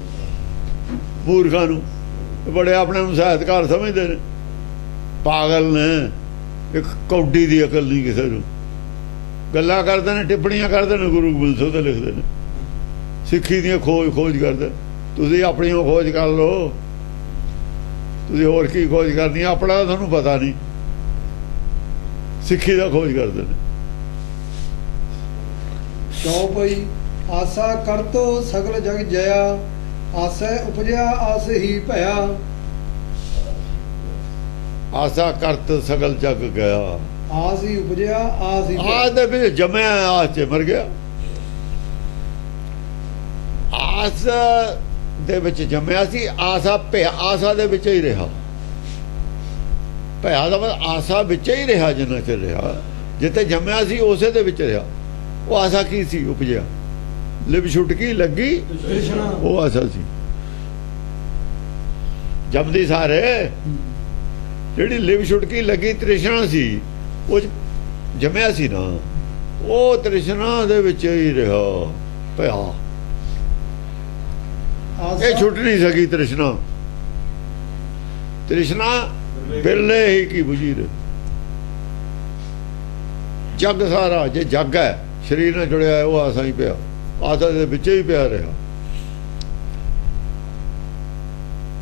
ਮੂਰਖਾਂ ਨੂੰ ਬੜੇ ਆਪਣੇ ਨੂੰ ਸਾਹਿਤਕਾਰ ਸਮਝਦੇ ਨੇ, ਪਾਗਲ ਨੇ। ਇੱਕ ਕੌਡੀ ਦੀ ਅਕਲ ਨਹੀਂ ਕਿਸੇ ਨੂੰ। ਗੱਲਾਂ ਕਰਦੇ ਨੇ, ਟਿੱਪਣੀਆਂ ਕਰਦੇ ਨੇ, ਗੁਰੂ ਗੋਬਿੰਦ ਸਿੰਘ ਤੇ ਲਿਖਦੇ ਨੇ, ਸਿੱਖੀ ਦੀਆਂ ਖੋਜ ਕਰਦੇ। ਤੁਸੀਂ ਆਪਣੀਆਂ ਖੋਜ ਕਰ ਲਓ, ਤੁਸੀਂ ਹੋਰ ਕੀ ਖੋਜ ਕਰਨੀ? ਆਪਣਾ ਤਾਂ ਤੁਹਾਨੂੰ ਪਤਾ ਨਹੀਂ, ਸਿੱਖੀ ਦਾ ਖੋਜ ਕਰਦੇ ਨੇ। ਕਿਉਂ ਭਈ ਆਸਾ ਕਰਤੋ ਸਗਲ ਜਗ ਜਇਆ, ਆਸੈ ਉਪਜਿਆ ਆਸ ਹੀ ਭਇਆ। ਆਸਾ ਕਰਤ ਸਗਲ ਜਗ ਗਿਆ। ਆਸ ਹੀ ਉਪਜਿਆ ਆਸ ਹੀ ਆਸ ਦੇ ਵਿੱਚ ਜੰਮਿਆ, ਆਸ 'ਚ ਮਰ ਗਿਆ। ਆਸ ਦੇ ਵਿੱਚ ਜੰਮਿਆ ਸੀ, ਆਸਾ ਭਿਆ, ਆਸਾ ਦੇ ਵਿੱਚ ਹੀ ਰਿਹਾ। ਭਿਆ ਦਾ ਮਤਲਬ ਆਸਾ ਵਿੱਚ ਹੀ ਰਿਹਾ, ਜਿੰਨਾ ਚਿਰ ਰਿਹਾ। ਜਿੱਥੇ ਜੰਮਿਆ ਸੀ ਉਸੇ ਦੇ ਵਿੱਚ ਰਿਹਾ। ਉਹ ਆਸਾ ਕੀ ਸੀ? ਉਪਜਿਆ। ਲਿਵ ਛੁਟਕੀ ਲੱਗੀ, ਤ੍ਰਿਸ਼ਨਾ। ਉਹ ਆਸਾ ਸੀ। ਜੰਮਦੀ ਸਾਰੇ ਜਿਹੜੀ ਲਿਵ ਛੁਟਕੀ ਲੱਗੀ ਤ੍ਰਿਸ਼ਨਾ ਸੀ, ਉਹ 'ਚ ਜੰਮਿਆ ਸੀ ਨਾ, ਉਹ ਤ੍ਰਿਸ਼ਨਾ ਦੇ ਵਿੱਚ ਹੀ ਰਿਹਾ ਭਿਆ। ਇਹ ਛੁੱਟ ਨਹੀਂ ਸਕੀ ਤ੍ਰਿਸ਼ਨਾ। ਤ੍ਰਿਸ਼ਨਾ ਬਿਰਲੇ ਹੀ ਕੀ ਬੁਝੀ ਰੇ। ਜਗ ਸਾਰਾ ਜੇ ਜਗ ਹੈ, ਸਰੀਰ ਨਾਲ ਜੁੜਿਆ, ਉਹ ਆਸਾ ਹੀ ਪਿਆ, ਆਸਾ ਦੇ ਵਿੱਚ ਹੀ ਪਿਆ ਰਿਹਾ।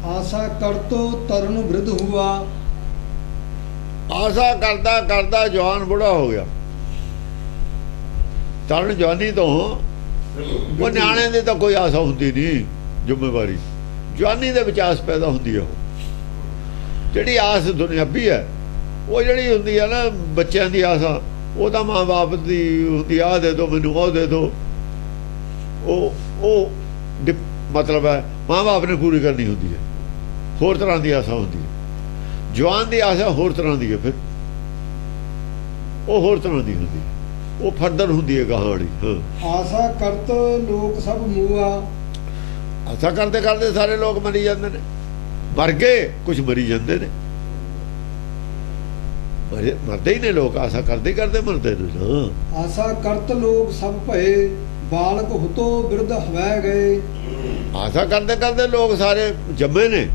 ਆਸਾ ਕਰਤੋ ਤਰਨ ਬ੍ਰਿਧ ਹੁਆ। ਆਸਾ ਕਰਦਾ ਕਰਦਾ ਜਵਾਨ ਬੁੜਾ ਹੋ ਗਿਆ। ਤਰਨ ਜਵਾਨੀ ਤੋਂ ਉਹ ਨਿਆਣੇ ਦੀ ਤਾਂ ਕੋਈ ਆਸਾ ਹੁੰਦੀ ਨਹੀਂ, ਜ਼ਿੰਮੇਵਾਰੀ। ਜਵਾਨੀ ਦੇ ਵਿੱਚ ਆਸ ਪੈਦਾ ਹੁੰਦੀ ਹੈ। ਉਹ ਜਿਹੜੀ ਆਸ ਦੁਨਿਆਵੀ ਹੈ, ਉਹ ਜਿਹੜੀ ਹੁੰਦੀ ਹੈ ਨਾ ਬੱਚਿਆਂ ਦੀ ਆਸਾ, ਉਹ ਤਾਂ ਮਾਂ ਬਾਪ ਦੀ ਹੁੰਦੀ, ਆਹ ਦੇ ਦਿਓ ਮੈਨੂੰ, ਉਹ ਦੇ ਦਿਓ। ਉਹ ਮਤਲਬ ਹੈ ਮਾਂ ਬਾਪ ਨੇ ਪੂਰੀ ਕਰਨੀ ਹੁੰਦੀ ਹੈ। ਹੋਰ ਤਰ੍ਹਾਂ ਦੀ ਆਸਾ ਹੁੰਦੀ ਹੈ। ਜਵਾਨ ਦੀ ਆਸਾ ਹੋਰ ਤਰ੍ਹਾਂ ਦੀ ਹੈ। ਫਿਰ ਉਹ ਹੋਰ ਤਰ੍ਹਾਂ ਦੀ ਹੁੰਦੀ ਹੈ, ਉਹ ਫਰਦਰ ਹੁੰਦੀ ਹੈ ਗਾਹਾਂ ਵਾਲੀ। ਹਾਂ, ਆਸਾ ਕਰਤ ਲੋਕ ਸਭ ਮੂਆ। ਆਸਾ ਕਰਦੇ ਕਰਦੇ ਸਾਰੇ ਲੋਕ ਮਰੀ ਜਾਂਦੇ ਨੇ। ਮਰ ਗਏ, ਕੁਝ ਮਰੀ ਜਾਂਦੇ ਨੇ। ਮਰਦੇ ਹੀ ਨੇ ਲੋਕ, ਆਸਾ ਕਰਦੇ ਕਰਦੇ ਮਰਦੇ ਨੇ ਨਾ। ਆਸਾ ਕਰਤ ਲੋਕ ਸਭ ਭਏ, ਬਾਲਕ ਹੁਤੋ ਬਿਰਧ ਹਵੈ ਗਏ। ਆਸਾ ਕਰਦੇ ਕਰਦੇ ਲੋਕ ਸਾਰੇ ਜੰਮੇ ਨੇ,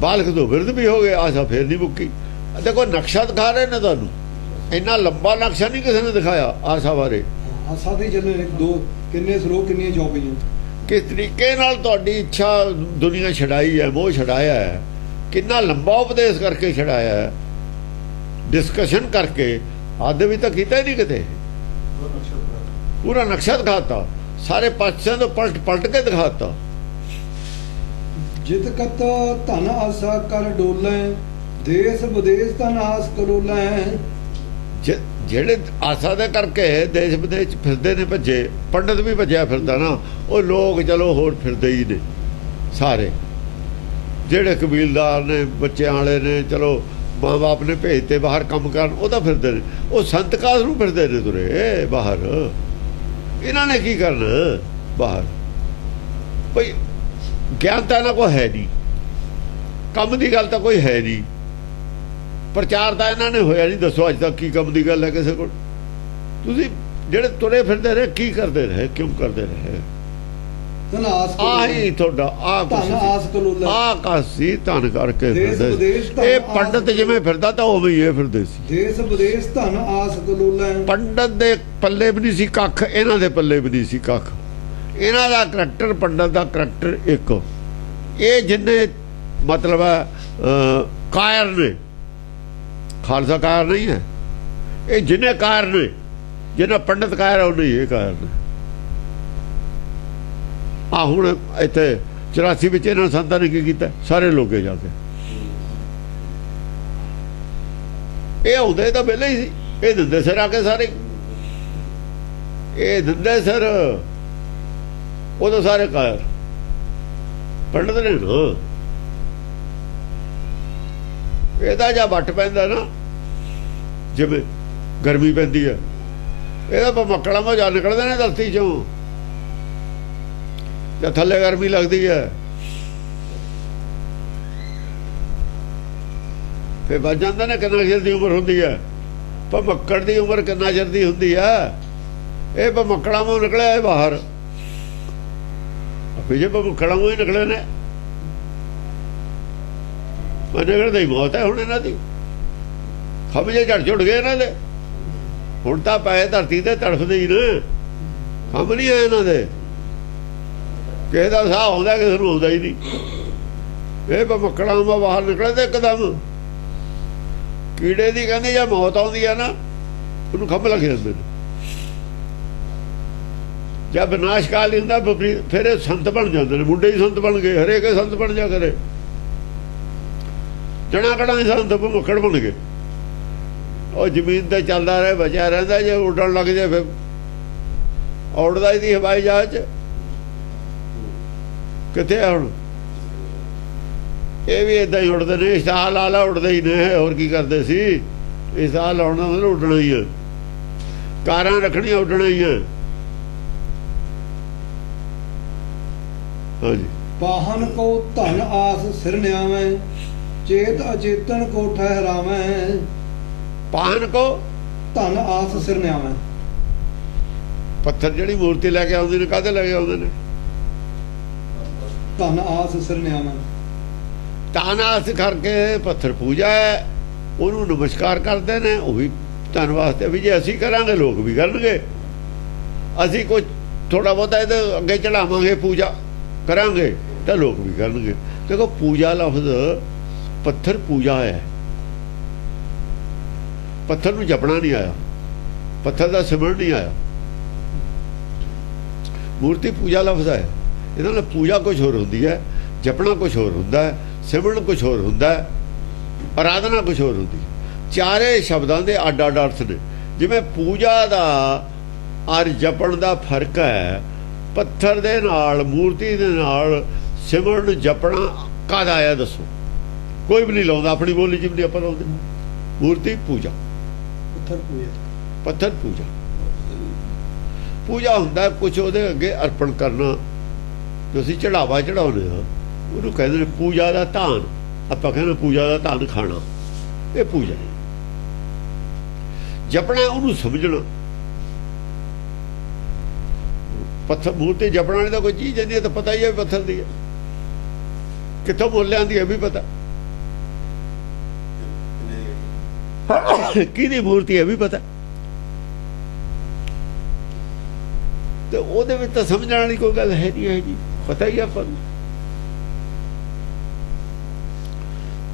ਬਾਲਕ ਤੋਂ ਬਿਰਧ ਵੀ ਹੋ ਗਏ। ਆਸਾ ਫੇਰ ਨਹੀਂ ਮੁੱਕੀ। ਦੇਖੋ ਨਕਸ਼ਾ ਦਿਖਾ ਰਹੇ ਨੇ ਤੁਹਾਨੂੰ, ਇੰਨਾ ਲੰਬਾ ਨਕਸ਼ਾ ਨਹੀਂ ਕਿਸੇ ਨੇ ਦਿਖਾਇਆ ਆਸਾ ਬਾਰੇ। ਆਸਾ ਦੇ ਚੱਲੇ ਦੋ ਕਿੰਨੇ ਸਰੋਗ, ਕਿੰਨੀਆਂ ਚੌਪੀਆਂ। ਕਿਸ ਤਰੀਕੇ ਨਾਲ ਤੁਹਾਡੀ ਇੱਛਾ ਦੁਨੀਆ ਛਡਾਈ ਹੈ, ਮੋਹ ਛਡਾਇਆ ਹੈ, ਕਿੰਨਾ ਲੰਬਾ ਉਪਦੇਸ਼ ਕਰਕੇ ਛਡਾਇਆ ਹੈ, ਡਿਸਕਸ਼ਨ ਕਰਕੇ। ਆਦੇ ਵੀ ਤਾਂ ਕੀਤਾ ਹੀ ਨਹੀਂ ਕਿਤੇ। ਪੂਰਾ ਨਕਸ਼ਾ ਦਿਖਾਤਾ, ਸਾਰੇ ਪਾਸਿਆਂ ਤੋਂ ਪਲਟ ਪਲਟ ਕੇ ਦਿਖਾਤਾ। ਜਿਤ ਕਤ ਧਨ ਆਸਾ ਕਰ ਡੋਲੇ, ਦੇਸ ਵਿਦੇਸ਼ ਧਨ ਆਸ ਕਲੋਲੇ। ਜਿਹੜੇ ਆਸਾ ਦੇ ਕਰਕੇ ਦੇਸ਼ ਵਿਦੇਸ਼ ਫਿਰਦੇ ਨੇ ਭੱਜੇ, ਪੰਡਤ ਵੀ ਭੱਜਿਆ ਫਿਰਦਾ ਨਾ, ਉਹ ਲੋਕ ਚਲੋ ਹੋਰ ਫਿਰਦੇ ਹੀ ਨੇ ਸਾਰੇ। ਜਿਹੜੇ ਕਬੀਲਦਾਰ ਨੇ, ਬੱਚਿਆਂ ਵਾਲੇ ਨੇ, ਚਲੋ ਮਾਂ ਬਾਪ ਨੇ ਭੇਜਤੇ ਬਾਹਰ ਕੰਮ ਕਰਨ, ਉਹ ਤਾਂ ਫਿਰਦੇ ਨੇ। ਉਹ ਸੰਤ ਕਾਸ ਨੂੰ ਫਿਰਦੇ ਨੇ ਤੁਰੇ ਬਾਹਰ। ਇਹਨਾਂ ਨੇ ਕੀ ਕਰਨਾ ਬਾਹਰ? ਭਈ ਗਿਆਨ ਤਾਂ ਇਹਨਾਂ ਕੋਲ ਹੈ ਨਹੀਂ, ਕੰਮ ਦੀ ਗੱਲ ਤਾਂ ਕੋਈ ਹੈ ਨਹੀਂ, ਪ੍ਰਚਾਰ ਤਾਂ ਇਹਨਾਂ ਨੇ ਹੋਇਆ ਨਹੀਂ। ਦੱਸੋ ਅੱਜ ਤੱਕ ਕੀ ਕੰਮ ਦੀ ਗੱਲ ਹੈ ਕਿਸੇ ਕੋਲ? ਤੁਸੀਂ ਜਿਹੜੇ ਤੁਰੇ ਫਿਰਦੇ ਰਹੇ, ਕੀ ਕਰਦੇ ਰਹੇ, ਕਿਉਂ ਕਰਦੇ ਰਹੇ? ਆਹੀ ਤੁਹਾਡਾ ਧਨ ਆਸ ਕਲੋਲਾ, ਆਹ ਕਾਸੀ ਧਨ ਕਰਕੇ ਫਿਰਦੇ। ਇਹ ਪੰਡਤ ਜਿਵੇਂ ਫਿਰਦਾ ਤਾਂ ਉਵੇਂ ਹੀ ਇਹ ਫਿਰਦੇ ਸੀ। ਦੇਸ਼ ਵਿਦੇਸ਼ ਧਨ ਆਸ ਕਲੋਲਾ। ਪੰਡਤ ਦੇ ਪੱਲੇ ਵੀ ਨਹੀਂ ਸੀ ਕੱਖ, ਇਹਨਾਂ ਦੇ ਪੱਲੇ ਵੀ ਨਹੀਂ ਸੀ ਕੱਖ। ਇਹਨਾਂ ਦਾ ਕਰੈਕਟਰ, ਪੰਡਤ ਦਾ ਕਰੈਕਟਰ ਇੱਕ। ਇਹ ਜਿੰਨੇ ਮਤਲਬ ਕਾਇਰ ਨੇ, ਖਾਲਸਾ ਕਾਇਰ ਨਹੀਂ ਹੈ। ਇਹ ਜਿੰਨੇ ਕਾਇਰ ਨੇ, ਜਿੰਨਾ ਪੰਡਤ ਕਾਇਰ ਹੈ, ਉਹ ਨਹੀਂ ਇਹ ਕਾਇਰ ਨੇ। ਆ ਹੁਣ ਇੱਥੇ 84 ਵਿੱਚ ਇਹਨਾਂ ਸੰਤਾਂ ਨੇ ਕੀ ਕੀਤਾ? ਸਾਰੇ ਲੋਕੇ ਜਾ ਕੇ ਇਹ ਆਉਂਦੇ ਤਾਂ ਪਹਿਲਾਂ ਹੀ ਸੀ। ਇਹ ਦਿੰਦੇ ਸਿਰ ਆ ਕੇ ਸਾਰੇ, ਇਹ ਦਿੰਦੇ ਸਿਰ। ਉਹ ਤਾਂ ਸਾਰੇ ਕਾਇਰ ਪੰਡਤ ਨੇ ਨਾ। ਇਹਦਾ ਜਾਂ ਵੱਟ ਪੈਂਦਾ ਨਾ, ਜਿਵੇਂ ਗਰਮੀ ਪੈਂਦੀ ਹੈ, ਇਹਦਾ ਮੱਕੜਾਂ ਮੋ ਜਾ ਨਿਕਲਦੇ ਨੇ ਧਰਤੀ ਚੋਂ, ਜਾਂ ਥੱਲੇ ਗਰਮੀ ਲੱਗਦੀ ਹੈ, ਫਿਰ ਵੱਜ ਜਾਂਦੇ ਨੇ। ਕਿੰਨਾ ਚਿਰ ਦੀ ਉਮਰ ਹੁੰਦੀ ਹੈ? ਭਮੱਕੜ ਦੀ ਉਮਰ ਕਿੰਨਾ ਚਿਰ ਦੀ ਹੁੰਦੀ ਹੈ? ਇਹ ਭਮੱਕੜਾਂ ਮੋ ਨਿਕਲਿਆ ਇਹ ਬਾਹਰ। ਜੇ ਭਮੱਕੜਾਂ ਮੋ ਹੀ ਨਿਕਲੇ ਨੇ, ਨਿਕਲਦਾ ਹੀ ਮੌਤ ਹੈ ਹੁਣ ਇਹਨਾਂ ਦੀ। ਖੰਭੇ ਝੜ ਝੁੜ ਗਏ ਇਹਨਾਂ ਦੇ। ਹੁਣ ਤਾਂ ਪਏ ਧਰਤੀ ਤੇ ਤੜਫਦੇ ਹੀ ਨੇ, ਖੰਭ ਨਹੀਂ ਆਏ ਇਹਨਾਂ ਦੇ। ਕਿਸੇ ਦਾ ਸਾਹ ਆਉਂਦਾ, ਕਿਸੇ ਨੂੰ ਆਉਂਦਾ ਹੀ ਨਹੀਂ। ਇਹ ਭਮੱਕੜਾਂ ਮੋ ਬਾਹਰ ਨਿਕਲੇ ਤੇ ਇੱਕਦਮ ਕੀੜੇ ਦੀ ਕਹਿੰਦੇ ਜਾਂ ਮੌਤ ਆਉਂਦੀ ਆ ਨਾ, ਉਹਨੂੰ ਖੰਭ ਲੱਗ ਜਾਂਦੇ ਨੇ। जब विनाश काल ही हुंदा फिर ये संत बन जाते हैं। मुंडे ही संत बन गए, हरेक संत बन जा करे, जना कड़ा संत भुमक्कड़ बन गए। और जमीन ते चलता रहे, बचा रहा, जो उड़न लग जाए फिर उड़दा ही हवाई जहाज कितने हुण। ये भी इदा ही उड़ते ने, स्टाल आला उड़ते ही ने, होर की करते सी। स्टाल आना मतलब उड़ना ही है, कारां रखनियां उड़ना ही है। हाँ जी। पाहन को धन आस सिर न्यावै, चेत अचेतन को ठहरावै। पाहन को धन आस सिर न्यावै। पत्थर जिहड़ी मूर्ति लैके आउंदे ने, काहते लैके आउंदे ने? धन आस सिर न्यावै। धन आस करके पत्थर पूजा है, उन्होंने नमस्कार करते हैं। वो भी धन वास्ते भी, जे असी करांगे लोग भी करनगे। असी कुछ थोड़ा बहुता इहदे अगे चढ़ावांगे, पूजा करांगे तो लोग भी करनगे। देखो पूजा लफ्ज, पत्थर पूजा है, पत्थर नूं जपना नहीं आया, पत्थर दा सिमरन नहीं आया। मूर्ति पूजा लफ्ज है, इहदे नाल पूजा कुछ होर हुंदी है, जपना कुछ होर हुंदा है, सिमरन कुछ होर हुंदा है, आराधना कुछ होर हुंदी। चारे शब्दां दे अड्ड अड्ड अर्थ ने। जिवें पूजा दा और जपण दा फर्क है, पत्थर दे नाल मूर्ति दे नाल सिमरन जपना कादा आया दसो? कोई भी नहीं लाउंदा, अपनी बोली च भी नहीं आपां लाउंदे। मूर्ति पूजा, पत्थर पूजा, पत्थर पूजा। पूजा हुंदा कुछ ਉਹਦੇ ਅੱਗੇ अर्पण करना, जो ਅਸੀਂ ਚੜਾਵਾ ਚੜਾਉਂਦੇ ਹਾਂ ਉਹਨੂੰ ਕਹਿੰਦੇ ਨੇ पूजा ਦਾ ਧਾਨ। ਆਪਾਂ ਕਹਿੰਦੇ पूजा ਦਾ ਧਾਨ ਖਾਣਾ, ਇਹ पूजा। ਜਪਣਾ ਉਹਨੂੰ ਸਮਝਣਾ। पत्थर मूर्ति जपण वाली तो कोई चीज नहीं है, तो पता ही है पत्थर दी है, कितों मुल आंदी है भी पता, किहदी मूर्ति है भी पता। तो ਉਹਦੇ ਵਿੱਚ ਤਾਂ ਸਮਝਣ ਵਾਲੀ ਕੋਈ ਗੱਲ ਹੈ ਨਹੀਂ ਹੈ ਜੀ, ਪਤਾ ਹੀ ਆਪਾਂ ਨੂੰ।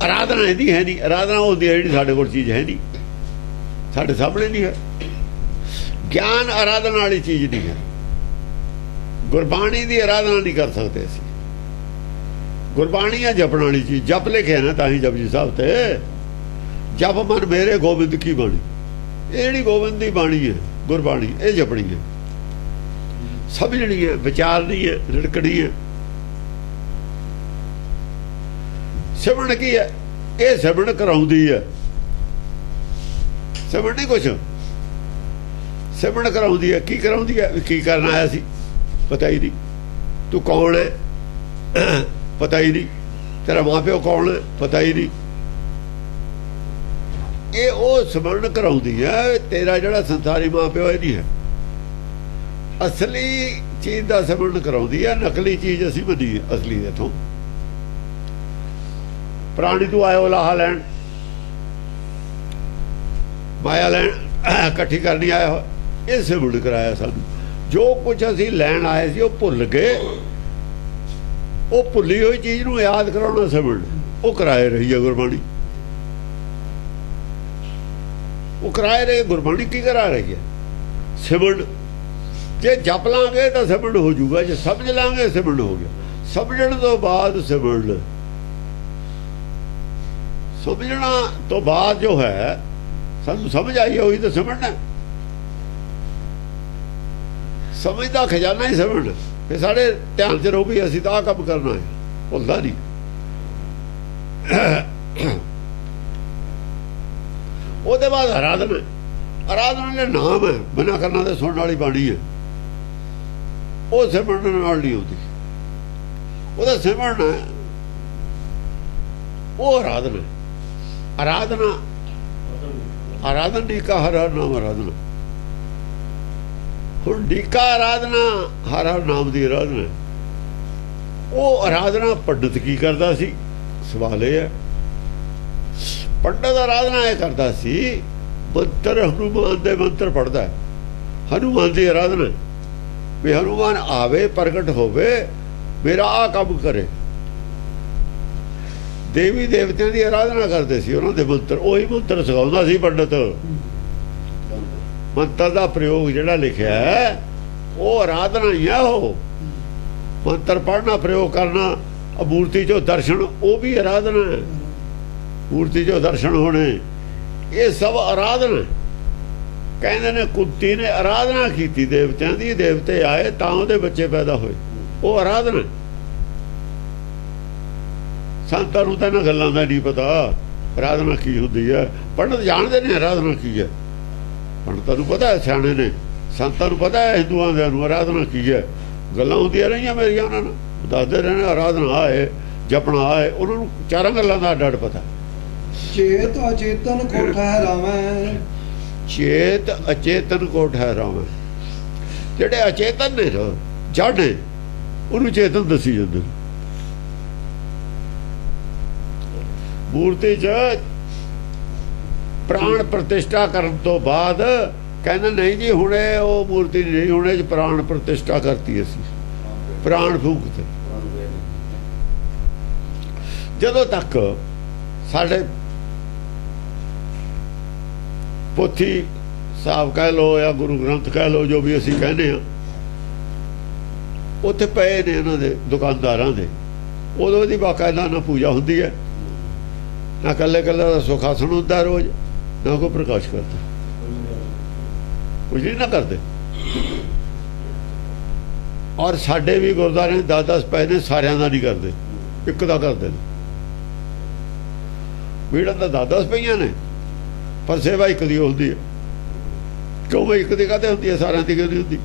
ਆਰਾਧਨਾ ਇਹਦੀ ਹੈ ਨਹੀਂ, ਆਰਾਧਨਾ ਹੁੰਦੀ ਹੈ ਜਿਹੜੀ ਸਾਡੇ ਕੋਲ ਚੀਜ਼ ਹੈ ਨਹੀਂ, ਸਾਡੇ ਸਾਹਮਣੇ ਨਹੀਂ ਹੈ। ਗਿਆਨ ਆਰਾਧਨਾ ਵਾਲੀ ਚੀਜ਼ ਨਹੀਂ ਹੈ। ਗੁਰਬਾਣੀ ਦੀ ਆਰਾਧਨਾ ਨਹੀਂ ਕਰ ਸਕਦੇ ਅਸੀਂ। ਗੁਰਬਾਣੀ ਆ ਜਪਣ ਵਾਲੀ ਚੀਜ਼। ਜਪ ਲਿਖਿਆ ਨਾ ਤਾਂ ਹੀ ਜਪਜੀ ਸਾਹਿਬ ਤੇ, ਜਪ ਮਨ ਮੇਰੇ ਗੋਬਿੰਦ ਕੀ ਬਾਣੀ। ਇਹ ਜਿਹੜੀ ਗੋਬਿੰਦ ਦੀ ਬਾਣੀ ਹੈ ਗੁਰਬਾਣੀ, ਇਹ ਜਪਣੀ ਹੈ, ਸਮਝਣੀ ਹੈ, ਵਿਚਾਰਨੀ ਹੈ, ਰਿੜਕਣੀ ਹੈ। ਸਿਮਰਨ ਕੀ ਹੈ? ਇਹ ਸਿਮਰਨ ਕਰਾਉਂਦੀ ਹੈ। ਸਿਮਰਨ ਨਹੀਂ ਕੁਛ, ਸਿਮਰਨ ਕਰਾਉਂਦੀ ਹੈ। ਕੀ ਕਰਾਉਂਦੀ ਹੈ? ਕੀ ਕਰਨ ਆਇਆ ਸੀ पता ही नहीं। तू कौन है पता ही नहीं। तेरा मां प्यो कौन है पता ही नहीं। ये वो स्मरण कराउंदी है। तेरा जिहड़ा संसारी मां प्यो है नहीं है, असली चीज का स्मरण कराउंदी है। नकली चीज असीं बनी है, असली इथों प्राणी तू आयो लाहा लैन, माया लैन इकट्ठी करनी आया हो, ये स्मरण कराया सानू। जो कुछ असीं लैन आए सी, भुल गए। वो भुली हुई चीज नूं याद कराउणा सिमरन, वो कराए रही है गुरबाणी। वो कराए रही गुरबाणी। की करा रही है? सिमरन। जे जप लांगे तो सिमरन हो जाऊगा, जे समझ लांगे सिमरन हो गया। समझण तो बाद सिमरन, समझना तो बाद जो है सानू समझ आई हुई तो सिमरन है। समझ का खजाना ही समझ। फिर साढ़े ध्यान च रहो भी असीं तां काम करना है, भुलदा नहीं। ਉਹਦੇ बाद आराधना। आराधना ने नाम है, बिना करना तो सुनने वाली बाणी है। वो सिमरन नाल नहीं होती, ਉਹਦਾ सिमरन है, वो आराधना। आराधना आराधना नहीं का हर हर नाम आराधना। ਹੁਣ ਡੀਕਾ ਆਰਾਧਨਾ ਹਰ ਹਰ ਨਾਮ ਦੀ ਆਰਾਧਨਾ। ਉਹ ਆਰਾਧਨਾ ਪੰਡਤ ਕੀ ਕਰਦਾ ਸੀ? ਸਵਾਲ ਇਹ ਹੈ। ਪੰਡਤ ਆਰਾਧਨਾ ਇਹ ਕਰਦਾ ਸੀ, ਮੰਤਰ ਹਨੂਮਾਨ ਦੇ ਮੰਤਰ ਪੜਦਾ। ਹਨੂਮਾਨ ਦੀ ਆਰਾਧਨਾ ਵੀ ਹਨੂਮਾਨ ਆਵੇ, ਪ੍ਰਗਟ ਹੋਵੇ, ਮੇਰਾ ਆ ਕੰਮ ਕਰੇ। ਦੇਵੀ ਦੇਵਤਿਆਂ ਦੀ ਆਰਾਧਨਾ ਕਰਦੇ ਸੀ, ਉਹਨਾਂ ਦੇ ਮੰਤਰ, ਉਹੀ ਮੰਤਰ ਸਿਖਾਉਂਦਾ ਸੀ ਪੰਡਤ। ਮੰਤਰ ਦਾ ਪ੍ਰਯੋਗ ਜਿਹੜਾ ਲਿਖਿਆ ਹੈ ਉਹ ਆਰਾਧਨਾ ਹੀ ਹੈ। ਉਹ ਮੰਤਰ ਪੜ੍ਹਨਾ, ਪ੍ਰਯੋਗ ਕਰਨਾ, ਮੂਰਤੀ ਚੋਂ ਦਰਸ਼ਨ, ਉਹ ਵੀ ਆਰਾਧਨਾ ਹੈ। ਮੂਰਤੀ ਚੋਂ ਦਰਸ਼ਨ ਹੋਣੇ, ਇਹ ਸਭ ਆਰਾਧਨਾ। ਕਹਿੰਦੇ ਨੇ ਕੁੰਤੀ ਨੇ ਆਰਾਧਨਾ ਕੀਤੀ ਦੇਵਤਿਆਂ ਦੀ, ਦੇਵਤੇ ਆਏ ਤਾਂ ਉਹਦੇ ਬੱਚੇ ਪੈਦਾ ਹੋਏ, ਉਹ ਆਰਾਧਨਾ। ਸੰਤਾਂ ਨੂੰ ਤਾਂ ਇਹਨਾਂ ਗੱਲਾਂ ਦਾ ਨਹੀਂ ਪਤਾ ਆਰਾਧਨਾ ਕੀ ਹੁੰਦੀ ਹੈ। ਪੰਡਤ ਜਾਣਦੇ ਨੇ ਆਰਾਧਨਾ ਕੀ ਹੈ, ਪੰਡਤਾਂ ਨੂੰ ਪਤਾ ਹੈ, ਸਿਆਣੇ ਨੇ, ਸੰਤਾਂ ਨੂੰ ਪਤਾ ਹੈ ਹਿੰਦੂਆਂ ਦੇ ਨੂੰ ਆਰਾਧਨਾ ਕੀ ਹੈ। ਗੱਲਾਂ ਹੁੰਦੀਆਂ ਰਹੀਆਂ ਮੇਰੀਆਂ, ਉਹਨਾਂ ਨੂੰ ਦੱਸਦੇ ਰਹਿਣੇ ਆਰਾਧਨਾ ਆਏ, ਜਪਣਾ ਆਏ, ਉਹਨਾਂ ਨੂੰ ਚਾਰਾਂ ਗੱਲਾਂ ਦਾ ਅੱਡ ਪਤਾ। ਚੇਤ ਅਚੇਤਨ ਕੋ ਠਹਿਰਾਵੈ, ਚੇਤ ਅਚੇਤਨ ਕੋ ਠਹਿਰਾਵੈ। ਜਿਹੜੇ ਅਚੇਤਨ ਨੇ ਜੜ ਨੇ, ਉਹਨੂੰ ਚੇਤਨ ਦੱਸੀ ਜਾਂਦੇ। ਮੂਰਤੀ 'ਚ ਪ੍ਰਾਣ ਪ੍ਰਤਿਸ਼ਠਾ ਕਰਨ ਤੋਂ ਬਾਅਦ ਕਹਿੰਦੇ ਨਹੀਂ ਜੀ ਹੁਣੇ ਉਹ ਮੂਰਤੀ ਨਹੀਂ, ਹੁਣੇ 'ਚ ਪ੍ਰਾਣ ਪ੍ਰਤਿਸ਼ਠਾ ਕਰਤੀ, ਅਸੀਂ ਪ੍ਰਾਣ ਫੂਕਤੇ। ਜਦੋਂ ਤੱਕ ਸਾਡੇ ਪੋਥੀ ਸਾਹਿਬ ਕਹਿ ਲੋ ਜਾਂ ਗੁਰੂ ਗ੍ਰੰਥ ਕਹਿ ਲੋ, ਜੋ ਵੀ ਅਸੀਂ ਕਹਿੰਦੇ ਹਾਂ, ਉੱਥੇ ਪਏ ਨੇ ਇਹਨਾਂ ਦੇ ਦੁਕਾਨਦਾਰਾਂ ਦੇ, ਉਦੋਂ ਦੀ ਬਾਕਾਇਦਾ ਨਾ ਪੂਜਾ ਹੁੰਦੀ ਹੈ, ਨਾ ਕੱਲੇ ਕੱਲੇ ਦਾ ਸੁਖਾਸਨ ਹੁੰਦਾ ਰੋਜ਼, ਨਾ ਕੋਈ ਪ੍ਰਕਾਸ਼ ਕਰਦਾ, ਕੁਝ ਨਹੀਂ ਨਾ ਕਰਦੇ। ਔਰ ਸਾਡੇ ਵੀ ਗੁਰਦੁਆਰੇ 10-10 ਪਏ ਨੇ, ਸਾਰਿਆਂ ਦਾ ਨਹੀਂ ਕਰਦੇ, ਇੱਕ ਦਾ ਕਰਦੇ ਨੇ। ਵੀੜਾਂ ਦਾ 10-10 ਪਈਆਂ ਨੇ, ਪਰ ਸੇਵਾ ਇੱਕ ਦੀ ਹੁੰਦੀ ਹੈ। ਕਿਉਂ ਬਈ ਇੱਕ ਦੀ ਕਾਹਤੇ ਹੁੰਦੀ ਹੈ, ਸਾਰਿਆਂ ਦੀ ਕਿਉਂ ਨਹੀਂ ਹੁੰਦੀ?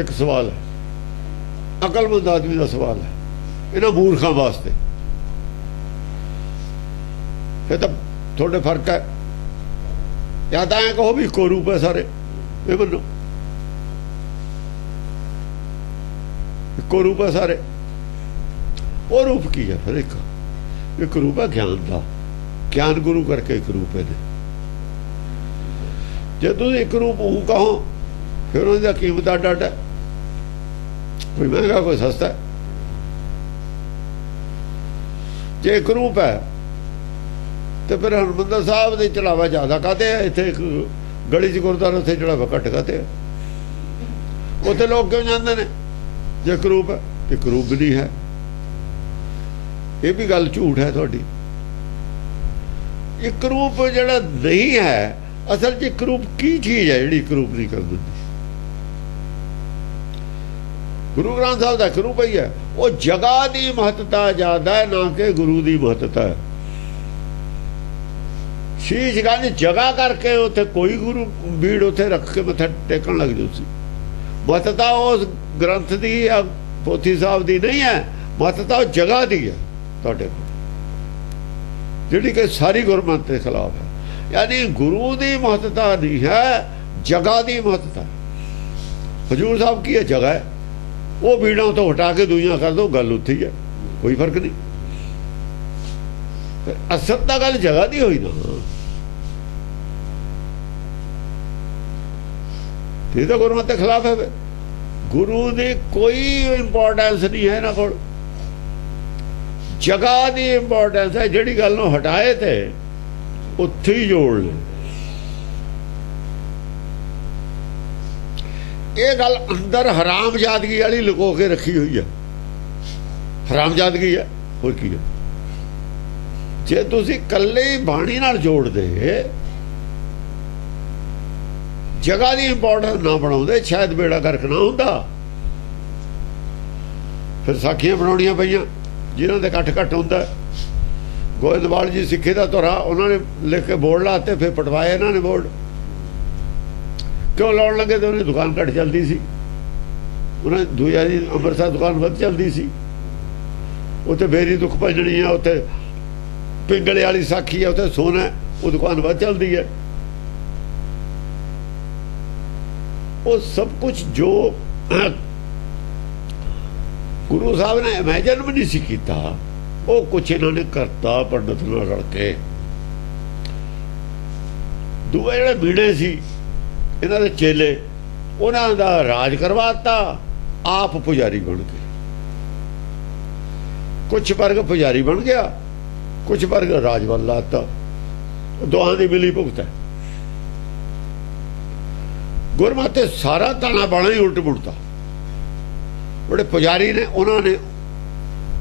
ਇੱਕ ਸਵਾਲ ਹੈ, ਅਕਲਮੰਦ ਆਦਮੀ ਦਾ ਸਵਾਲ ਹੈ, ਇਹਨਾਂ ਮੂਰਖਾਂ ਵਾਸਤੇ। ਫਿਰ ਤਾਂ ਤੁਹਾਡੇ ਫਰਕ ਹੈ, ਜਾਂ ਤਾਂ ਐਂ ਕਹੋ ਵੀ ਇੱਕੋ ਰੂਪ ਹੈ ਸਾਰੇ, ਇਹ ਮੰਨੋ ਇੱਕੋ ਰੂਪ ਹੈ ਸਾਰੇ। ਉਹ ਰੂਪ ਕੀ ਹੈ? ਫਿਰ ਇੱਕ ਰੂਪ ਹੈ ਗਿਆਨ ਦਾ, ਗਿਆਨ ਗੁਰੂ ਕਰਕੇ ਇੱਕ ਰੂਪ ਹੈ। ਜੇ ਤੁਸੀਂ ਇੱਕ ਰੂਪ ਉਹ ਕਹੋ, ਫਿਰ ਉਹਦੀ ਦਾ ਕੀਮਤ ਅੱਡ ਹੈ, ਕੋਈ ਮਹਿੰਗਾ ਕੋਈ ਸਸਤਾ। ਜੇ ਇੱਕ ਰੂਪ ਹੈ ਤੇ ਫਿਰ ਹਰਿਮੰਦਰ ਸਾਹਿਬ ਦੇ ਚੜਾਵਾ ਜ਼ਿਆਦਾ ਕਾਹਤੇ ਆ? ਇੱਥੇ ਇੱਕ ਗਲੀ 'ਚ ਗੁਰਦੁਆਰਾ, ਉੱਥੇ ਚੜਾਵਾ ਘੱਟ ਕਾਹਤੇ ਆ? ਉੱਥੇ ਲੋਕ ਕਿਉਂ ਜਾਂਦੇ ਨੇ? ਜੇ ਇੱਕ ਰੂਪ ਹੈ, ਇੱਕ ਰੂਪ ਨਹੀਂ ਹੈ, ਇਹ ਵੀ ਗੱਲ ਝੂਠ ਹੈ ਤੁਹਾਡੀ। ਇੱਕ ਰੂਪ ਜਿਹੜਾ ਨਹੀਂ ਹੈ, ਅਸਲ 'ਚ ਇੱਕ ਰੂਪ ਕੀ ਚੀਜ਼ ਹੈ ਜਿਹੜੀ ਇੱਕ ਰੂਪ ਨਹੀਂ ਕਰ ਦਿੰਦੀ? ਗੁਰੂ ਗ੍ਰੰਥ ਸਾਹਿਬ ਦਾ ਇੱਕ ਰੂਪ ਹੀ ਹੈ। ਉਹ ਜਗ੍ਹਾ ਦੀ ਮਹੱਤਤਾ ਜ਼ਿਆਦਾ ਹੈ, ਨਾ ਕਿ ਗੁਰੂ ਦੀ ਮਹੱਤਤਾ ਹੈ। ਸ਼ੀਸ਼ ਗੰਜ ਜਗ੍ਹਾ ਕਰਕੇ ਉੱਥੇ ਕੋਈ ਗੁਰੂ ਬੀੜ ਉੱਥੇ ਰੱਖ ਕੇ ਮੱਥਾ ਟੇਕਣ ਲੱਗ ਜਾਓ ਸੀ। ਮਹੱਤਤਾ ਉਸ ਗ੍ਰੰਥ ਦੀ ਜਾਂ ਪੋਥੀ ਸਾਹਿਬ ਦੀ ਨਹੀਂ ਹੈ, ਮਹੱਤਤਾ ਉਹ ਜਗ੍ਹਾ ਦੀ ਹੈ ਤੁਹਾਡੇ ਕੋਲ, ਜਿਹੜੀ ਕਿ ਸਾਰੀ ਗੁਰਮਤਿ ਦੇ ਖਿਲਾਫ ਹੈ। ਯਾਨੀ ਗੁਰੂ ਦੀ ਮਹੱਤਤਾ ਨਹੀਂ ਹੈ, ਜਗ੍ਹਾ ਦੀ ਮਹੱਤਤਾ। ਹਜ਼ੂਰ ਸਾਹਿਬ ਕੀ ਹੈ? ਜਗ੍ਹਾ ਹੈ। ਉਹ ਬੀੜਾਂ ਤੋਂ ਹਟਾ ਕੇ ਦੂਈਆਂ ਕਰ ਦੋ, ਗੱਲ ਉੱਥੇ ਹੀ ਹੈ, ਕੋਈ ਫਰਕ ਨਹੀਂ। ਅਸਲ ਤਾਂ ਗੱਲ ਜਗ੍ਹਾ ਦੀ ਹੋਈ ਨਾ, ਇਹ ਤਾਂ ਗੁਰਮਤਿ ਦੇ ਖਿਲਾਫ ਹੈ। ਗੁਰੂ ਦੀ ਕੋਈ ਇੰਪੋਰਟੈਂਸ ਨਹੀਂ ਹੈ ਇਹਨਾਂ ਕੋਲ, ਜਗ੍ਹਾ ਦੀ ਇੰਪੋਰਟੈਂਸ ਹੈ। ਜਿਹੜੀ ਗੱਲ ਨੂੰ ਹਟਾਏ ਤੇ ਉੱਥੇ ਹੀ ਜੋੜ ਲੈ। ਇਹ ਗੱਲ ਅੰਦਰ ਹਰਾਮਜ਼ਾਦਗੀ ਵਾਲੀ ਲੁਕੋ ਕੇ ਰੱਖੀ ਹੋਈ ਹੈ, ਹਰਾਮਜ਼ਾਦਗੀ ਹੈ, ਹੋਰ ਕੀ ਹੈ? ਜੇ ਤੁਸੀਂ ਇਕੱਲੇ ਹੀ ਬਾਣੀ ਨਾਲ ਜੋੜਦੇ, ਜਗ੍ਹਾ ਦੀ ਇੰਪੋਰਟੈਂਸ ਨਾ ਬਣਾਉਂਦੇ, ਸ਼ਾਇਦ ਬੇੜਾ ਗਰਕ ਨਾ ਹੁੰਦਾ। ਫਿਰ ਸਾਖੀਆਂ ਬਣਾਉਣੀਆਂ ਪਈਆਂ ਜਿਨ੍ਹਾਂ ਦੇ ਘੱਟ ਹੁੰਦਾ। ਗੋਇੰਦਵਾਲ ਜੀ ਸਿੱਖੀ ਦਾ ਧੁਰਾ, ਉਹਨਾਂ ਨੇ ਲਿਖ ਕੇ ਬੋਰਡ ਲਾਤੇ, ਫਿਰ ਪਟਵਾਏ ਇਹਨਾਂ ਨੇ ਬੋਰਡ। ਕਿਉਂ ਲਾਉਣ ਲੱਗੇ? ਤੇ ਉਹਨੇ ਦੁਕਾਨ ਘੱਟ ਚੱਲਦੀ ਸੀ, ਉਹਨਾਂ ਦੂਜਾ ਜੀ ਅੰਮ੍ਰਿਤਸਰ ਦੁਕਾਨ ਵੱਧ ਚੱਲਦੀ ਸੀ। ਉੱਥੇ ਬੇਰੀ ਦੁੱਖ ਭਜਣੀ ਆ, ਉੱਥੇ ਪਿੰਗਲੇ ਵਾਲੀ ਸਾਖੀ ਆ, ਉੱਥੇ ਸੋਨਾ, ਉਹ ਦੁਕਾਨ ਵੱਧ ਚੱਲਦੀ ਹੈ। ਉਹ ਸਭ ਕੁਝ ਜੋ ਗੁਰੂ ਸਾਹਿਬ ਨੇ ਇਮੈਜਨ ਵੀ ਨਹੀਂ ਸੀ ਕੀਤਾ, ਉਹ ਕੁਛ ਇਹਨਾਂ ਨੇ ਕਰਤਾ ਪੰਡਤ ਨਾਲ ਰਲ ਕੇ। ਦੂਏ ਜਿਹੜੇ ਬੀੜੇ ਸੀ ਇਹਨਾਂ ਦੇ ਚੇਲੇ, ਉਹਨਾਂ ਦਾ ਰਾਜ ਕਰਵਾਤਾ, ਆਪ ਪੁਜਾਰੀ ਬਣ ਗਏ। ਕੁਛ ਵਰਗ ਪੁਜਾਰੀ ਬਣ ਗਿਆ, ਕੁਛ ਵਰਗ ਰਾਜ ਵੱਲ ਲਾਤਾ। ਦੋਹਾਂ ਦੀ ਮਿਲੀ ਭੁਗਤ ਹੈ। ਗੁਰਮਤਿ ਸਾਰਾ ਤਾਣਾ ਬਾਣਾ ਹੀ ਉਲਟ ਮੁੜਤਾ। बड़े पुजारी ने उन्होंने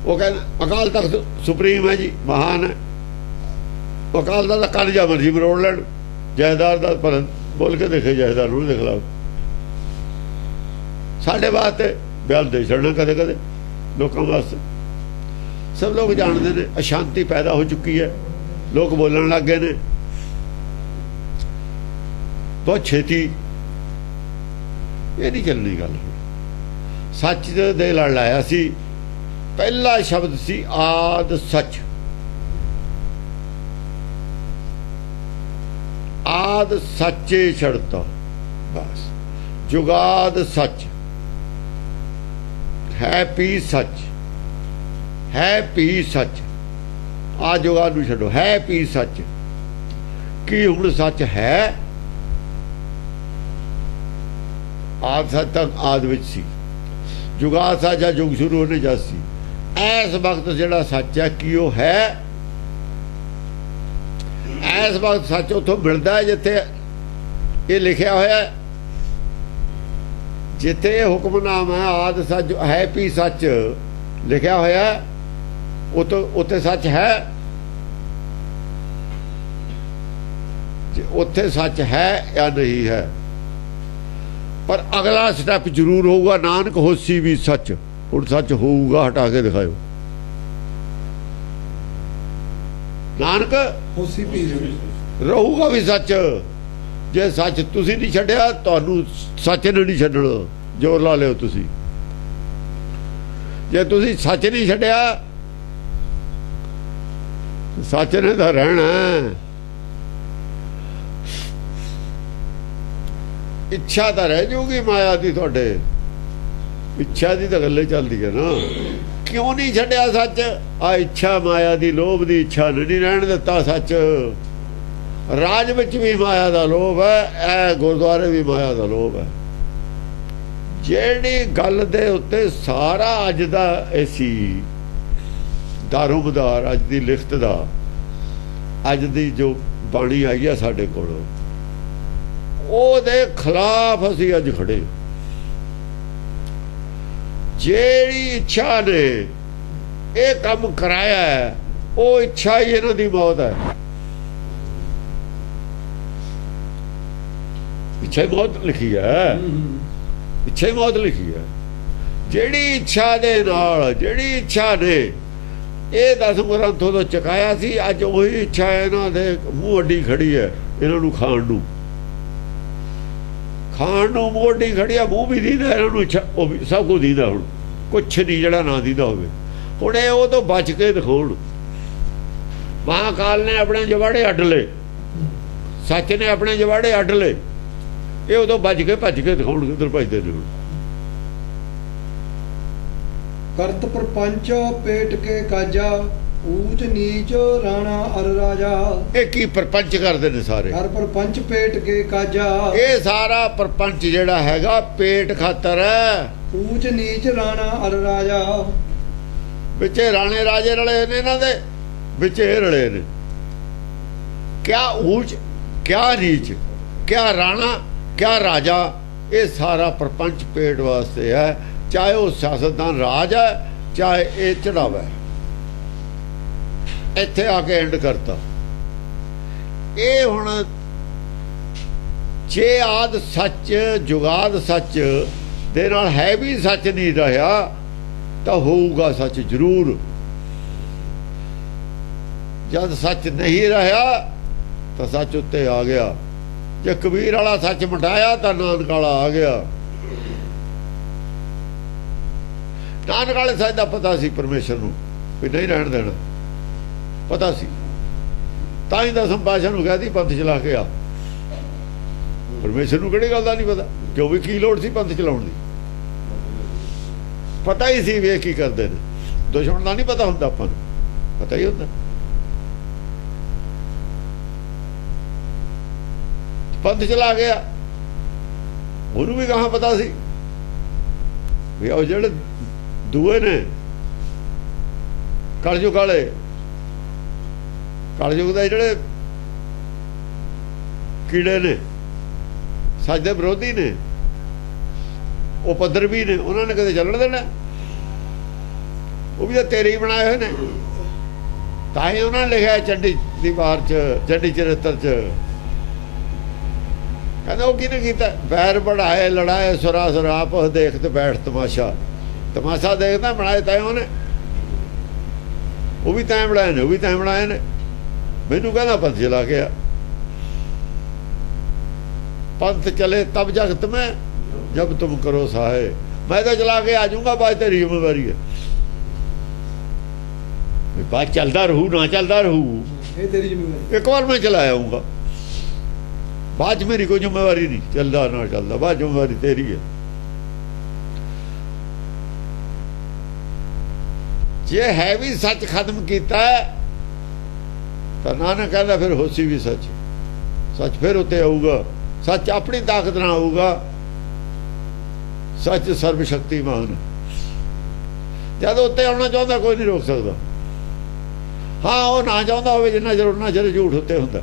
वो कहते अकाल तख्त सुप्रीम है जी, महान है। अकाल तख्त कल जा मर्जी मरोड़ लैन, जायदार का पर बोल के देखे जायदार नूं देख लो। साढ़े वास्ते बयान दे छड़ना कदे कदे लोगों वास्ते। सब लोग जानते हैं अशांति पैदा हो चुकी है, लोग बोलन लग गए ने बहुत छेती। ये नहीं चलनी गल। सच दे लड़ लाया सी। पहला शब्द सी आद सच। आद सच्चे छड़ता बस। जुगाद सच है, पी सच है, पी सच। आ जुगाद नूं छड्डो, है पी सच। की हुण सच है? आद सच तक आद विच सी, जुगाद सच या जुग शुरू होने जा सी। इस वक्त जिहड़ा सच है कि वो है, इस वक्त सच उतों मिलता है जिथे ये लिखा होया, जिथे हुक्मनामा है आद सच है पी सच लिखा होया, उत्थे सच है। उत्थे सच है या नहीं है। पर अगला स्टैप जरूर होगा, नानक होसी भी सच। हुण सच होगा, हटा के दिखाओ। नानक होसी भी रहूगा भी सच। जे सच तुसी नहीं छड्डिया, तुहानू सच ने नहीं छड्डना। जोर ला लिओ तुसी। जे तुसी सच नहीं छड्डिया, सच ने तां रहना। इच्छा तो रह जाऊगी माया की, थोड़े इच्छा की तो गल चलती है ना। क्यों नहीं छड्डिया सच? आ इच्छा माया की, लोभ की इच्छा नहीं रहन दिता सच। राज विच भी माया का लोभ है, ए गुरुद्वारे भी माया का लोभ है। जिहड़ी गल दे उत्ते सारा अज दा ऐसी दारोमदार अज दी लिखत दा, अज दी जो बाणी आई है साडे कोल, ਉਹਦੇ खिलाफ ਅਸੀਂ ਅੱਜ खड़े। ਜਿਹੜੀ ਇੱਛਾ ਨੇ ਇਹ ਕੰਮ ਕਰਾਇਆ ਹੈ, ਉਹ ਇੱਛਾ ਹੀ ਇਹਨਾਂ ਦੀ ਮੌਤ ਹੈ। ਇੱਛਾ ਹੀ ਮੌਤ ਲਿਖੀ ਹੈ, ਇੱਛਾ ਹੀ ਮੌਤ ਲਿਖੀ ਹੈ। ਜਿਹੜੀ ਇੱਛਾ ਦੇ ਨਾਲ, ਜਿਹੜੀ ਇੱਛਾ ਨੇ ਇਹ 10 ਗ੍ਰੰਥੋਂ ਤੋਂ ਚੁਕਾਇਆ ਸੀ, ਅੱਜ ਉਹੀ ਇੱਛਾ ਇਹਨਾਂ ਦੇ ਮੂੰਹ ਅੱਡੀ ਖੜੀ ਹੈ ਇਹਨਾਂ ਨੂੰ ਖਾਣ ਨੂੰ। ਖਾਣ ਨੂੰ ਮੂੰਹ ਅੱਡੀ ਖੜੀ ਆ, ਮੂੰਹ ਵੀ ਦੀਦਾ ਇਹਨਾਂ ਨੂੰ, ਇੱਛਾ ਉਹ ਵੀ ਸਭ ਕੁਝ ਦੀਦਾ। ਹੁਣ ਕੁਛ ਨਹੀਂ ਜਿਹੜਾ ਨਾ ਦੀਦਾ ਹੋਵੇ। ਹੁਣ ਇਹ ਉਹ ਤੋਂ ਬਚ ਕੇ ਦਿਖਾਉਣ। ਮਹਾਕਾਲ ਨੇ ਆਪਣੇ ਜਵਾੜੇ ਅੱਡ ਲਏ, ਸੱਚ ਨੇ ਆਪਣੇ ਜਵਾੜੇ ਅੱਡ ਲਏ। ਇਹ ਉਦੋਂ ਬਚ ਕੇ ਭੱਜ ਕੇ ਦਿਖਾਉਣ ਕਿੱਧਰ ਭੱਜਦੇ ਨੇ। ਹੁਣ ਕਰਤ ਪ੍ਰਪੰਚ ਪੇਟ ਕੇ ਕਾਜਾ, ਊਚ ਨੀਚ ਰਾਣਾ ਅਰ ਰਾਜਾ। ਇਹ ਕੀ ਪ੍ਰਪੰਚ ਕਰਦੇ ਨੇ ਸਾਰੇ? ਹਰ ਪ੍ਰਪੰਚ ਪੇਟ ਕੇ ਕਾਜਾ। ਇਹ ਸਾਰਾ ਪ੍ਰਪੰਚ ਜਿਹੜਾ ਹੈਗਾ ਪੇਟ ਖਾਤਰ ਹੈ। ਊਚ ਨੀਚ ਰਾਣਾ ਅਰ ਰਾਜਾ। ਵਿੱਚੇ ਰਾਣੇ ਰਾਜੇ ਰਲੇ ਨੇ, ਇਹਨਾਂ ਦੇ ਵਿੱਚ ਇਹ ਰਲੇ ਨੇ। ਕਿਆ ਊਚ, ਕਿਆ ਨੀਚ, ਕਿਆ ਰਾਣਾ, ਕਿਆ ਰਾਜਾ। ਇਹ ਸਾਰਾ ਪ੍ਰਪੰਚ ਪੇਟ ਵਾਸਤੇ ਹੈ। ਚਾਹੇ ਉਹ ਸਿਆਸਤਦਾਨ ਰਾਜ ਹੈ, ਚਾਹੇ ਇਹ ਚੜਾਵਾ ਹੈ। ਇੱਥੇ ਆ ਕੇ ਐਂਡ ਕਰਤਾ। ਇਹ ਹੁਣ ਜੇ ਆਦ ਸੱਚ, ਜੁਗਾਦ ਸੱਚ ਦੇ ਨਾਲ ਹੈ ਵੀ ਸੱਚ ਨਹੀਂ ਰਿਹਾ, ਤਾਂ ਹੋਊਗਾ ਸੱਚ ਜ਼ਰੂਰ। ਜਦ ਸੱਚ ਨਹੀਂ ਰਿਹਾ ਤਾਂ ਸੱਚ ਉੱਤੇ ਆ ਗਿਆ। ਜੇ ਕਬੀਰ ਵਾਲਾ ਸੱਚ ਮਟਾਇਆ ਤਾਂ ਨਾਨਕ ਵਾਲਾ ਆ ਗਿਆ। ਨਾਨਕ ਵਾਲੇ ਸੱਚ ਦਾ ਪਤਾ ਸੀ ਪਰਮੇਸ਼ਰ ਨੂੰ ਵੀ ਨਹੀਂ ਰਹਿਣ ਦੇਣਾ, ਪਤਾ ਸੀ। ਤਾਂ ਹੀ 10ਵੇਂ ਪਾਤਸ਼ਾਹ ਨੂੰ ਕਹਿਦੀ ਪੰਥ ਚਲਾ ਕੇ ਆ। ਪਰਮੇਸ਼ਰ ਨੂੰ ਕਿਹੜੀ ਗੱਲ ਦਾ ਨਹੀਂ ਪਤਾ? ਕਿਉਂ ਵੀ ਕੀ ਲੋੜ ਸੀ ਪੰਥ ਚਲਾਉਣ ਦੀ? ਪਤਾ ਹੀ ਸੀ ਵੀ ਇਹ ਕੀ ਕਰਦੇ ਨੇ। ਦੁਸ਼ਮਣ ਦਾ ਨਹੀਂ ਪਤਾ ਹੁੰਦਾ, ਆਪਾਂ ਨੂੰ ਪਤਾ ਹੀ ਹੁੰਦਾ। ਪੰਥ ਚਲਾ ਗਿਆ, ਉਹਨੂੰ ਵੀ ਕਹਾਂ ਪਤਾ ਸੀ ਵੀ ਉਹ ਜਿਹੜੇ ਦੂਏ ਨੇ ਕਲਯੁਗ ਵਾਲੇ, ਕਲਯੁਗ ਦੇ ਜਿਹੜੇ ਕੀੜੇ ਨੇ, ਸੱਚ ਦੇ ਵਿਰੋਧੀ ਨੇ, ਉਹ ਪੱਧਰਵੀ ਨੇ, ਉਹਨਾਂ ਨੇ ਕਦੇ ਚੱਲਣ ਦੇਣਾ? ਉਹ ਵੀ ਤਾਂ ਤੇਰੇ ਹੀ ਬਣਾਏ ਹੋਏ ਨੇ। ਤਾਂ ਹੀ ਉਹਨਾਂ ਨੇ ਲਿਖਿਆ ਚੰਡੀ ਦੀ ਵਾਰ 'ਚ, ਚੰਡੀ ਚਰਿੱਤਰ 'ਚ, ਕਹਿੰਦਾ ਉਹ ਕਿਹਨੇ ਕੀਤਾ? ਬੈਰ बढ़ाए ਲੜਾਏ ਸੁਰਾ ਸੁਰਾਪ ਦੇਖ ਤੇ ਬੈਠ ਤਮਾਸ਼ਾ। ਤਮਾਸ਼ਾ ਦੇਖਦਾ ਬਣਾਏ ਤਾਂ ਉਹਨੇ, ਉਹ ਵੀ ਤਾਂ ਬਣਾਏ ਨੇ, ਉਹ ਵੀ ਤਾਂ ਬਣਾਏ ਨੇ। ਮੈਨੂੰ ਕਹਿੰਦਾ ਪੰਥ ਚਲਾ ਗਿਆ, पंथ चले तब जगत में जब तुम करो सहाय। मैं तो चला के आ जाऊंगा, बाद तेरी जिम्मेवारी है। बात चलता रहू ना चलता रहू, तेरी जिम्मेवारी। एक बार मैं चला आऊंगा, बाद मेरी कोई जिम्मेवारी नहीं। चलता ना चलता बाद जिम्मेवारी तेरी है। जे है भी सच खत्म किया तो नानक कहता फिर होसी भी सच, सच फिर उत्ते आऊगा। सच अपनी ताकत ना आऊगा, सच सर्वशक्तिमान। जब उत्ते आना चाहता कोई नहीं रोक सकता। हाँ वो ना चाहता हो जिन्ना चर उन्ना चर झूठ उत्ते हुंदा।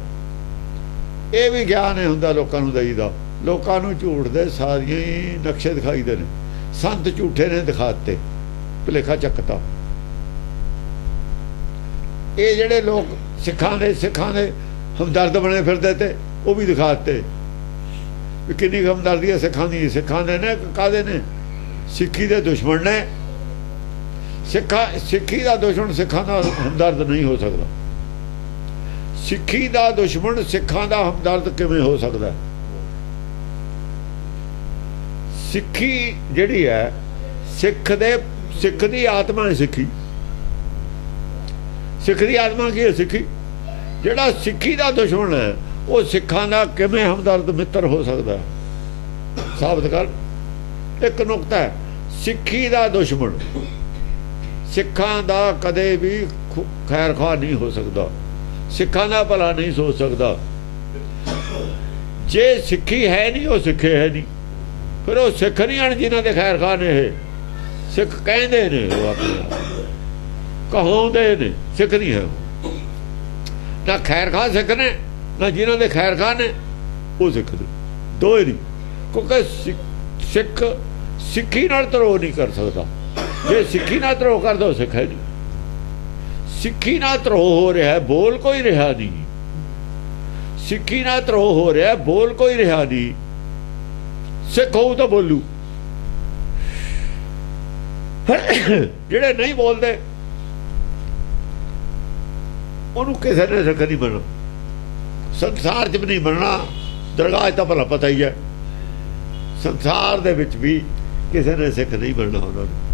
ये भी ज्ञान है हुंदा लोकां नूं दईदा। लोकां नूं झूठ दे सारियां ही नक्शे दिखाईदे ने। संत झूठे ने दिखाते, भुलेखा चकता। ये जिहड़े लोग सिखां दे हमदर्द बने फिरदे ते वो भी दिखाते किन्नी हमदर्दी है सिखां दी। सिखां दे ने काहदे ने? सिक्खी दे दुश्मन ने। सिक्खी दा दुश्मन सिखां दा हमदर्द नहीं हो सकता। सिक्खी दा दुश्मन सिखां दा हमदर्द किवें हो सकता? सिक्खी जिहड़ी है सिख दी आत्मा है। सिख दी आत्मा की है? सिक्खी। जिहड़ा सिक्खी दा दुश्मन है वो सिखां दा किवें हमदर्द मित्र हो सकता? साबित कर। एक नुकता है, सिक्खी दा दुश्मन सिखां दा कदे भी खैर खा नहीं हो सकता, सिखां दा भला नहीं सोच सकता। जे सिक्खी है नहीं वो सिखे है नहीं, फिर वो सिख नहीं आन जिन्हां दे खैर खा ने। सिख कहंदे ने, वो अपने कहाउंदे ने, सिख नहीं है। ना खैर खा सिख ने, ना जिन्हों ने खैर खान ने वो सिख ने, दो ही नहीं। क्योंकि सिख सिक्खी नाल धरोह नहीं कर सकता। जे सिक्खी नाल धरोह कर दो सिख है नहीं। सिक्खी नाल धरोह हो रहा है, बोल कोई रहा नहीं। सिक्खी नाल धरोह हो रहा है, बोल कोई रहा नहीं। सिख हो तो बोलू, जिहड़े नहीं बोलते उन्होंने किसी ने सिख नहीं बनना। संसार च भी नहीं बनना। दरगाह तो भला पता ही है, संसार दे विच भी किसी ने सिख नहीं बनना उन्होंने।